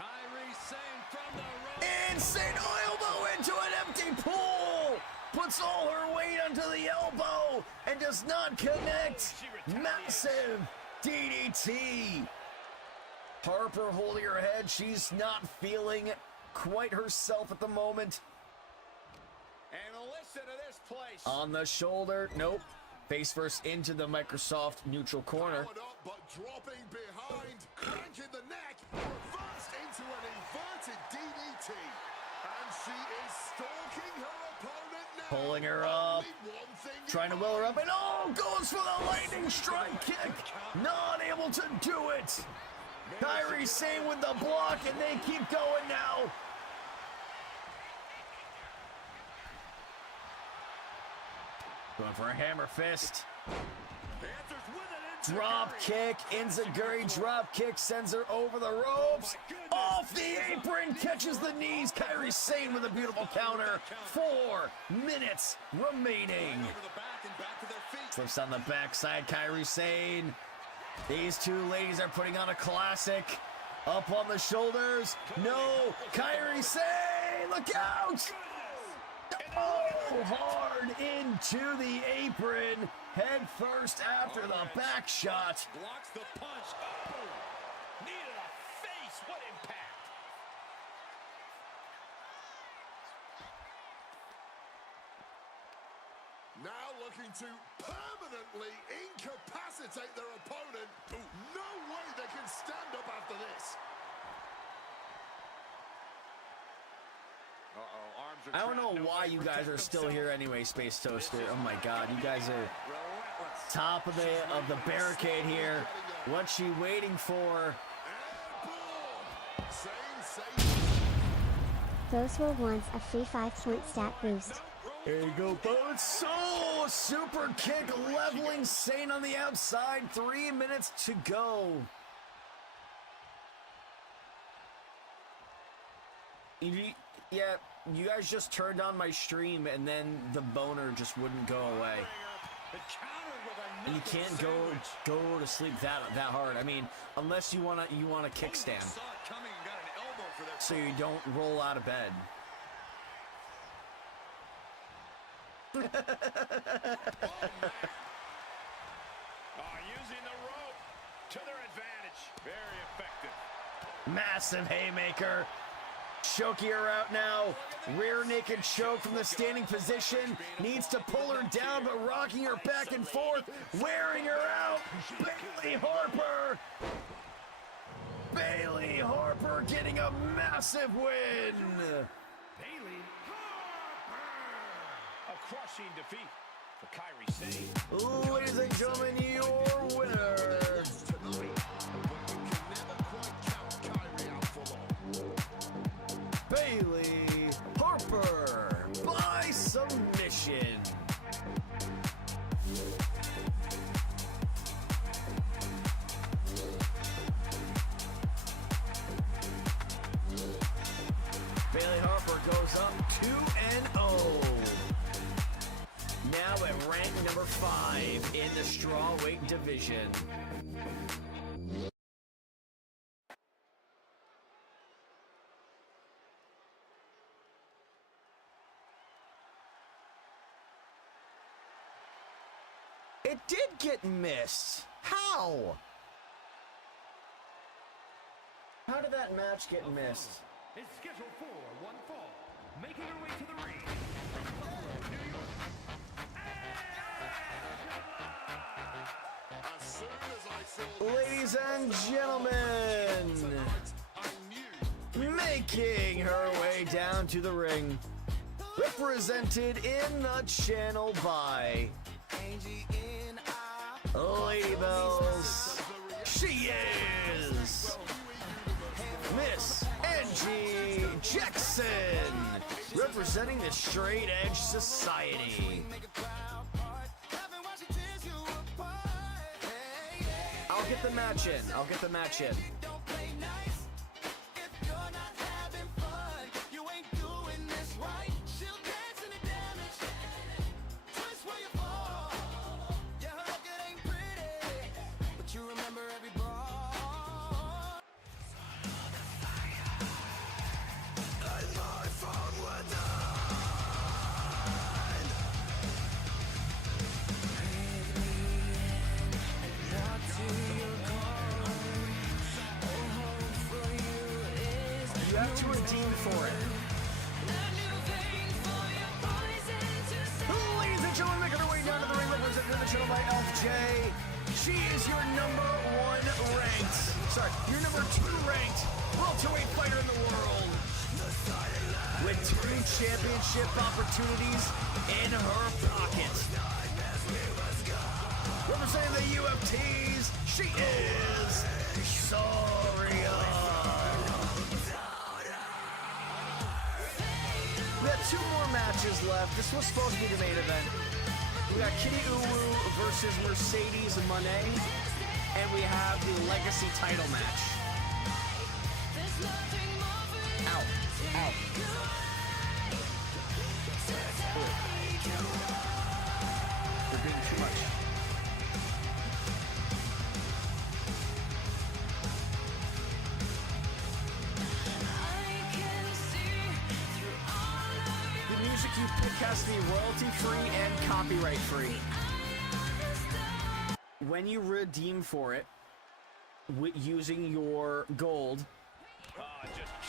Kairi Sane from the rope. Insane elbow into an empty pool. Puts all her weight onto the elbow and does not connect. Massive DDT. Harper holding her head. She's not feeling quite herself at the moment. And listen to this place. On the shoulder. Nope. Face first into the Microsoft neutral corner. Powered up, but dropping behind, cranking the neck, reversed into an inverted DDT. And she is stalking her opponent now. Pulling her up. Trying to will her up. And oh, goes for the lightning strike kick. Not able to do it. Kairi Sane with the block, and they keep going now. Going for a hammer fist. Drop kick, Enziguri drop kick, sends her over the ropes. Off the apron, catches the knees. Kairi Sane with a beautiful counter. 4 minutes remaining. Slips on the backside, Kairi Sane. These two ladies are putting on a classic. Up on the shoulders. No, Kairi Sane, look out! Oh, hard into the apron. Head first after the back shot. Blocks the punch. Oh! Knee to the face. What impact! Now looking to permanently incapacitate their opponent. No way they can stand up after this. I don't know why you guys are still here anyway, Space Toaster. Oh my god, you guys are top of the barricade here. What's she waiting for? Those were once a free 5-point stat boost. There you go, Bones. So, super kick leveling Sane on the outside. 3 minutes to go. Yeah, you guys just turned on my stream and then the boner just wouldn't go away. And you can't go to sleep that hard. I mean, unless you want a kickstand, so you don't roll out of bed. Using the rope to their advantage. Very effective. Massive haymaker. Choking her out now. Rear naked choke from the standing position. Needs to pull her down, but rocking her back and forth. Wearing her out. Bailey Harper. Bailey Harper getting a massive win. Bailey Harper. A crushing defeat for Kairi Sane. Ladies and gentlemen, your winner. Bailey Harper by submission. Bailey Harper goes up 2-0. Now at rank number 5 in the strawweight division. It did get missed. How? How did that match get missed? Is scheduled for one fall, making her way to the ring from Buffalo, New York. Ladies and gentlemen, making her way down to the ring, represented in the channel by Lady Bells, she is Miss Angie Jackson, representing the Straight Edge Society. I'll get the match in. I'll get the match in. You remember every brawl. have to redeem for it. Ladies and gentlemen, making her way down to the ring, representing the channel by LJ. She is your number 1 ranked, your number 2 ranked welterweight fighter in the world, with 2 championship opportunities in her pocket. Representing the UFTs, she is Zarya. We have 2 more matches left. This was supposed to be the main event. We got Kitty Uwu versus Mercedes Moné, and we have the Legacy title match. Ow. Ow. You're being too much. The music you pick has to be royalty-free and copyright-free. When you redeem for it, using your gold,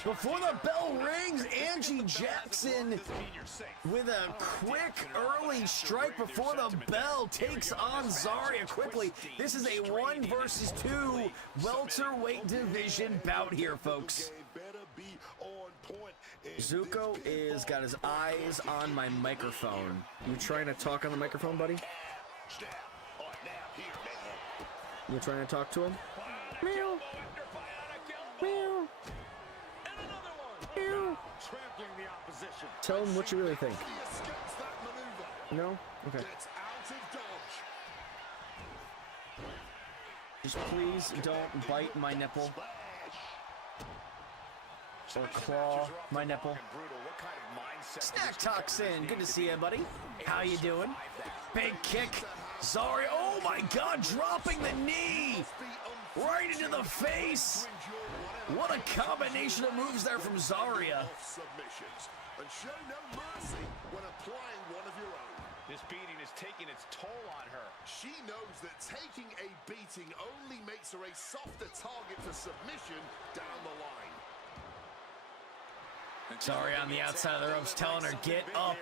before the bell rings, Angie Jackson with a quick early strike before the bell takes on Zarya quickly. This is a 1 versus 2 welterweight division bout here, folks. Zuko is got his eyes on my microphone. You trying to talk on the microphone, buddy? You trying to talk to him? Meow. Meow. Meow. Tell him what you really think. No? Okay. Just please don't bite my nipple. Or claw my nipple. Snack Toxin, good to see you, buddy. How you doing? Big kick. Zarya, oh my god, dropping the knee! Right into the face! What a combination of moves there from Zarya. And show no mercy when applying one of your own. This beating is taking its toll on her. She knows that taking a beating only makes her a softer target for submission down the line. Zarya on the outside of the ropes telling her, get up.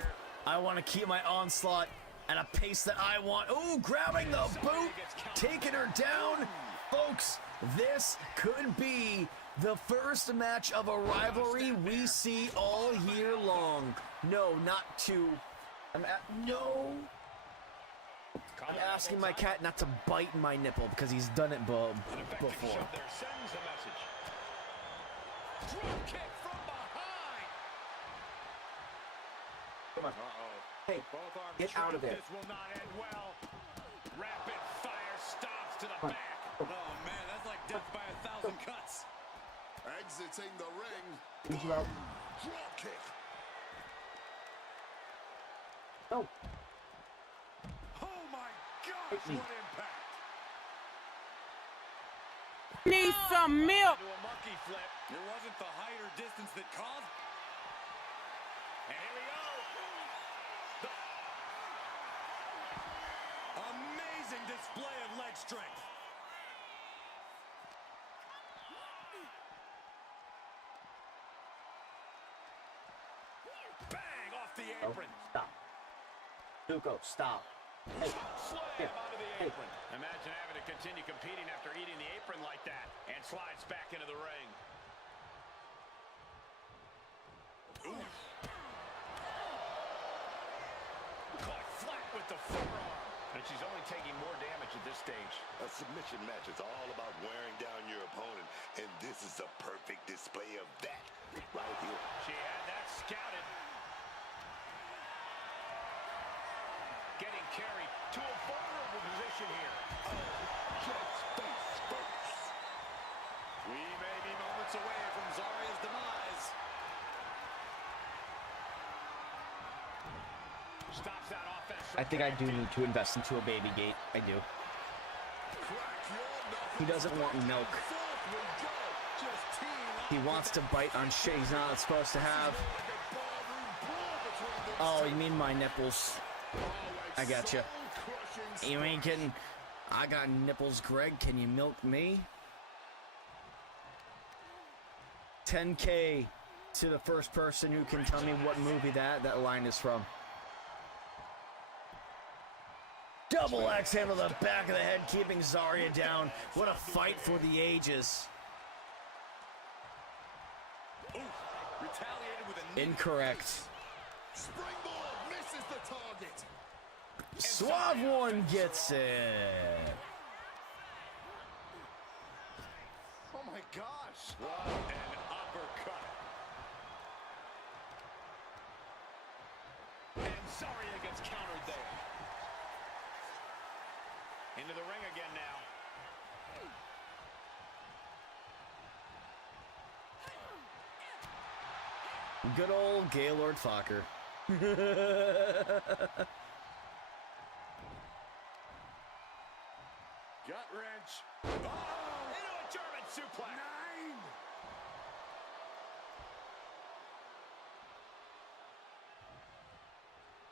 I want to keep my onslaught at a pace that I want. Ooh, grabbing the boot, taking her down. Folks, this could be the first match of a rivalry we see all year long. No, not 2. No. I'm asking my cat not to bite my nipple because he's done it before. Come on. Hey, get out of there. This will not end well. Rapid fire stops to the back. Oh man, that's like death by 1,000 cuts. Exiting the ring. Need you out. Drop kick. No. Oh my gosh, what impact. Need some milk. To a monkey flip. It wasn't the height or distance that caused. And here we go. Amazing display of leg strength. Bang off the apron. Stop. Zuko, stop. Hey. Slam onto the apron. Imagine having to continue competing after eating the apron like that. And slides back into the ring. Oof. Caught flat with the forearm. And she's only taking more damage at this stage. A submission match is all about wearing down your opponent, and this is a perfect display of that right here. She had that scouted. Getting carried to a vulnerable position here. Oh, just face first. We may be moments away from Zarya's demise. Stops that offense. I think I do need to invest into a baby gate. I do. He doesn't want milk. He wants to bite on shit he's not supposed to have. Oh, you mean my nipples? I gotcha. You ain't kidding. I got nipples, Greg. Can you milk me? 10K to the first person who can tell me what movie that line is from. Double axe handle to the back of the head, keeping Zarya down. What a fight for the ages. Incorrect. Springboard misses the target. Suave one gets it. Oh my gosh. What an uppercut. And Zarya gets countered there. Into the ring again now. Good old Gaylord Fokker. Gut wrench. Oh! Into a German suplex.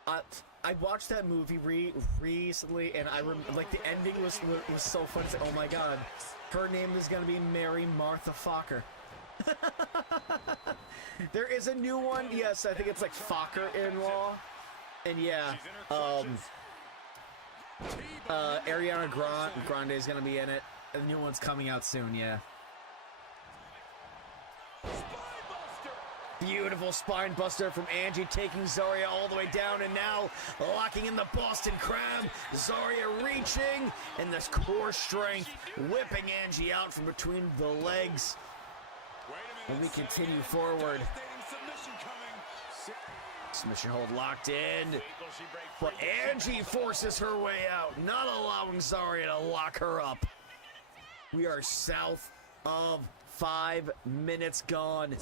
9. I watched that movie recently, and I like the ending was so fun. It's like, oh my god, her name is gonna be Mary Martha Fokker. There is a new one. Yes, I think it's like Fokker-in-law, and yeah, Ariana Grande is gonna be in it. The new one's coming out soon. Yeah. Beautiful spine buster from Angie, taking Zarya all the way down, and now locking in the Boston Crab. Zarya reaching, and this core strength whipping Angie out from between the legs. And we continue forward. Submission hold locked in, but Angie forces her way out, not allowing Zarya to lock her up. We are south of 5 minutes gone.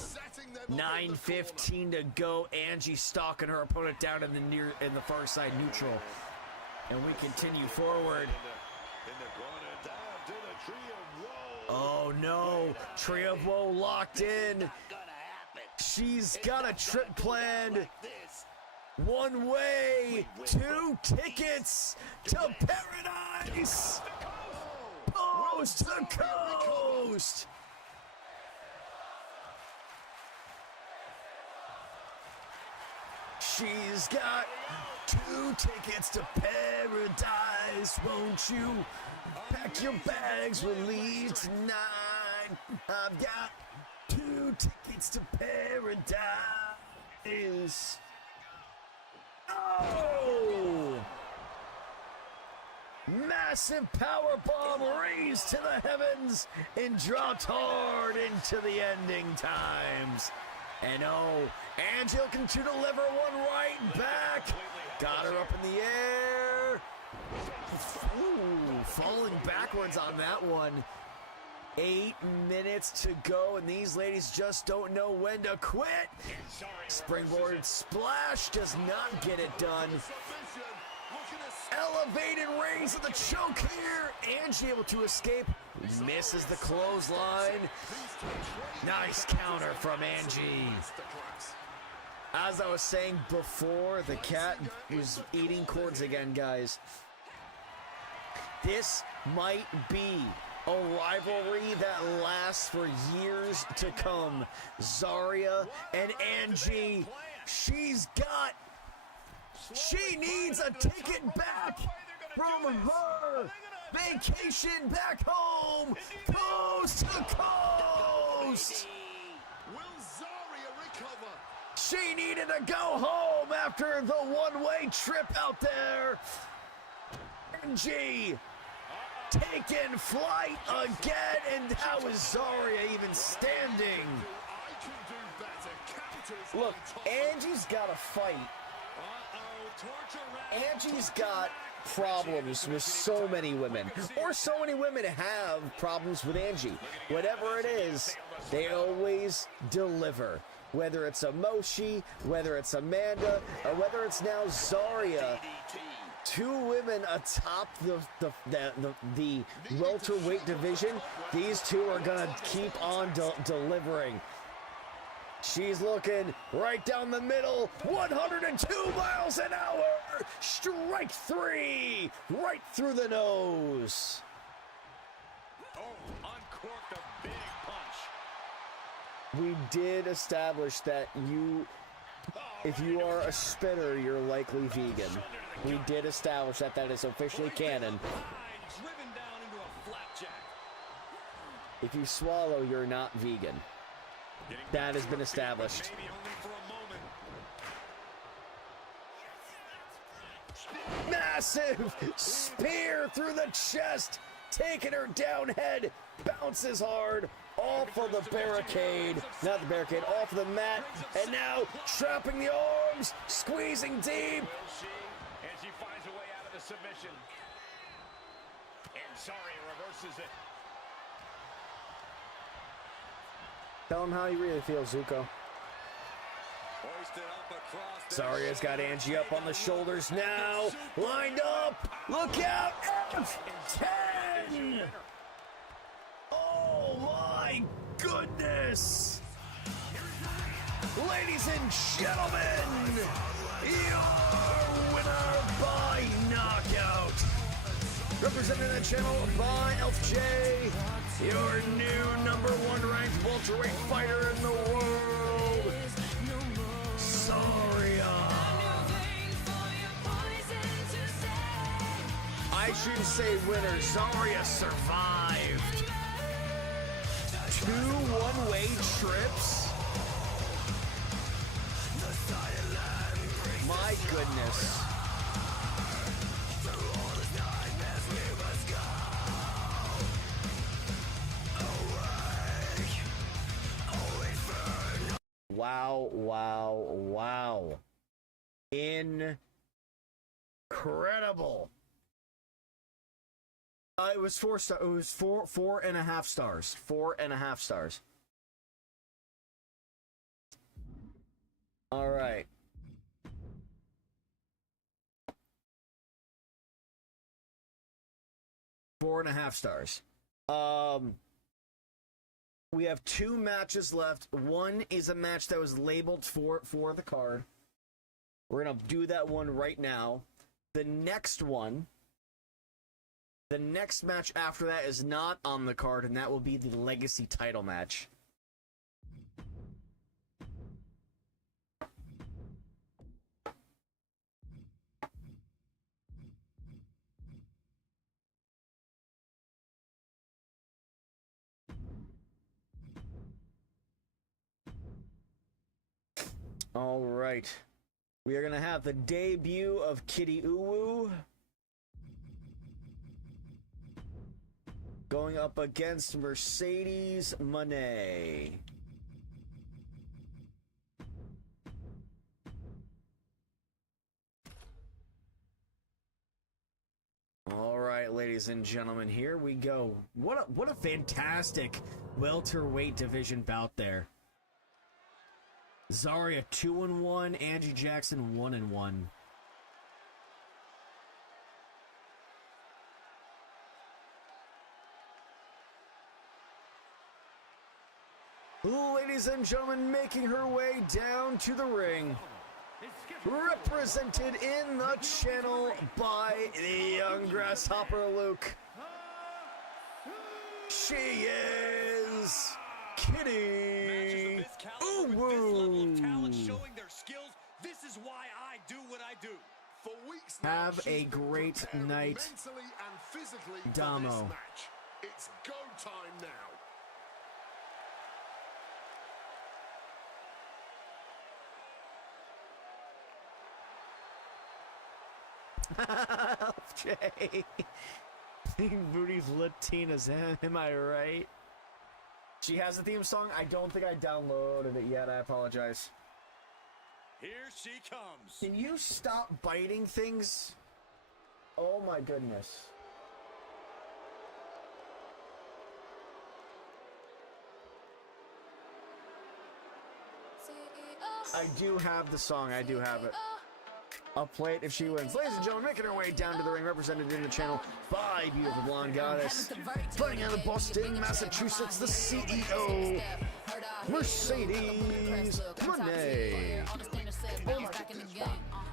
9:15 to go. Angie stalking her opponent down in the far side neutral, and we continue forward. Oh no! Tree of Woe locked in. She's got a trip planned. One way, 2 tickets to paradise. Coast to coast. She's got 2 tickets to paradise. Won't you pack your bags? We'll leave tonight. I've got 2 tickets to paradise. Oh! Massive power bomb raised to the heavens and dropped hard into the ending times. And oh, Angie looking to deliver one right back. Got her up in the air. Ooh, falling backwards on that one. 8 minutes to go, and these ladies just don't know when to quit. Springboard splash does not get it done. Elevated raise of the choke here. Angie able to escape. Misses the clothesline. Nice counter from Angie. As I was saying before, the cat was eating cords again, guys. This might be a rivalry that lasts for years to come. Zarya and Angie. She needs a ticket back from her vacation back home, coast to coast. Will Zarya recover? She needed to go home after the one-way trip out there. Angie taking flight again, and how is Zarya even standing? Look, Angie's got to fight. Angie's got problems with so many women, or so many women have problems with Angie. Whatever it is, they always deliver. Whether it's a Moshi, whether it's Amanda, or whether it's now Zarya. 2 women atop the welterweight division. These 2 are gonna keep on delivering. She's looking right down the middle, 102 miles an hour, strike 3, right through the nose. Oh, uncorked a big punch. We did establish that if you are a spitter, you're likely vegan. We did establish that that is officially canon. If you swallow, you're not vegan. That has been established. Massive spear through the chest, taking her down head, bounces hard, off of the barricade, not the barricade, off of the mat, and now trapping the arms, squeezing deep. And she finds a way out of the submission. And Zarya reverses it. Tell him how you really feel, Zuko. Zarya's got Angie up on the shoulders now. Lined up. Look out. F10. Oh my goodness. Ladies and gentlemen, your winner by knockout. Representing the channel by Elf J, your new #1 ranked welterweight fighter in the world, Zarya. I shouldn't say winner, Zarya survived. 2 one-way trips. My goodness. Wow, wow, wow. Incredible. It was 4 stars. It was 4.5 stars. 4.5 stars. All right. Four and a half stars. We have 2 matches left. One is a match that was labeled for the card. We're gonna do that one right now. The next one, the next match after that is not on the card, and that will be the Legacy title match. All right. We are going to have the debut of Kitty Uwu going up against Mercedes Moné. All right, ladies and gentlemen, here we go. What a fantastic welterweight division bout there. Zarya 2-1, Angie Jackson 1-1. Ladies and gentlemen, making her way down to the ring, represented in the channel by the young grasshopper Luke. She is Kitty Uwu. This is why I do what I do. For weeks now, have a great night, mentally and physically Damo. for this match. It's go time now. Jay. Booty's Latina's, am I right? She has a theme song. I don't think I downloaded it yet. I apologize. Here she comes. Can you stop biting things? Oh my goodness. I do have the song. I do have it. I'll play it if she wins. Ladies and gentlemen, making her way down to the ring, represented in the channel by Beautiful Blonde Goddess. Fighting out of Boston, Massachusetts, the CEO, Mercedes Moné.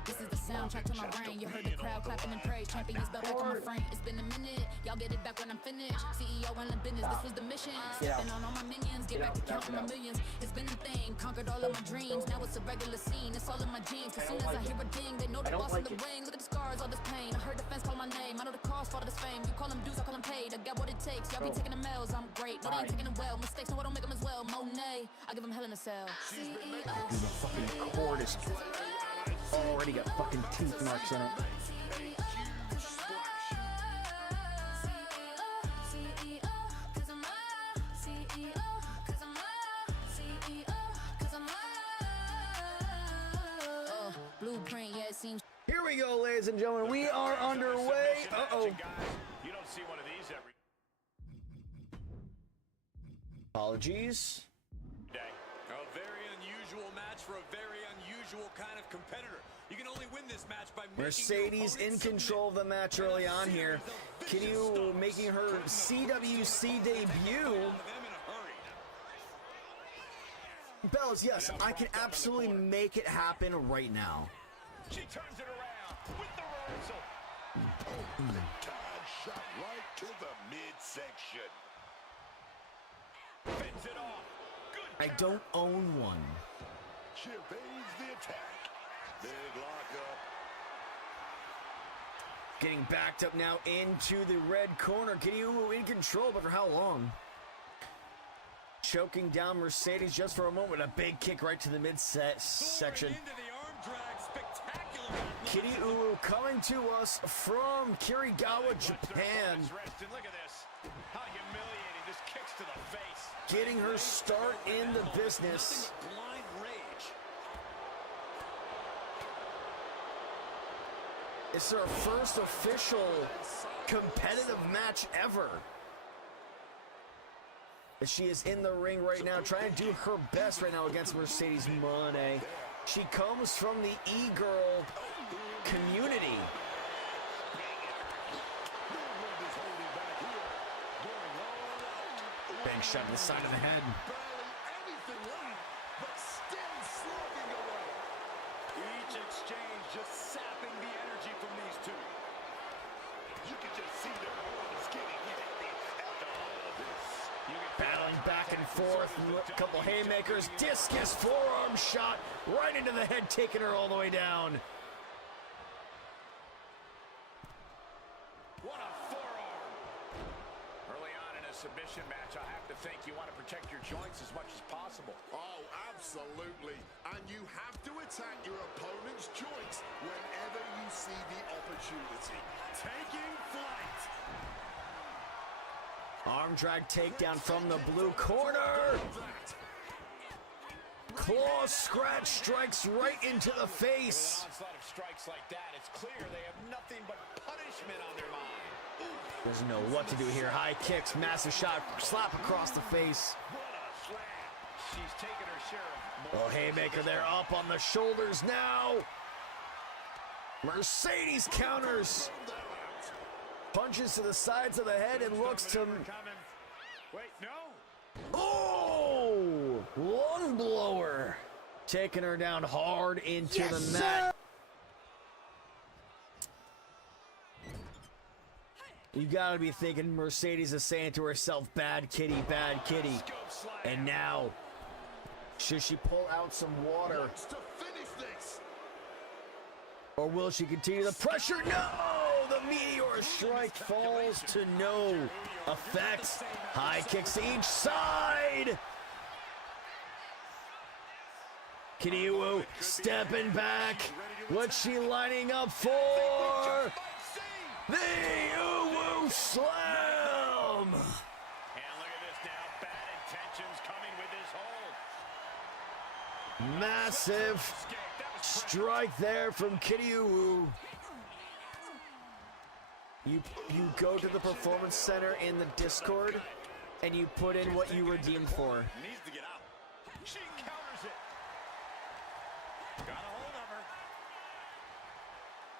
This is the soundtrack to my brain. You heard the crowd clapping and praise. Champions belt back on my frame. It's been a minute. Y'all get it back when I'm finished. CEO and the business. This was the mission. Stepping on all my minions. Get back to counting my millions. It's been a thing. Conquered all of my dreams. Now it's a regular scene. It's all in my genes. As soon as I hear a ding, they know the boss in the ring. Look at the scars, all this pain. I heard the fans call my name. I know the cost, all this fame. You call them dues, I call them paid. I got what it takes. Y'all be taking the L's. I'm great. No, they ain't taking it well. Mistakes, no, I don't make them as well. Monet. I give them hell in a cell. The fucking cord is already got fucking teeth marks in it. Blueprint, yeah, it seems. Here we go, ladies and gentlemen. We are underway. Uh-oh. You don't see one of these every Apologies. day. A very unusual match for a very unusual kind of competitor. You can only win this match by making Mercedes in control of the match early on here. Kitty making her CWC debut. Bells, yes, I can absolutely make it happen right now. She turns it around with the reversal. Tide shot right to the midsection. Fends it off. Good. I don't own one. She evades the attack. Big lockup. Getting backed up now into the red corner. Kitty in control, but for how long? Choking down Mercedes just for a moment. A big kick right to the midsection. Kitty Uwu coming to us from Kirigawa, Japan. Look at this. How humiliating. Just kicks to the face. Getting her start in the business. Blind rage. It's her first official competitive match ever. She is in the ring right now, trying to do her best right now against Mercedes Moné. She comes from the e-girl community. Big shot to the side of the head. Each exchange just sapping the energy from these two. You can just see their arms getting hit after all of this. Battling back and forth, a couple haymakers, discus forearm shot right into the head, taking her all the way down. What a forearm. Early on in a submission match, I have to think you want to protect your joints as much as possible. Oh, absolutely. And you have to attack your opponent's joints whenever you see the opportunity. Taking flight. Arm drag takedown from the blue corner. Claw scratch strikes right into the face. With an onslaught of strikes like that, it's clear they have nothing but punishment on their mind. Doesn't know what to do here. High kicks, massive shot, slap across the face. What a slam. She's taken her share of Oh, haymaker there, up on the shoulders now. Mercedes counters. Punches to the sides of the head and looks to... Wait, no. Oh! Lung blower. Taking her down hard into the mat. You gotta be thinking Mercedes is saying to herself, bad kitty, bad kitty. And now, should she pull out some water? Or will she continue the pressure? No! The meteor strike falls to no effect. High kicks to each side. Kitty Uwu stepping back. What's she lining up for? The Uwu slam! And look at this now. Bad intentions coming with this hold. Massive strike there from Kitty Uwu. You go to the Performance Center in the Discord, and you put in what you redeemed for. Needs to get out. She counters it. Got a hold of her.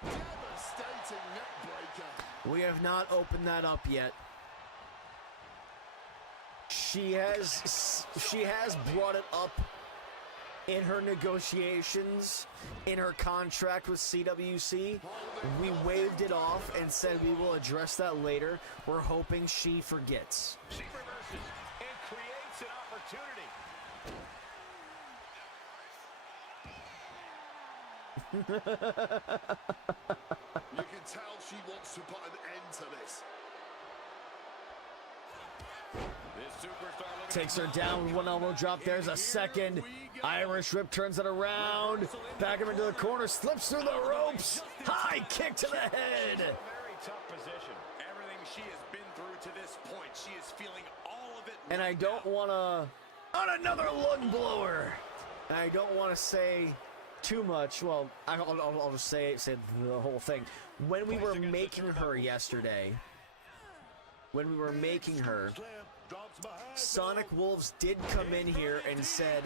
Devastating neck breaker. We have not opened that up yet. She has brought it up in her negotiations, in her contract with CWC, we waved it off and said we will address that later. We're hoping she forgets. She reverses and creates an opportunity. You can tell she wants to put an end to this. Takes her down with one elbow drop. There's a second. Irish Whip turns it around. Back him into the corner. Slips through the ropes. High kick to the head. Very tough position. Everything she has been through to this point, she is feeling all of it. And I don't want to... On another lung blower. And I don't want to say too much. Well, I'll just say the whole thing. When we were making her yesterday... When we were making her... Sonic Wolves did come in here and said,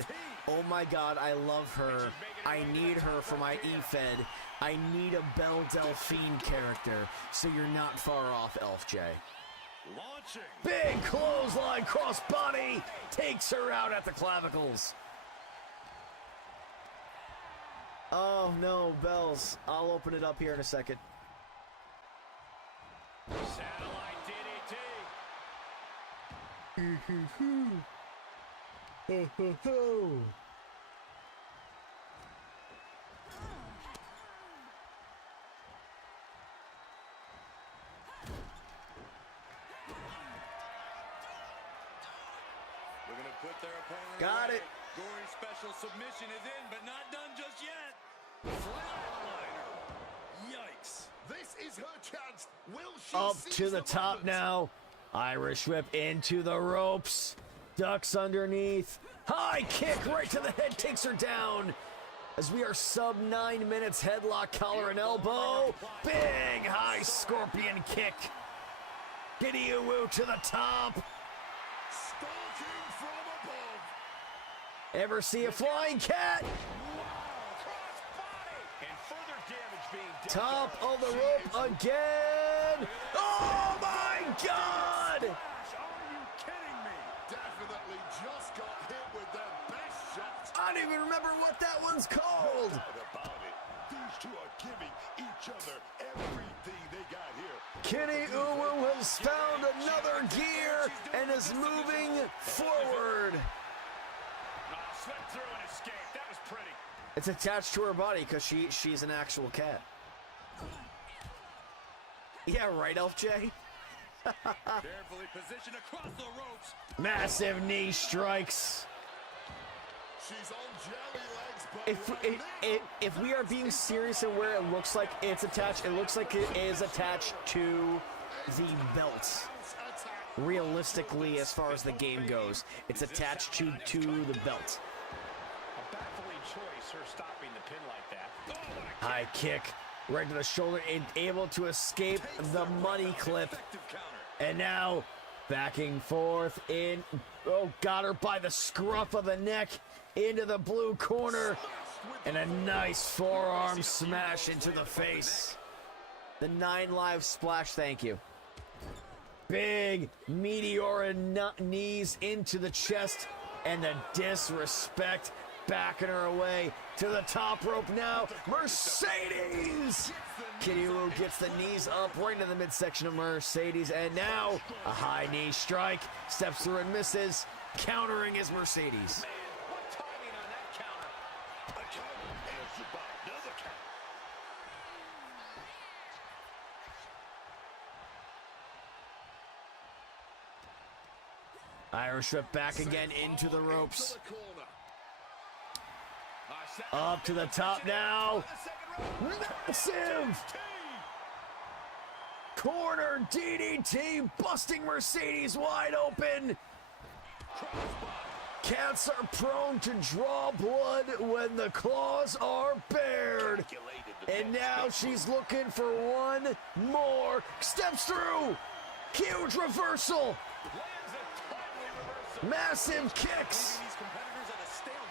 oh my god, I love her. I need her for my E-Fed. I need a Belle Delphine character. So you're not far off, Elf J. Launching. Big clothesline crossbody takes her out at the clavicles. Oh no, Bells. I'll open it up here in a second. Satellite DDT. We're going to put their opponent Got away. it. Gory's special submission is in, but not done just yet. Flatliner. Yikes. This is her chance. Will she Up seize to the top moment? now. Irish Whip into the ropes. Ducks underneath. High kick right to the head. Takes her down. As we are sub 9 minutes. Headlock, collar, and elbow. Big high scorpion kick. Giddy-oo to the top. Stalking from above. Ever see a flying cat? And further damage being done. Top of the rope again. Oh my God! Are you kidding me? Definitely just got hit with their best shot. I don't even remember what that one's called. No doubt about it. These two are giving each other everything they got here. Kitty Uwu has found another gear and is moving forward. Slip through and escape. That was pretty. It's attached to her body because she's an actual cat. Yeah, right, Elf J? Carefully positioned across the ropes. Massive knee strikes. She's on jelly legs, but If we are being serious in where it looks like it's attached, it looks like it is attached to the belt. Realistically, as far as the game goes, it's attached to the belt. A baffling choice, her stopping the pin like that. Oh, what a High kick right to the shoulder and able to escape the money clip. And now backing forth in. Oh, got her by the scruff of the neck into the blue corner. And a nice forearm smash into the face. The 9 Live splash, thank you. Big meteor knees into the chest. And the disrespect backing her away to the top rope now. Mercedes! Kitty Woo gets the knees up right into the midsection of Mercedes. And now a high knee strike. Steps through and misses. Countering is Mercedes. man, what timing on that counter. a counter answered by another count. Irish Whip back again into the ropes. To the corner. Up to the top now. Massive! Corner DDT busting Mercedes wide open. Cats are prone to draw blood when the claws are bared. And now she's looking for one more. Steps through. Huge reversal. Massive kicks. These competitors at a stalemate.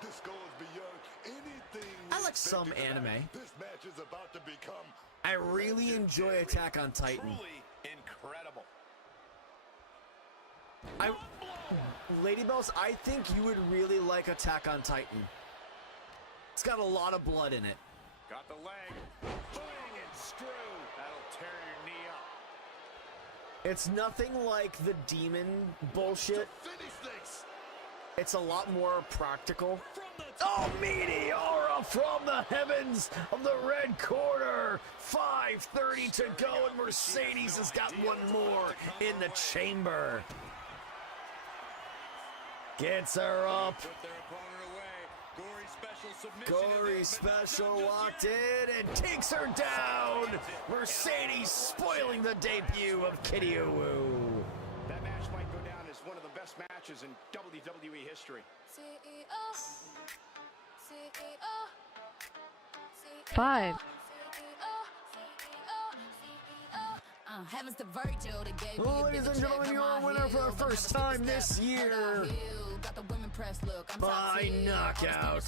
This goes beyond anything. I like some expected. anime. This match is about to become I really enjoy Attack on Titan. Truly incredible. Lady Bells, I think you would really like Attack on Titan. It's got a lot of blood in it. Got the leg. Bang and screw. That'll tear your knee up. It's nothing like the demon bullshit. It's a lot more practical. Oh, Meteora from the heavens of the red corner. 5:30 to go, and Mercedes has got one more in the chamber. Gets her up. Gory special locked in and takes her down. Mercedes spoiling the debut of Kitty Uwu. That match might go down as one of the best matches in WWE history. 5. Ladies and gentlemen, your winner for the first time this year by knockout,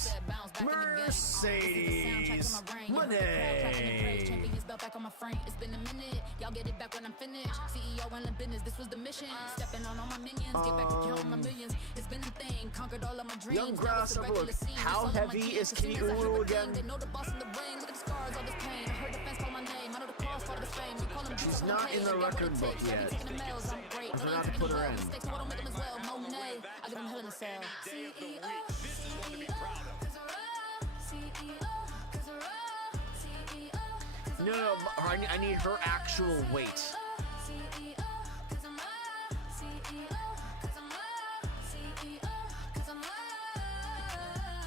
Mercedes Moné. Back on my frame, it's been a minute. Y'all get it back when I'm finished. CEO and the business, this was the mission. Stepping on all my minions, get back to counting my millions. It's been a thing, conquered all of my dreams. Young Grasshopper, look, how heavy is Kitty Uwu again? They know the boss in the ring. Look at the scars, all this pain. I heard the fans call my name. I know the cause, part of this fame. You call them She's not in the record book yet. I forgot to put her in. I give them hell in a cell. No, I need her actual weight.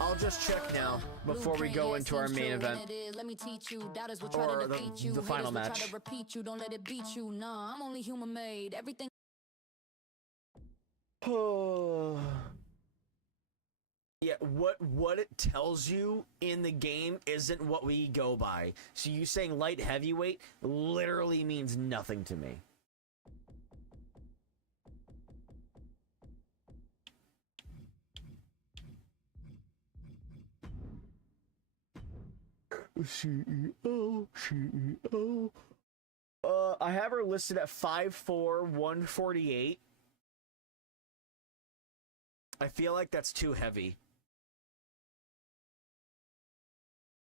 I'll just check now before we go into our main event. Or the final match. Don't let it beat you. Nah, I'm only human made. Everything. Yeah, what it tells you in the game isn't what we go by. So you saying light heavyweight literally means nothing to me. CEO. I have her listed at 5'4", 148. I feel like that's too heavy.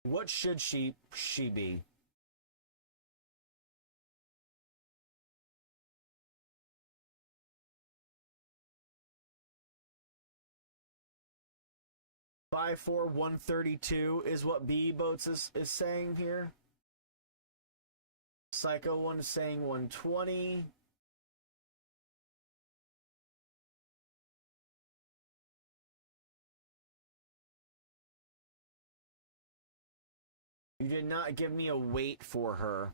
What should she be? 5'4", 132 is what B Boats is saying here. Psycho 1 is saying 120. You did not give me a weight for her.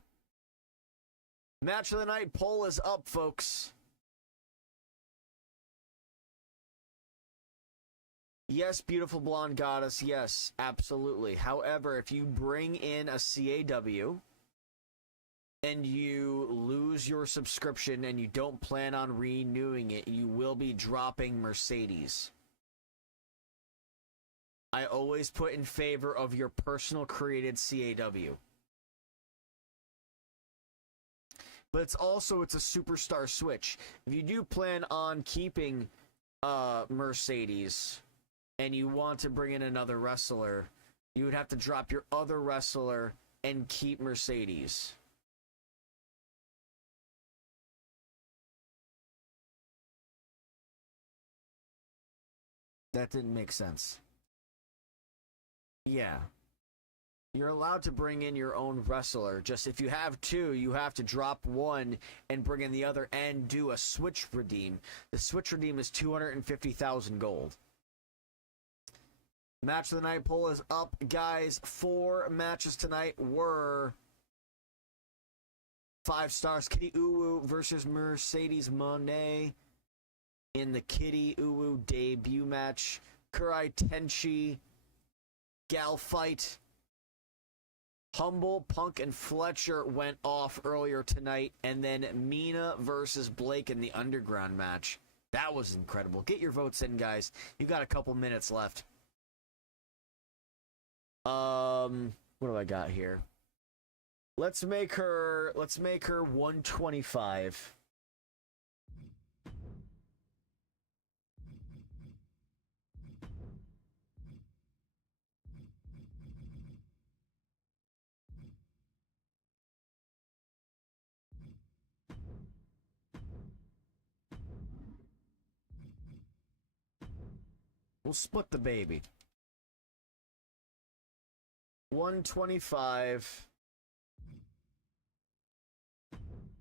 Match of the night poll is up, folks. Yes, beautiful blonde goddess. Yes, absolutely. However, if you bring in a CAW and you lose your subscription and you don't plan on renewing it, you will be dropping Mercedes. I always put in favor of your personal created CAW. But it's a superstar switch. If you do plan on keeping Mercedes and you want to bring in another wrestler, you would have to drop your other wrestler and keep Mercedes. That didn't make sense. Yeah. You're allowed to bring in your own wrestler. Just if you have two, you have to drop one and bring in the other and do a switch redeem. The switch redeem is 250,000 gold. Match of the night poll is up, guys. 4 matches tonight were 5 stars. Kitty Uwu versus Mercedes Moné in the Kitty Uwu debut match. Kurai Tenchi gal fight. Humble, Punk, and Fletcher went off earlier tonight, and then Mina versus Blake in the Underground match. That was incredible. Get your votes in, guys. You got a couple minutes left. What do I got here? Let's make her 125. We'll split the baby. 125.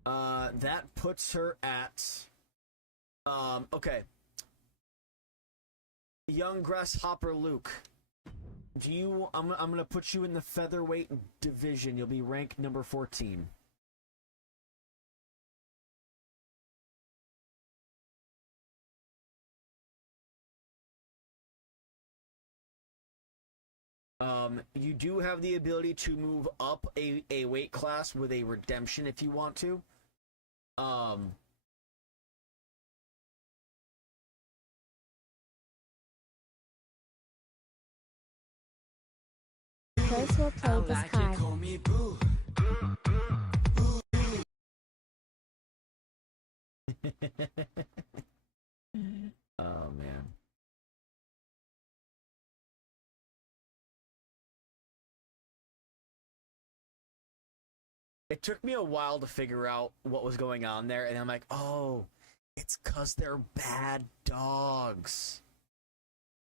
That puts her at okay. Young Grasshopper Luke. Do you I'm gonna put you in the featherweight division. You'll be ranked number 14. You do have the ability to move up a weight class with a redemption if you want to. Chris will play this card. Oh man. It took me a while to figure out what was going on there, and I'm like, oh, it's 'cause they're bad dogs.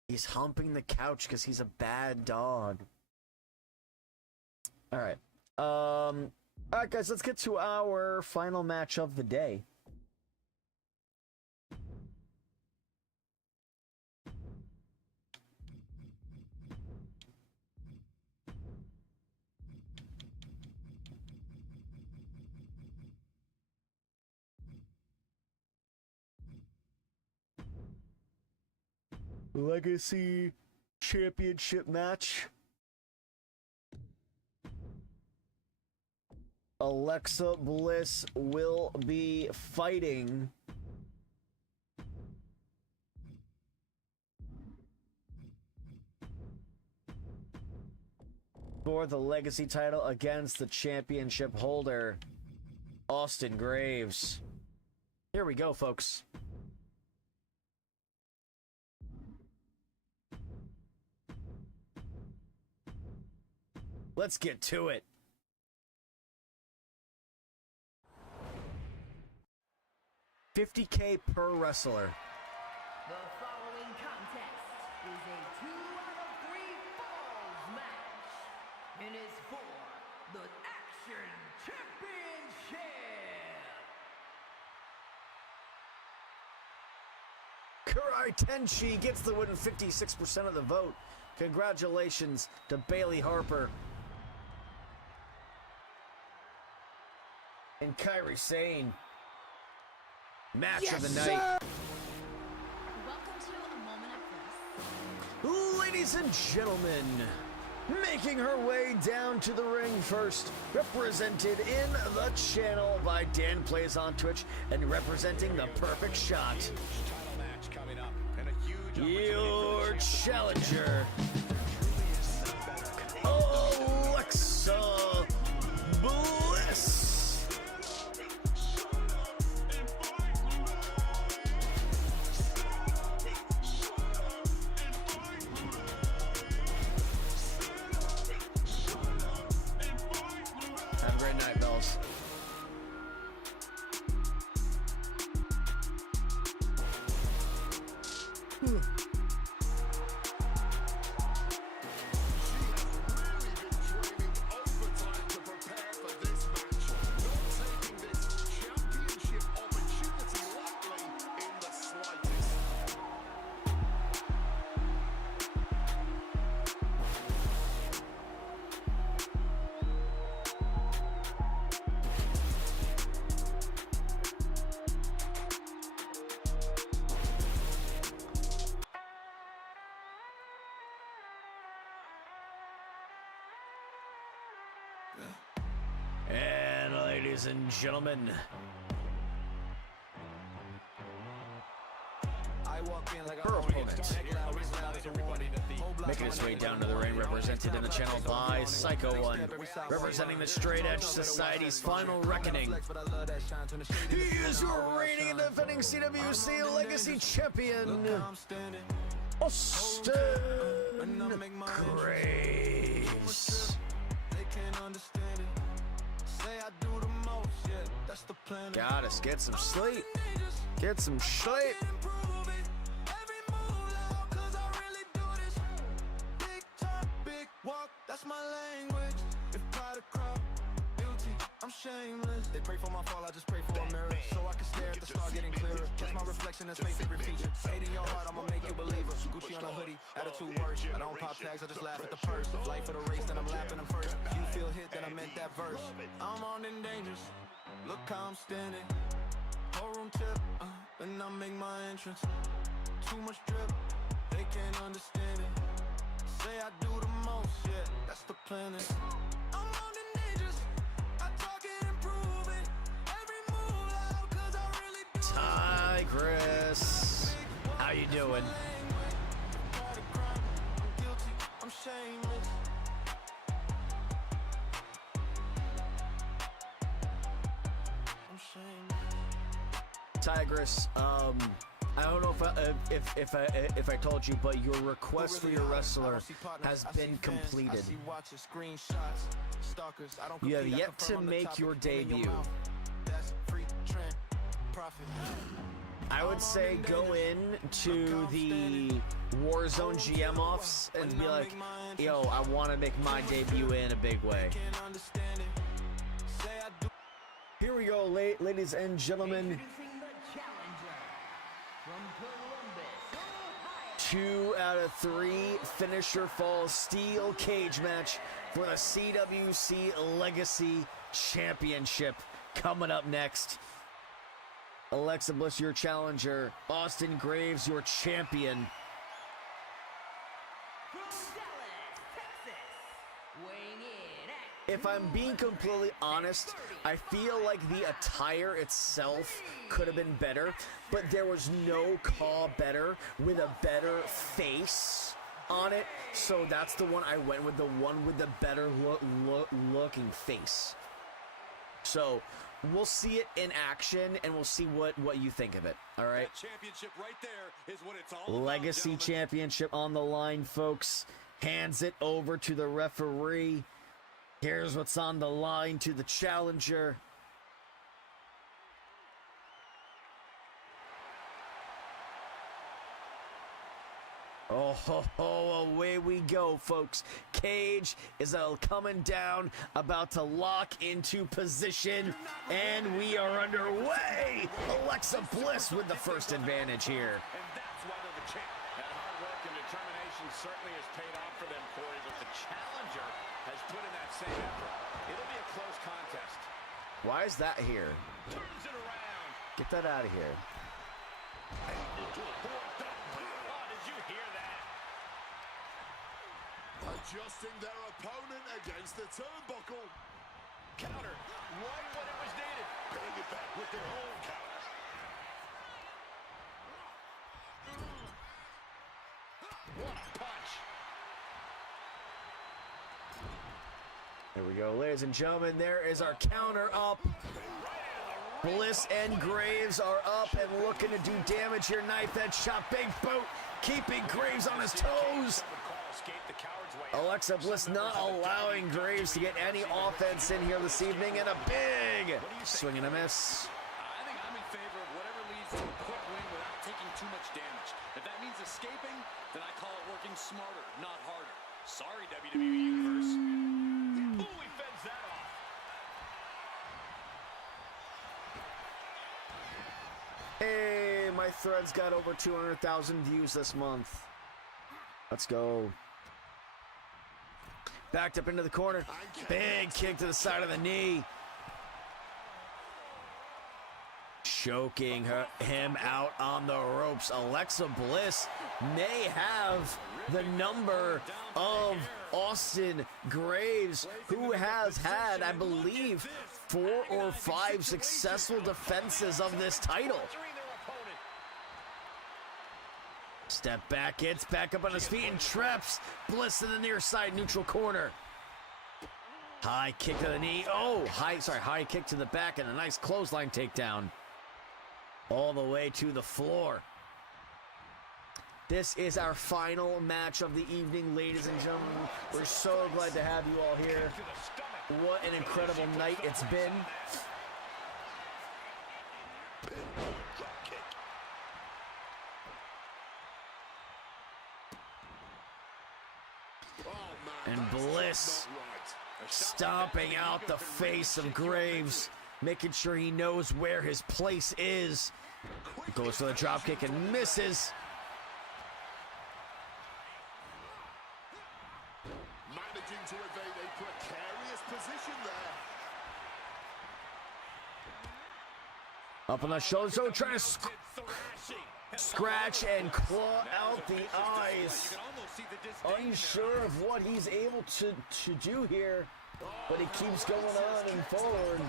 He's humping the couch because he's a bad dog. Alright. Alright, guys, let's get to our final match of the day. Legacy Championship match. Alexa Bliss will be fighting for the Legacy title against the championship holder, Austin Graves. Here we go, folks. Let's get to it. $50K per wrestler. The following contest is a 2-out-of-3 falls match and is for the Action Championship. Karai Tenchi gets the win, 56% of the vote. Congratulations to Bailey Harper and Kairi Sane. Match of the night. Welcome to a moment of bliss. Ladies and gentlemen, making her way down to the ring first, represented in the channel by Dan Plays on Twitch, and representing the Perfect Shot, your challenger, Alexa Bliss. Have a great night, Bells. And ladies and gentlemen, her opponent, making his way down to the ring, represented in the channel by Psycho One, representing the Straight Edge Society's Final Reckoning. He is your reigning and defending CWC Legacy Champion, Austin Graves. Gotta get some sleep. Get some sleep. That's my language. If pride a crowd, guilty, I'm shameless. They pray for my fall, I just pray for a mirror, so I can stare at the star getting clearer. It's my reflection, that's my favorite feature. Hate in your heart, I'ma make you believer. Gucci on a hoodie, attitude worse. I don't pop tags, I just laugh at the purse. Life of the race, then I'm lapping them first. You feel hit, then I meant that verse. I'm on in dangerous. Look how I'm standing. Whole room tip, and I make my entrance. Too much drip, they can't understand it. Say I do the most, yeah, that's the plan. I'm on the dangerous. I talk it and prove it. Every move loud, cause I really do. Tigress, how you doing? I'm guilty, I'm shameless. I'm shameless. Tigress, I don't know if I told you, but your request for your wrestler has been completed. You have yet to make your debut. I would say go in to the Warzone GM offs and be like, yo, I want to make my debut in a big way. Here we go, ladies and gentlemen. 2 out of 3 finisher fall steel cage match for the CWC Legacy Championship coming up next. Alexa Bliss, your challenger. Austin Graves, your champion. If I'm being completely honest, I feel like the attire itself could have been better, but there was no call better with a better face on it, so that's the one I went with, the one with the better looking face. So we'll see it in action, and we'll see what you think of it. All right. That championship right there is what it's all Legacy about, championship on the line, folks. Hands it over to the referee. Here's what's on the line to the challenger. Oh, ho, ho, away we go, folks. Cage is coming down, about to lock into position, and we are underway. Alexa Bliss with the first advantage here. And that's why they're the champ. That hard work and determination certainly has paid off for them, Corey, but the challenger has put in that same effort. It'll be a close contest. Why is that here? Turns it around. Get that out of here. Did you hear that? Adjusting their opponent against the turnbuckle. Counter right when it was needed. Bring it back with their own counter. What a punch. There we go, ladies and gentlemen. There is our counter up. Bliss and Graves are up and looking to do damage here. Knife edge shot, big boot, keeping Graves on his toes. Alexa Bliss not allowing Graves to get any offense in here this evening, and a big swing and a miss. I think I'm in favor of whatever leads to a quick win without taking too much damage. If that means escaping, then I call it working smarter, not harder. Sorry, WWE Universe. Ooh, he fends that off. Hey, my thread's got over 200,000 views this month. Let's go. Backed up into the corner. Big kick to the side of the knee. Choking him out on the ropes. Alexa Bliss may have the number of Austin Graves, who has had, I believe, 4 or 5 successful defenses of this title. Step back, gets back up on his feet and traps Bliss in the near side neutral corner. High kick to the knee. Oh, high kick to the back and a nice clothesline takedown. All the way to the floor. This is our final match of the evening, ladies and gentlemen. We're so glad to have you all here. What an incredible night it's been. And Bliss stomping out the face of Graves, making sure he knows where his place is. Goes for the dropkick and misses. Managing to evade a precarious position there. Up on the shoulder, so trying to scratch and claw out the eyes. Unsure of what he's able to do here, but he keeps going on and forward.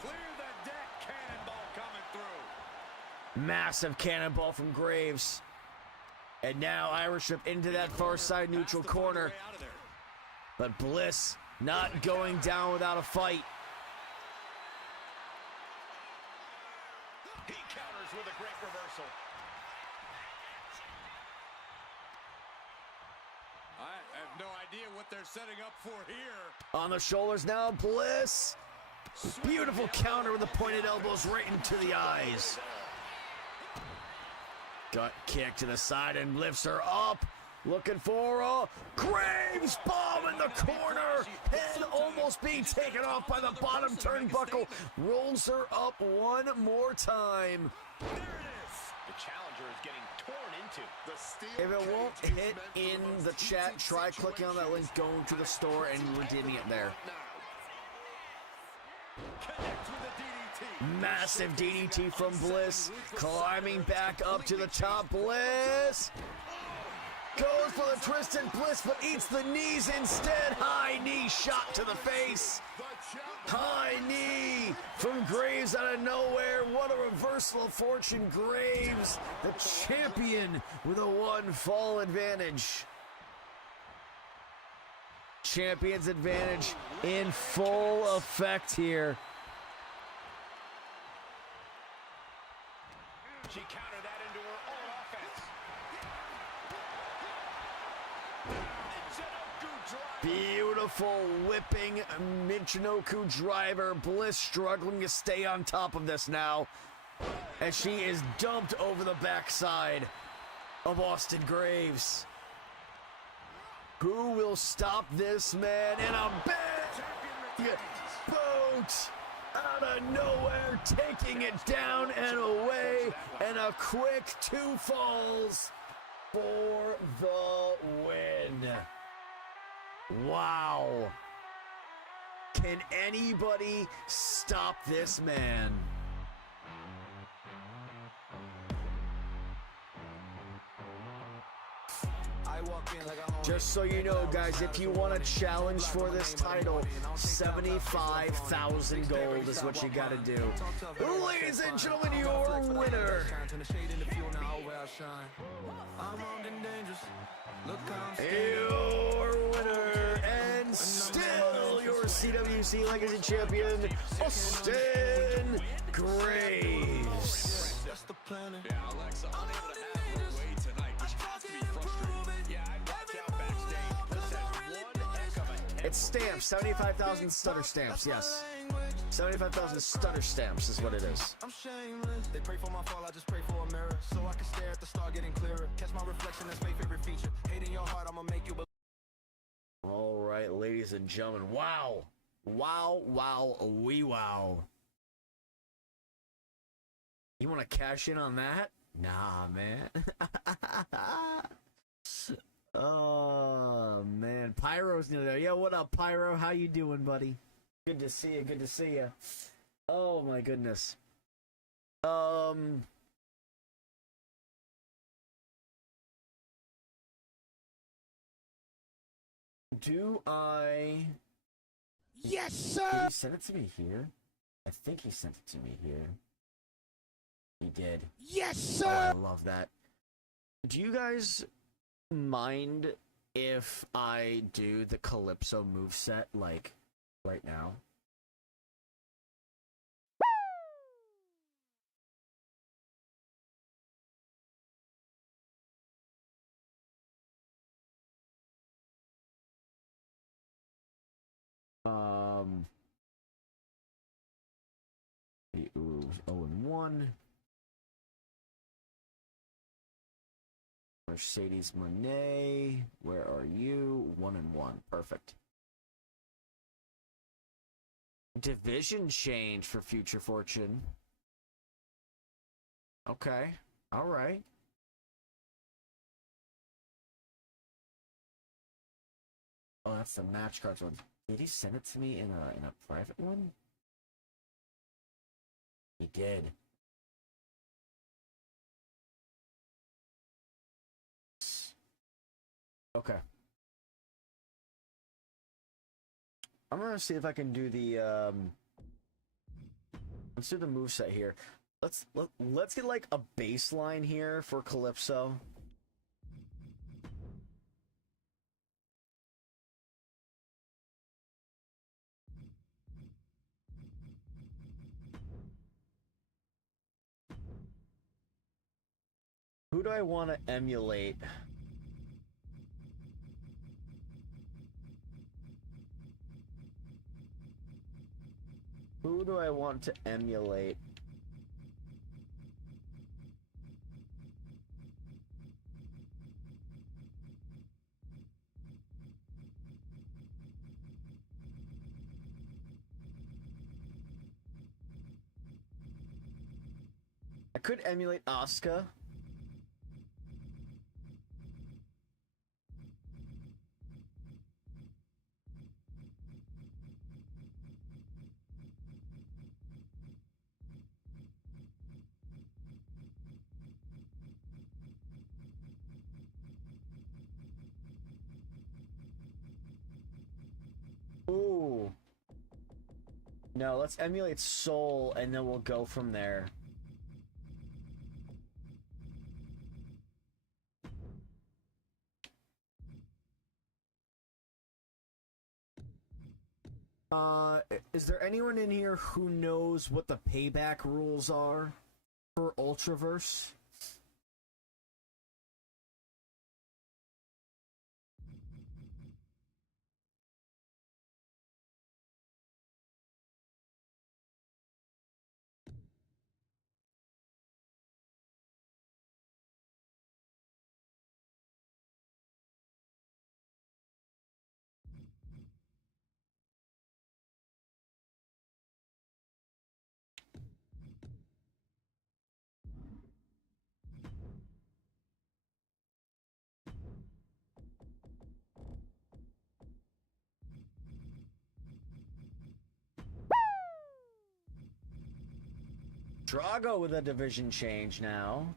Clear the deck, cannonball coming through. Massive cannonball from Graves. And now Irish Whip into that far side neutral corner. But Bliss not going down without a fight. He counters with a great reversal. I have no idea what they're setting up for here. On the shoulders now, Bliss. Beautiful counter with the pointed elbows right into the eyes. Gut kick to the side and lifts her up. Looking for a Graves bomb in the corner. Head almost being taken off by the bottom turnbuckle. Rolls her up one more time. There it is. The challenger is getting torn into. The steel If it won't cage is hit meant in for the losing chat, try clicking on that link, going to the store, and redeeming it there. Connects with a DDT. Massive DDT from Bliss. Climbing back up to the top. Bliss goes for the twisted Bliss, but eats the knees instead. High knee shot to the face. High knee from Graves out of nowhere. What a reversal of fortune. Graves, the champion, with a one fall advantage. Champion's advantage in full effect here. She countered that into her own offense. Beautiful whipping Michinoku driver. Bliss struggling to stay on top of this now, as she is dumped over the backside of Austin Graves. Who will stop this man? And a big boot out of nowhere, taking it down and away, and a quick 2 falls for the win. Wow. Can anybody stop this man? Just so you know, guys, if you want a challenge for this title, 75,000 gold is what you gotta do. Ladies and gentlemen, your winner. Your winner, and still your CWC Legacy Champion, Austin Graves. Yeah, Alexa, unable to have her way tonight, which has to be frustrating. Yeah, I walked out backstage. This has one heck of a... It's stamps, 75,000 stutter stamps, yes. 75,000 stutter stamps is what it is. I'm shameless. They pray for my fall, I just pray for a mirror. So I can stare at the star getting clearer. Catch my reflection, that's my favorite feature. Hate in your heart, I'ma make you believe. All right, ladies and gentlemen. Wow. Wow, wow, wee wow. You want to cash in on that? Nah, man. Oh, man. Pyro's new there. Yo, what up, Pyro? How you doing, buddy? Good to see you. Good to see you. Oh, my goodness. Do I... Yes, sir! Did he send it to me here? I think he sent it to me here. He did. Yes, Oh, sir! I love that. Do you guys mind if I do the Calypso moveset, like, right now? Ooh, 0-1. Mercedes Monet, where are you? 1-1. Perfect. Division change for Future Fortune. Okay. All right. Oh, that's the match cards one. Did he send it to me in a private one? He did. Okay. I'm gonna see if I can do the let's do the moveset here. Let's get like a baseline here for Calypso. Who do I want to emulate? Who do I want to emulate? I could emulate Asuka. Ooh. No, let's emulate Soul and then we'll go from there. Is there anyone in here who knows what the payback rules are for Ultraverse? Drago with a division change now.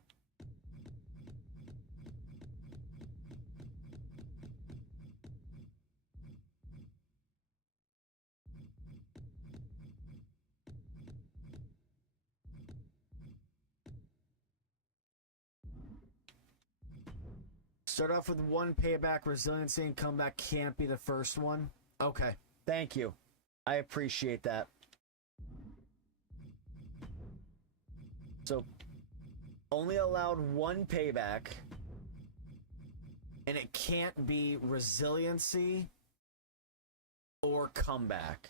Start off with one payback, resiliency, and comeback can't be the first one. Okay, thank you. I appreciate that. So, only allowed one payback, and it can't be resiliency or comeback.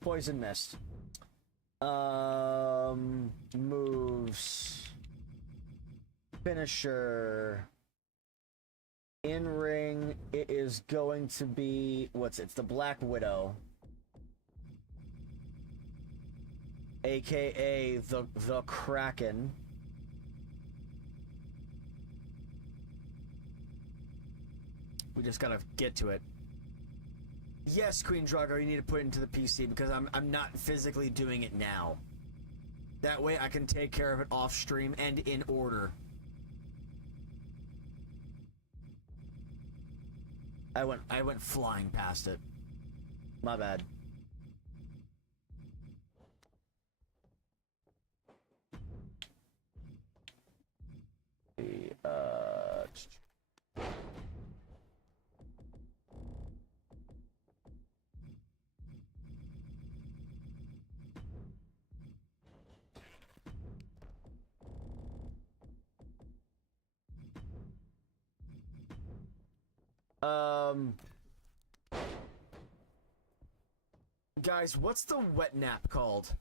Poison Mist. Moves. Finisher. In ring, it is going to be it's the Black Widow, aka the Kraken. We just gotta get to it. Yes, Queen Drago, you need to put it into the PC because I'm not physically doing it now. That way I can take care of it off stream and in order. I went flying past it. My bad. Guys, what's the wet nap called?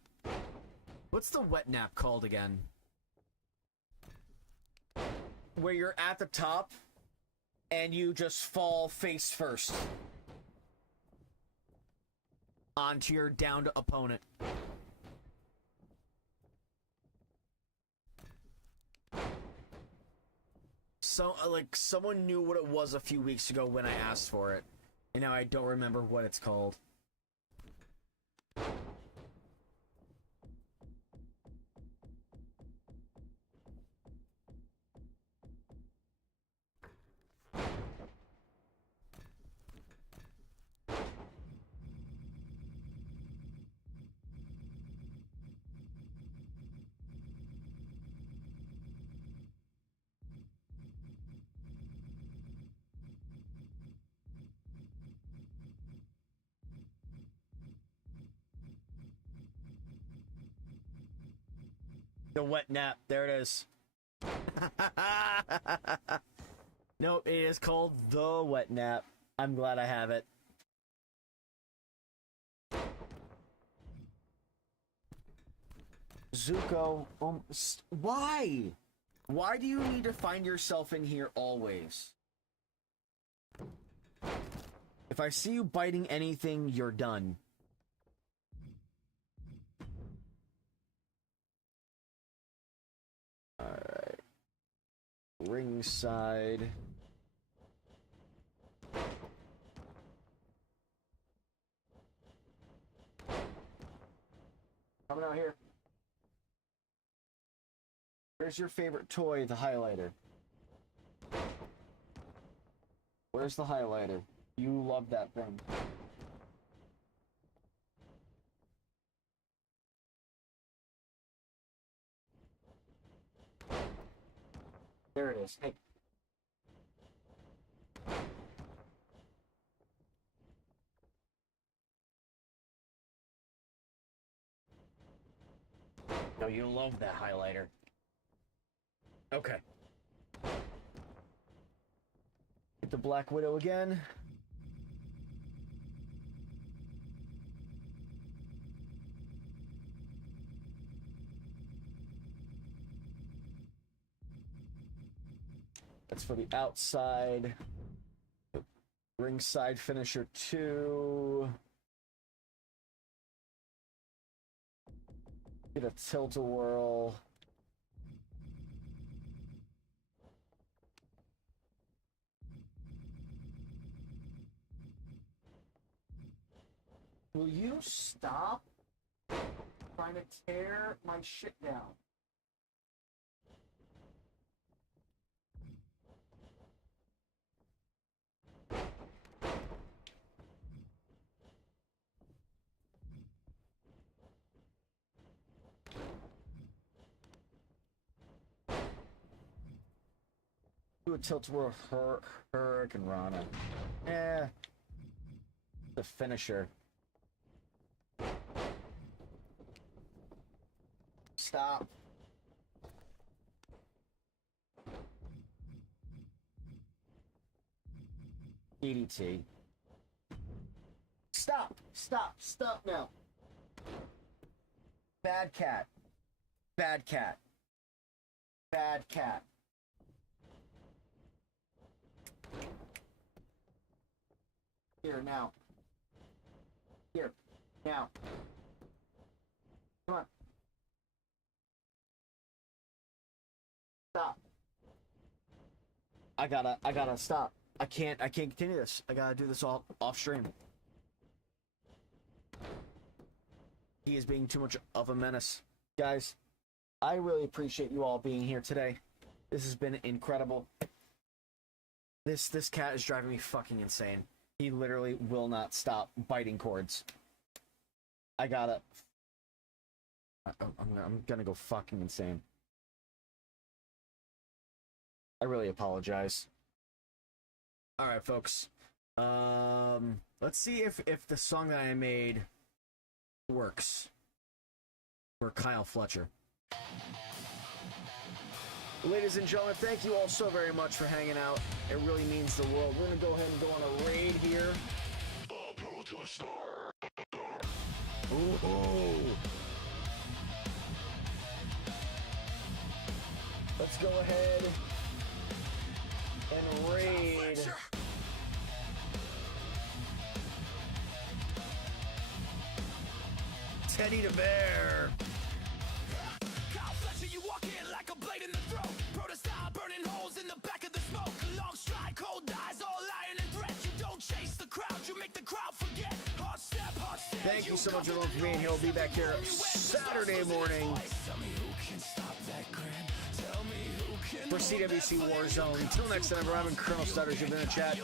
What's the wet nap called again? Where you're at the top and you just fall face first onto your downed opponent. So, like, someone knew what it was a few weeks ago when I asked for it, and now I don't remember what it's called. The wet nap. There it is. Nope, it is called the wet nap. I'm glad I have it. Zuko, why? Why do you need to find yourself in here always? If I see you biting anything, you're done. Alright. Ringside. Coming out here. Where's your favorite toy, the highlighter? Where's the highlighter? You love that thing. There it is. Hey. No, you love that highlighter. Okay. Get the Black Widow again. That's for the outside. Ringside finisher 2. Get a tilt-a-whirl. Will you stop trying to tear my shit down? Do a tilt-a-whirl Hurricane Rana. The finisher. Stop. EDT. Stop! Stop! Stop now! Bad cat. Bad cat. Bad cat. Here, now. Here, now. Come on. Stop. I gotta stop. I can't continue this. I gotta do this all off stream. He is being too much of a menace. Guys, I really appreciate you all being here today. This has been incredible. This cat is driving me fucking insane. He literally will not stop biting cords. I'm gonna go fucking insane. I really apologize. Alright, folks. Let's see if the song that I made works for Kyle Fletcher. Ladies and gentlemen, thank you all so very much for hanging out. It really means the world. We're gonna go ahead and go on a raid here. Ooh. Let's go ahead and raid. Teddy the Bear. Kyle Fletcher, you walk in like a blade in the throat. Protestyle burning holes in the back of the smoke. Long stride, cold eyes, all iron and threat. You don't chase the crowd, you make the crowd forget. Hard step, hard step. Thank you so much everyone for being here. We'll be back here Saturday morning for CWC Warzone. Until next time, I'm Colonel Stutters. You've been in the chat.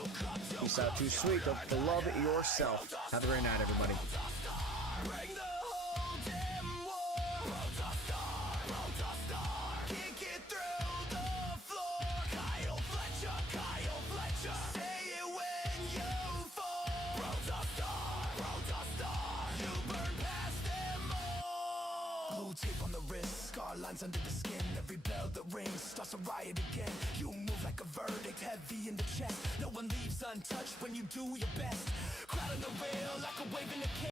Peace out, too sweet. Don't love yourself. Have a great night, everybody. Lines under the skin, every bell that rings starts a riot again. You move like a verdict, heavy in the chest. No one leaves untouched when you do your best. Crowd on the rail like a wave in the